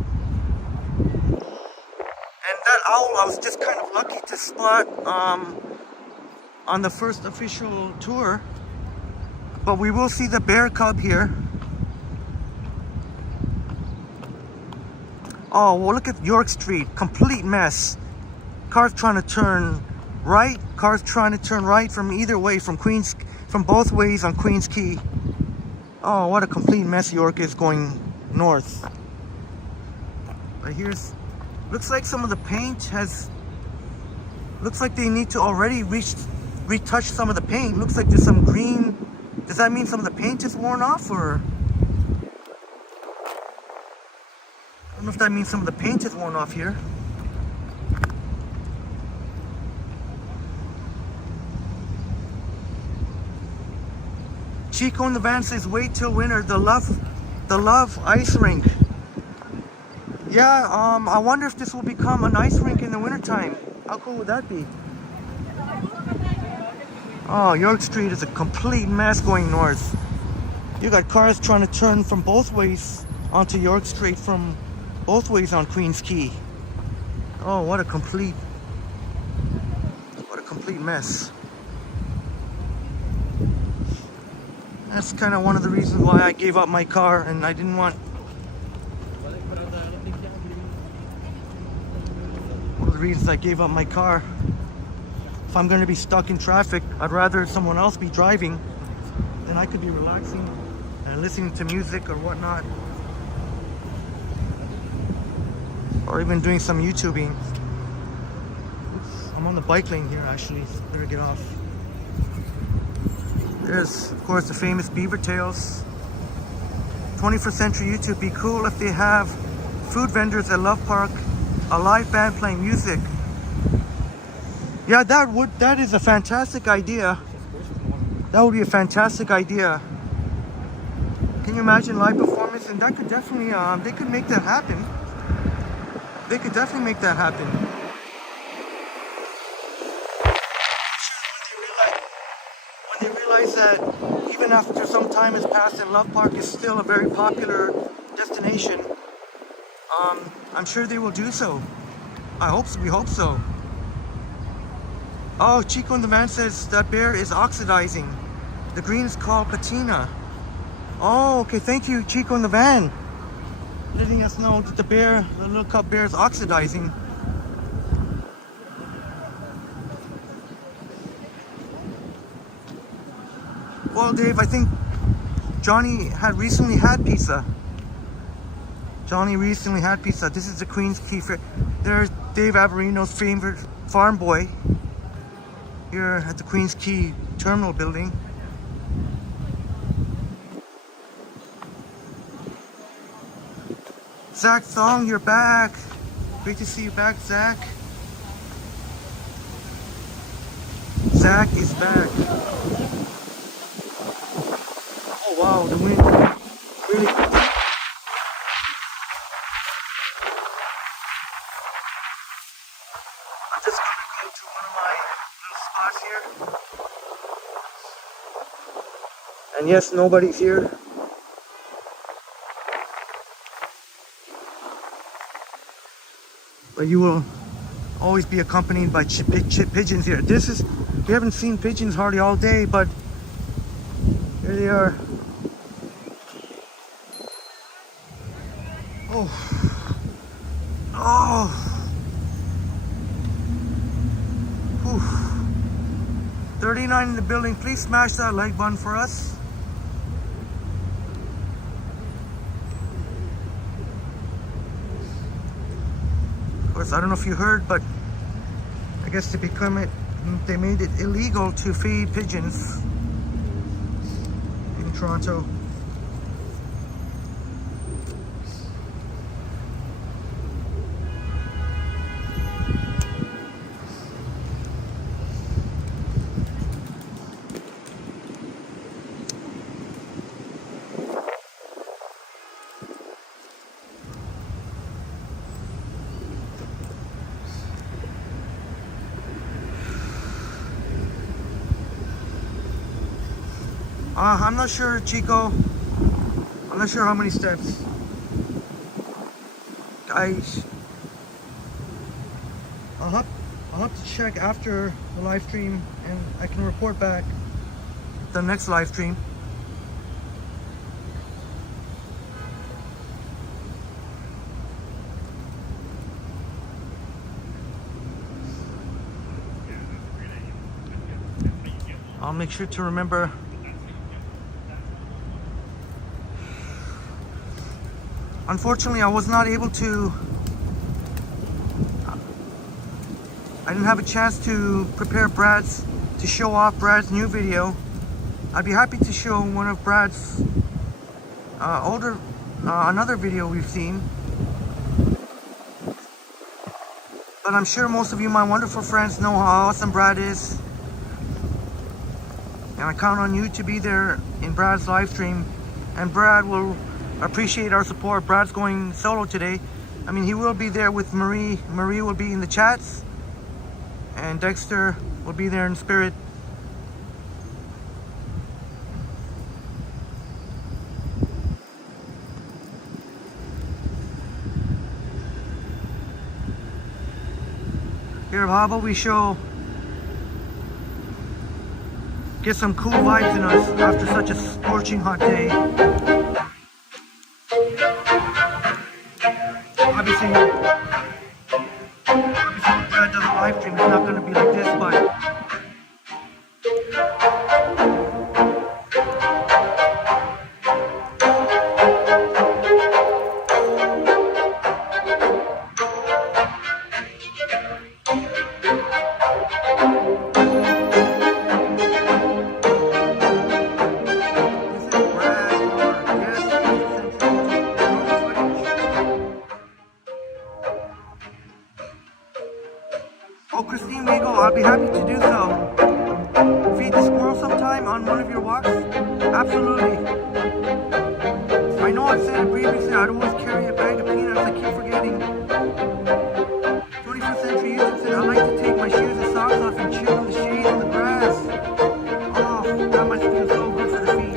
And that owl, I was just kind of lucky to spot on the first official tour. But we will see the bear cub here. Oh, well, look at York Street. Complete mess. Cars trying to turn right. Cars trying to turn right from either way, from both ways on Queens Quay. Oh, what a complete mess York is going north. But looks like some of the paint looks like they need to already retouch some of the paint. Looks like there's some green. Does that mean some of the paint is worn off, or? I don't know if that means some of the paint is worn off here. Chico in the van says, wait till winter, the love ice rink. Yeah, I wonder if this will become an ice rink in the wintertime. How cool would that be? Oh, York Street is a complete mess going north. You got cars trying to turn from both ways onto York Street from both ways on Queens Quay. Oh, what a complete mess. That's kind of one of the reasons why I gave up my car, and I didn't want. One of the reasons I gave up my car. If I'm going to be stuck in traffic, I'd rather someone else be driving, then I could be relaxing and listening to music or whatnot, or even doing some YouTubing. Oops, I'm on the bike lane here actually, so better get off. There's, of course, the famous beaver tails. 21st century YouTube, be cool if they have food vendors at Love Park, a live band playing music. Yeah, that is a fantastic idea. That would be a fantastic idea. Can you imagine live performance? And that could definitely, they could make that happen. They could definitely make that happen. When they realize that even after some time has passed and Love Park is still a very popular destination, I'm sure they will do so. We hope so. Oh, Chico in the van says that bear is oxidizing. The green is called patina. Oh, okay, thank you, Chico in the van, letting us know that the little cub bear is oxidizing. Well, Dave, I think Johnny had recently had pizza. This is the Queens Quay Fair. There's Dave Averino's favorite farm boy here at the Queens Quay Terminal building. Zach Thong, you're back. Great to see you back, Zach. Zach is back. Oh wow, the wind really. I'm just gonna go to one of my little spots here. And yes, nobody's here. But you will always be accompanied by pigeons here. We haven't seen pigeons hardly all day, but here they are. Oh. Whew. 39 in the building. Please smash that like button for us. course, I don't know if you heard, but I guess they made it illegal to feed pigeons in Toronto. I'm not sure, Chico. I'm not sure how many steps. Guys, I'll have to check after the live stream, and I can report back the next live stream. I'll make sure to remember. Unfortunately, I was not able to. I didn't have a chance to prepare to show off Brad's new video. I'd be happy to show one of Brad's another video we've seen. But I'm sure most of you, my wonderful friends, know how awesome Brad is. And I count on you to be there in Brad's live stream. And Brad will appreciate our support. Brad's going solo today. I mean, he will be there with Marie. Marie will be in the chats. And Dexter will be there in spirit. Here, how about we get some cool vibes in us after such a scorching hot day. Obviously when Brad does a live stream, it's not going to be like this, but I'll be happy to do so. Feed the squirrel sometime on one of your walks? Absolutely. I know I've said it previously, I'd always carry a bag of peanuts, I keep forgetting. 21st Century YouTube said, I like to take my shoes and socks off and chill in the shade on the grass. Oh, that must feel so good for the feet.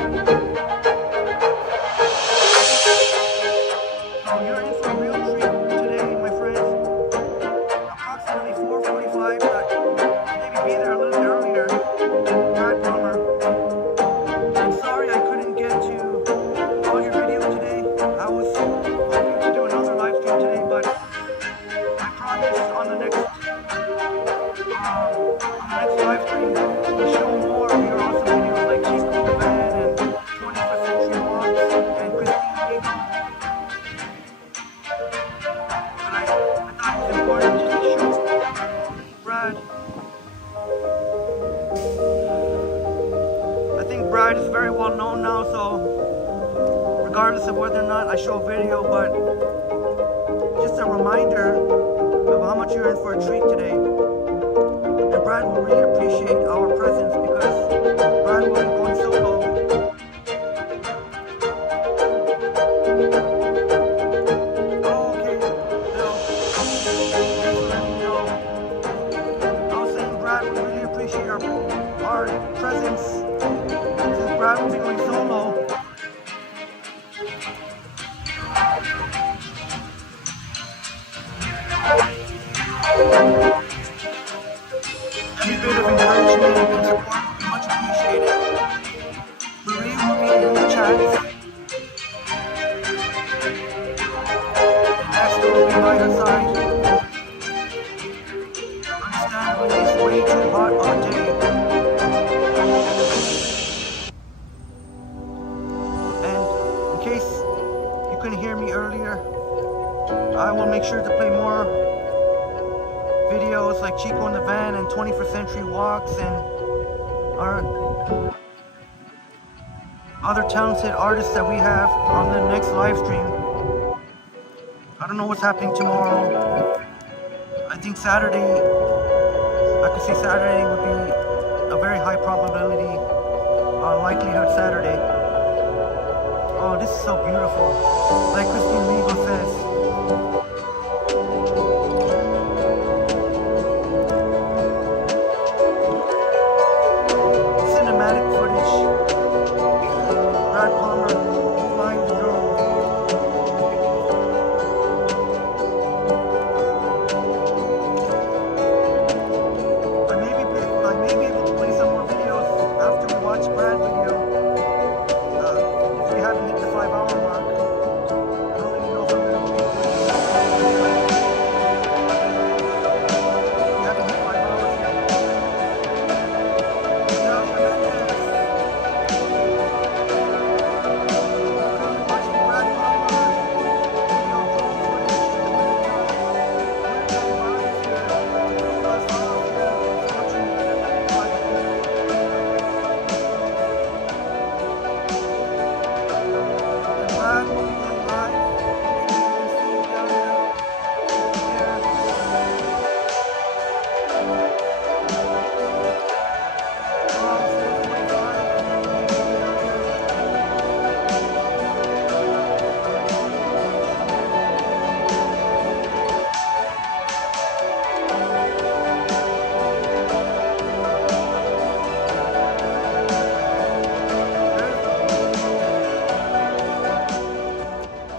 So you're in for a real treat today, my friends. Approximately 4:45, maybe be there a little earlier. Brad Plummer. I'm sorry I couldn't get to all your videos today. I was hoping to do another live stream today, but I promise on the next live stream we'll show more of your awesome videos like Chico the Van and 21st Century Walks and Christine Eagle. But I thought it was important just to show Brad. I think Brad is very well known now, so regardless of whether or not I show a video, but just a reminder of how much you're in for a treat today. And Brad will really appreciate our presence because Brad will be going solo. Oh, okay. I was saying Brad will really appreciate our presence since Brad will be going solo. Every bit of encouragement and support will be much appreciated. Marie will be in the chat. Dexter will be by her side. Understandably, it's way too hot all day. And in case you couldn't hear me earlier, I will make sure to play more like Chico in the Van and 21st Century Walks and our other talented artists that we have on the next live stream. I don't know what's happening tomorrow. I think Saturday, I could say Saturday would be a very high probability, likelihood Saturday. Oh, this is so beautiful. Like Christine Rigo says. Cinematic footage. Brad Palmer flying the drone. I may be able to play some more videos after we watch Brad's video. If we haven't hit the 5-hour mark. I don't really know if I'm going to be we haven't hit 5 hours yet. Now, Hernandez. Currently watching Brad Palmer's video drone footage in the wintertime. Wintertime vibes here. Us off here. Scorching. And Brad will be going live. Hopefully you can see him down there. Around 4:45. Maybe he'll be down there.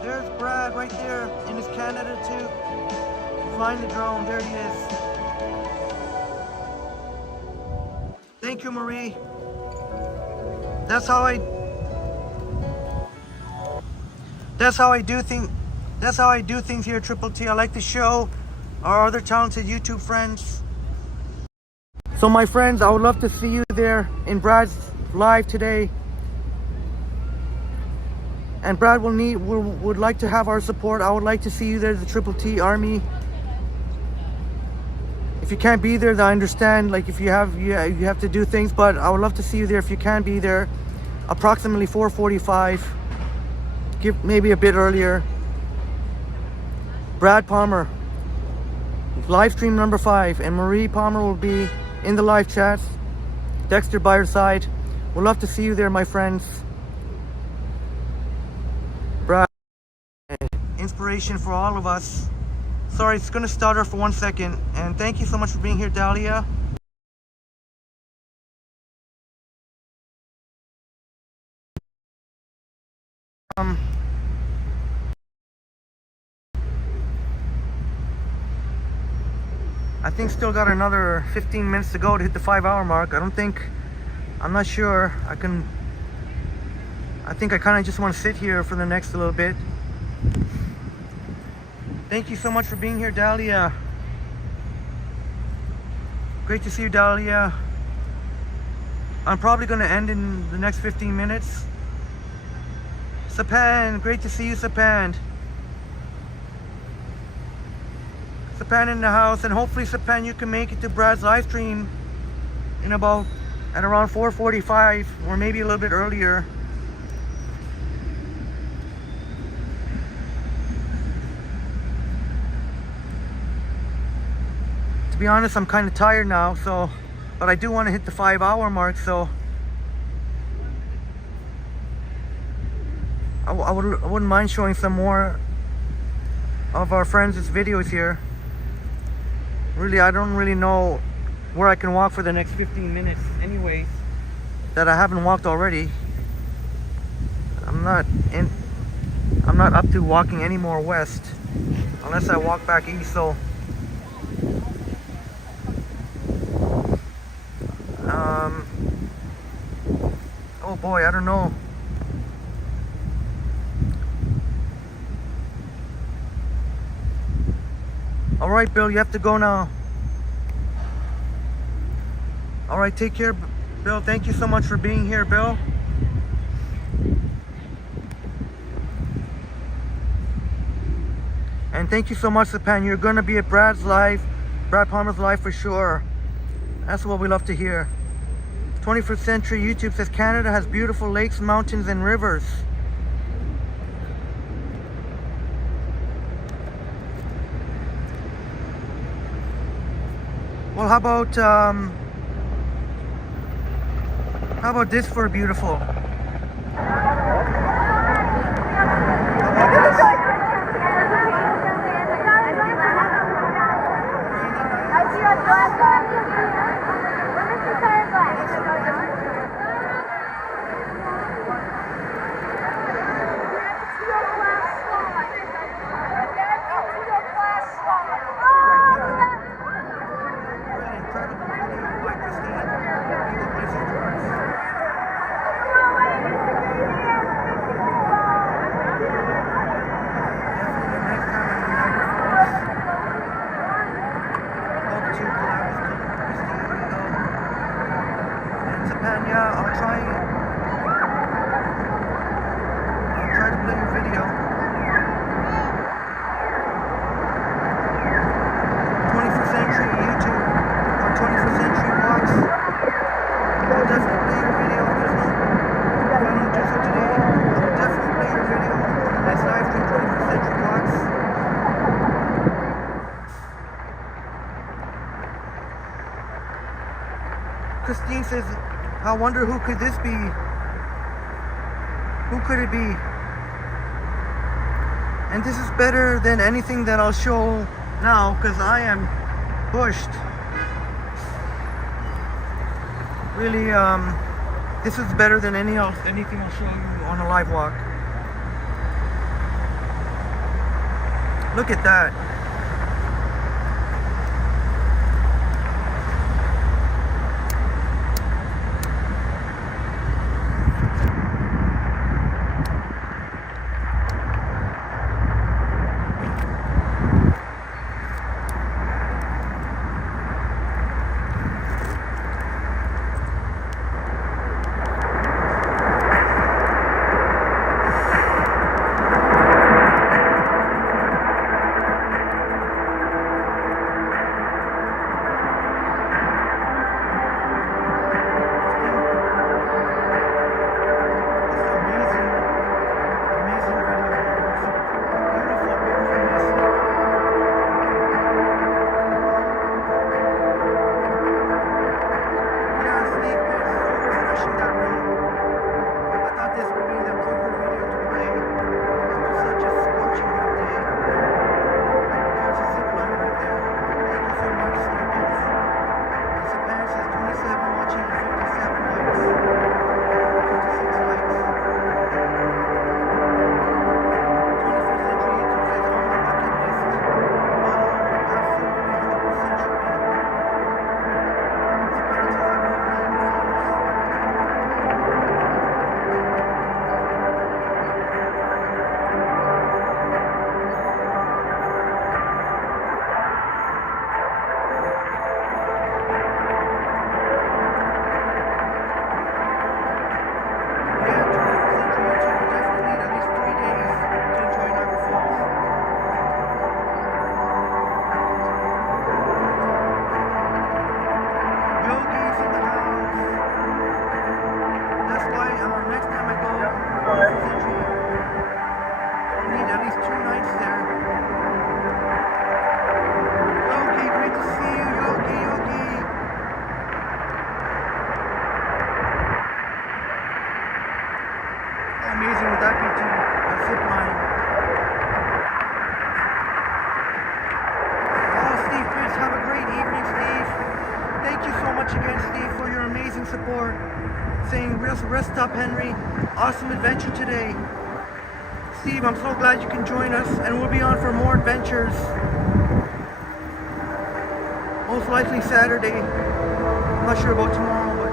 There's Brad right there in his Canada too, flying the drone. There he is. Thank you, Marie. That's how I do things here at Triple T. I like to show our other talented YouTube friends. So my friends, I would love to see you there in Brad's live today. And Brad would like to have our support. I would like to see you there, the Triple T Army. If you can't be there, then I understand. Like if you have to do things, but I would love to see you there if you can be there. Approximately 4:45. Give maybe a bit earlier. Brad Palmer, live stream number 5, and Marie Palmer will be in the live chat. Dexter by her side. We'd love to see you there, my friends. Brad, inspiration for all of us. Sorry, it's gonna stutter for 1 second. And thank you so much for being here, Dahlia. I think still got another 15 minutes to go to hit the 5-hour mark. I'm not sure. I think I kind of just want to sit here for the next little bit. Thank you so much for being here, Dahlia. Great to see you, Dahlia. I'm probably going to end in the next 15 minutes. Sapan, great to see you, Sapan. Sapan in the house, and hopefully, Sapan, you can make it to Brad's live stream at around 4:45 or maybe a little bit earlier. To be honest, I'm kind of tired now, but I do want to hit the 5-hour mark, so I wouldn't mind showing some more of our friends' videos here. Really, I don't really know where I can walk for the next 15 minutes anyways, that I haven't walked already. I'm not up to walking any more west unless I walk back east, so oh boy, I don't know. All right, Bill, you have to go now. All right, take care, Bill. Thank you so much for being here, Bill. And thank you so much, Sapan. You're going to be at Brad's Brad Palmer's life for sure. That's what we love to hear. 21st Century YouTube says Canada has beautiful lakes, mountains, and rivers. Well, how about this for beautiful? Christine says, I wonder who could this be? Who could it be? And this is better than anything that I'll show now because I am bushed. Really, this is better than anything I'll show you on a live walk. Look at that. Amazing would that be to a zip line? Oh, Steve Prince, have a great evening, Steve. Thank you so much again, Steve, for your amazing support. Saying rest up, Henry. Awesome adventure today. Steve, I'm so glad you can join us, and we'll be on for more adventures. Most likely Saturday. I'm not sure about tomorrow, but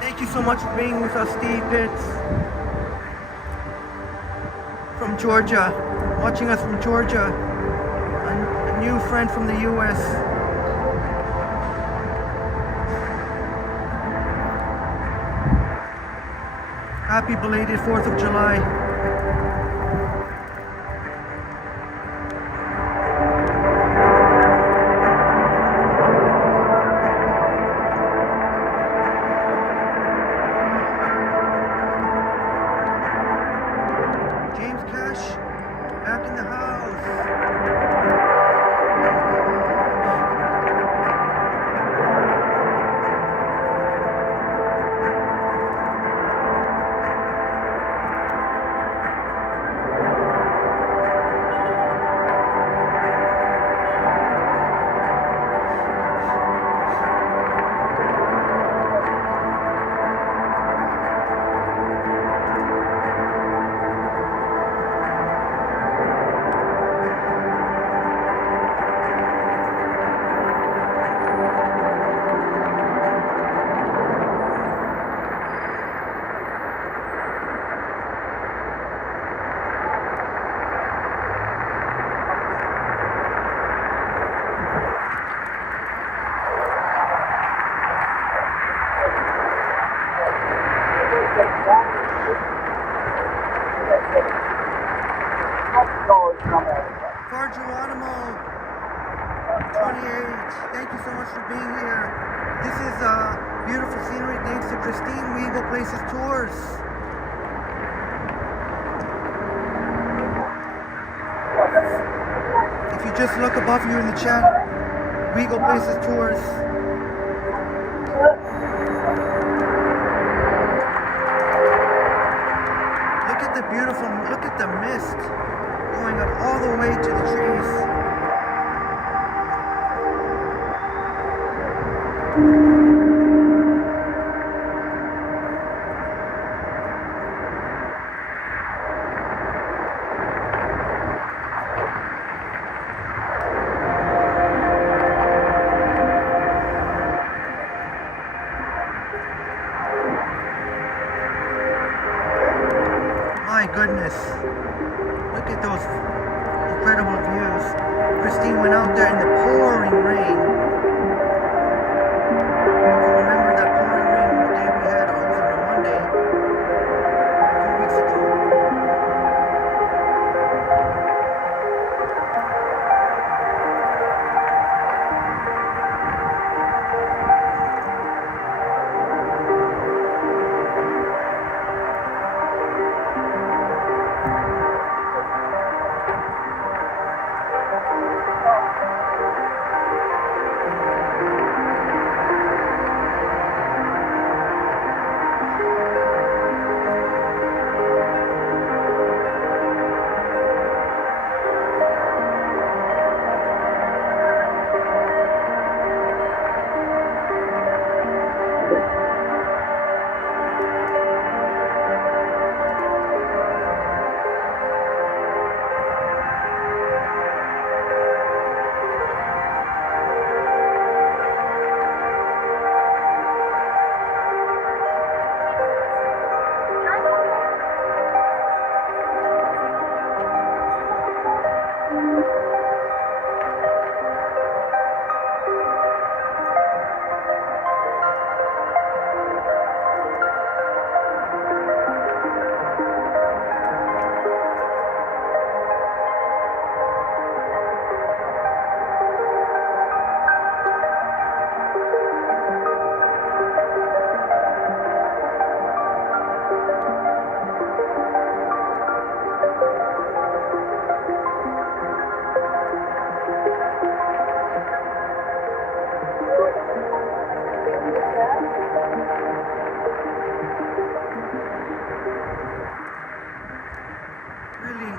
thank you so much for being with us, Steve Pitts. From Georgia. Watching us from Georgia. A new friend from the US. Happy belated 4th of July. Thank you so much for being here. This is beautiful scenery thanks to Christine Weagle Places Tours. If you just look above you in the chat, Weagle Places Tours. Look at the mist going up all the way to the trees. My goodness, look at those incredible views. Christine went out there in the pouring rain. If you remember that pouring rain the day we had, it was on a Monday, a few weeks ago.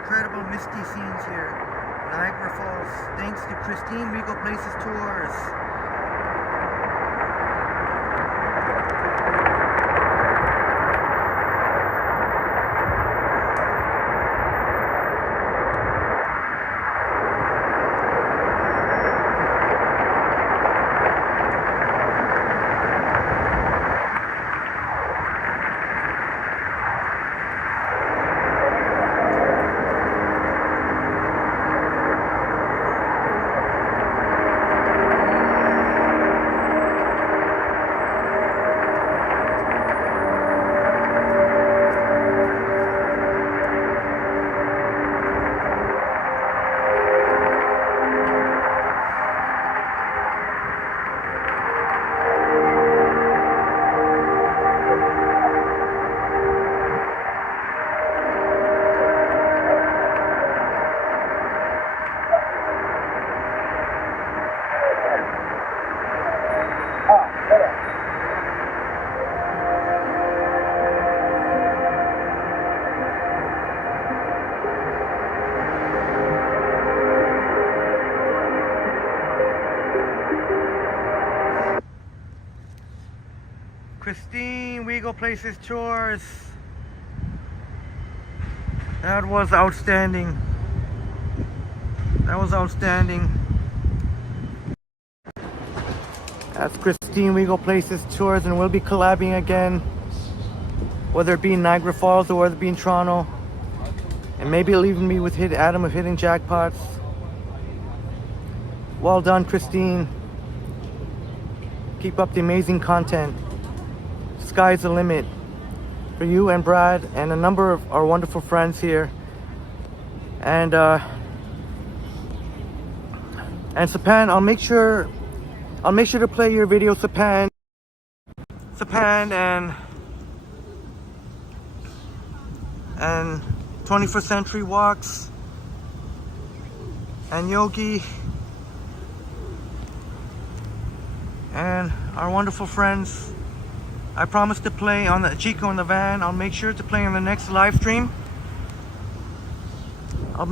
Incredible misty scenes here. Niagara Falls, thanks to Christine Weagle Places Tours. Christine Weagle Places Tours. That was outstanding. That was outstanding. That's Christine Weagle Places Tours, and we'll be collabing again, whether it be in Niagara Falls or whether it be in Toronto, and maybe leaving me with Adam of Hidden Jackpots. Well done, Christine. Keep up the amazing content. Sky's the limit for you and Brad and a number of our wonderful friends here. And Sapan, I'll make sure I'll make sure to play your video, Sapan, and 21st Century Walks, and Yogi, and our wonderful friends. I promised to play on the Chico in the van. I'll make sure to play on the next live stream. I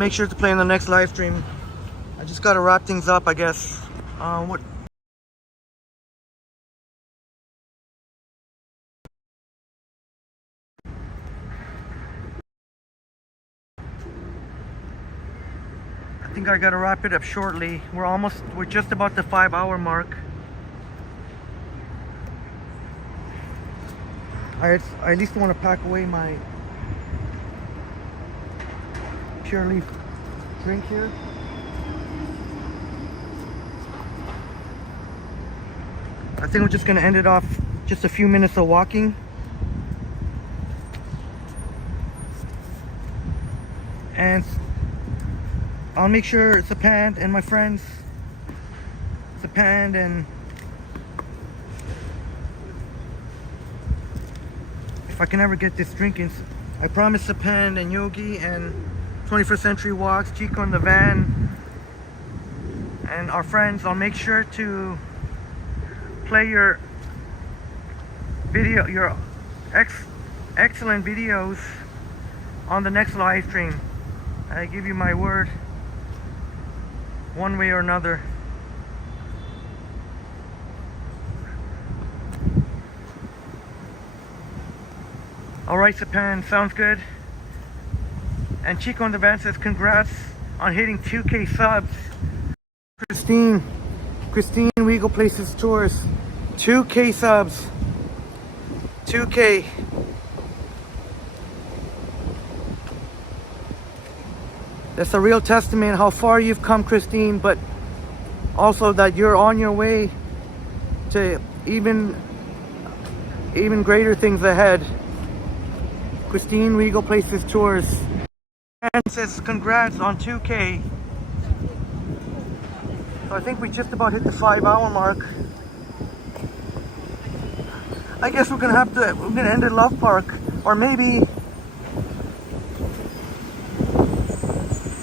just gotta wrap things up, I guess. What? I think I gotta wrap it up shortly. We're just about the 5-hour mark. I at least want to pack away my Pure Leaf drink here. I think we're just gonna end it off just a few minutes of walking. And I'll make sure Sapan and my friends, Sapan and if I can ever get this drinking, I promise Sapan and Yogi and 21st Century Walks, Chico in the van, and our friends, I'll make sure to play your video, your excellent videos on the next live stream. I give you my word, one way or another. Alright, Sapan, sounds good. And Chico in the van says congrats on hitting 2K subs. Christine Regal Places Tours, 2K subs. 2K. That's a real testament how far you've come, Christine, but also that you're on your way to even greater things ahead. Christine Regal Places Tours. And says congrats on 2K. So I think we just about hit the 5-hour mark. I guess we're gonna end at Love Park, or maybe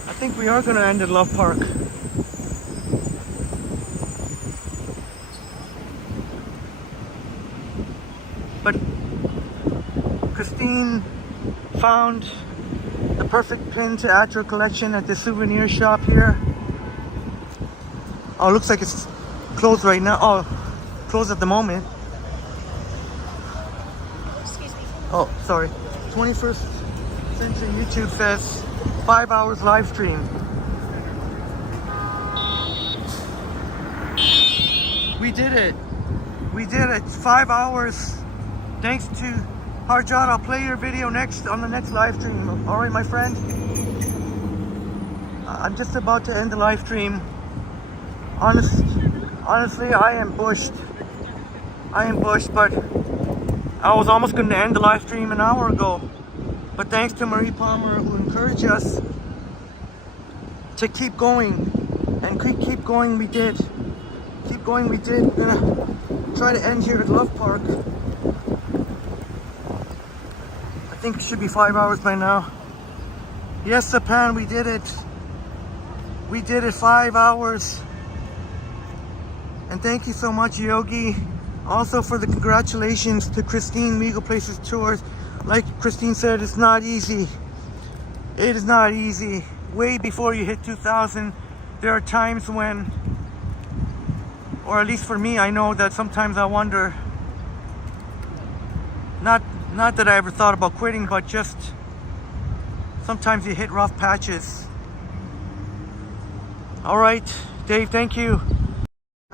I think we are gonna end at Love Park. But Christine found the perfect pin to add to her collection at the souvenir shop here. Oh, looks like it's closed right now. Oh, closed at the moment. Excuse me. Oh, sorry. 21st Century YouTube says 5 hours live stream. We did it. We did it. 5 hours. Thanks to Harjot. I'll play your video next on the next live stream. All right, my friend. I'm just about to end the live stream. Honestly, I am bushed, but I was almost going to end the live stream an hour ago. But thanks to Marie Palmer, who encouraged us to keep going, and keep going, we did. Keep going, we did. We're gonna try to end here at Love Park. I think it should be 5 hours by now. Yes, Sapan, we did it. We did it, 5 hours. And thank you so much, Yogi. Also for the congratulations to Christine Regal Places Tours. Like Christine said, it's not easy. It is not easy. Way before you hit 2,000, there are times when, or at least for me, I know that sometimes I wonder, not that I ever thought about quitting, but just sometimes you hit rough patches. All right, Dave, thank you.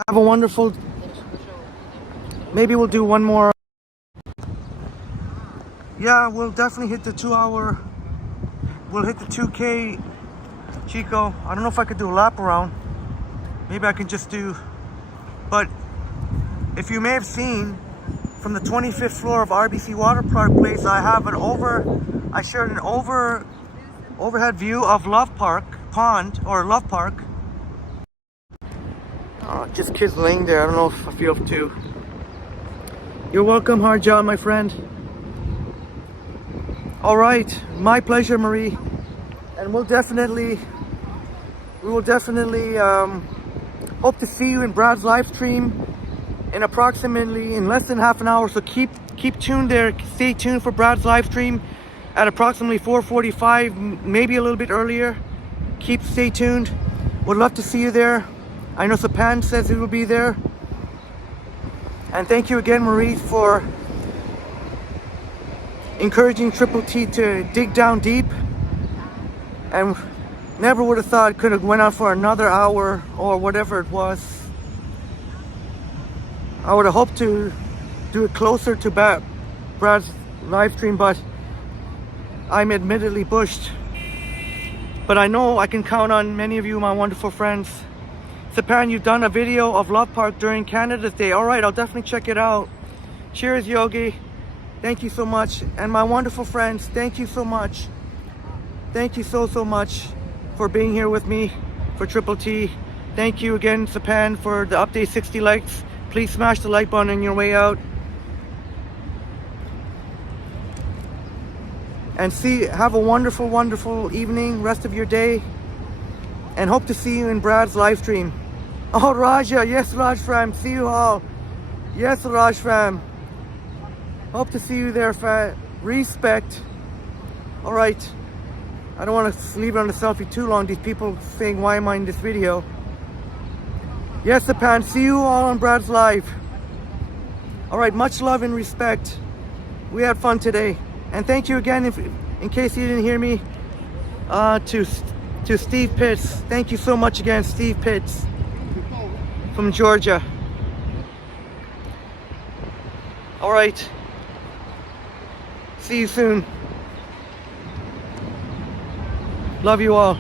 Have a wonderful, maybe we'll do one more. Yeah, we'll definitely hit the 2 hour, we'll hit the 2K, Chico. I don't know if I could do a lap around. Maybe I can just do, but if you may have seen from the 25th floor of RBC Water Park Place, I shared an overhead view of Love Park Pond, or Love Park. Just kids laying there. I don't know if I feel too. You're welcome, Hard John, my friend. All right, my pleasure, Marie. And we will definitely hope to see you in Brad's live stream in less than half an hour. So keep tuned there. Stay tuned for Brad's live stream at approximately 4:45, maybe a little bit earlier. Stay tuned. Would love to see you there. I know Sapan says he will be there. And thank you again, Marie, for encouraging Triple T to dig down deep. And never would have thought it could have went on for another hour or whatever it was. I would have hoped to do it closer to Brad's live stream, but I'm admittedly bushed. But I know I can count on many of you, my wonderful friends. Sapan, you've done a video of Love Park during Canada's Day. All right, I'll definitely check it out. Cheers, Yogi. Thank you so much. And my wonderful friends, thank you so much. Thank you so much for being here with me for Triple T. Thank you again, Sapan, for the update 60 likes. Please smash the like button on your way out. And have a wonderful, wonderful evening, rest of your day. And hope to see you in Brad's live stream. Oh, Raja, yes, Raj Fam, see you all. Yes, Raj Fam. Hope to see you there, fam. Respect. All right. I don't want to leave it on the selfie too long. These people saying, why am I in this video? Yes, Sapan, see you all on Brad's live. All right, much love and respect. We had fun today. And thank you again, in case you didn't hear me, to Steve Pitts. Thank you so much again, Steve Pitts from Georgia. All right. See you soon. Love you all.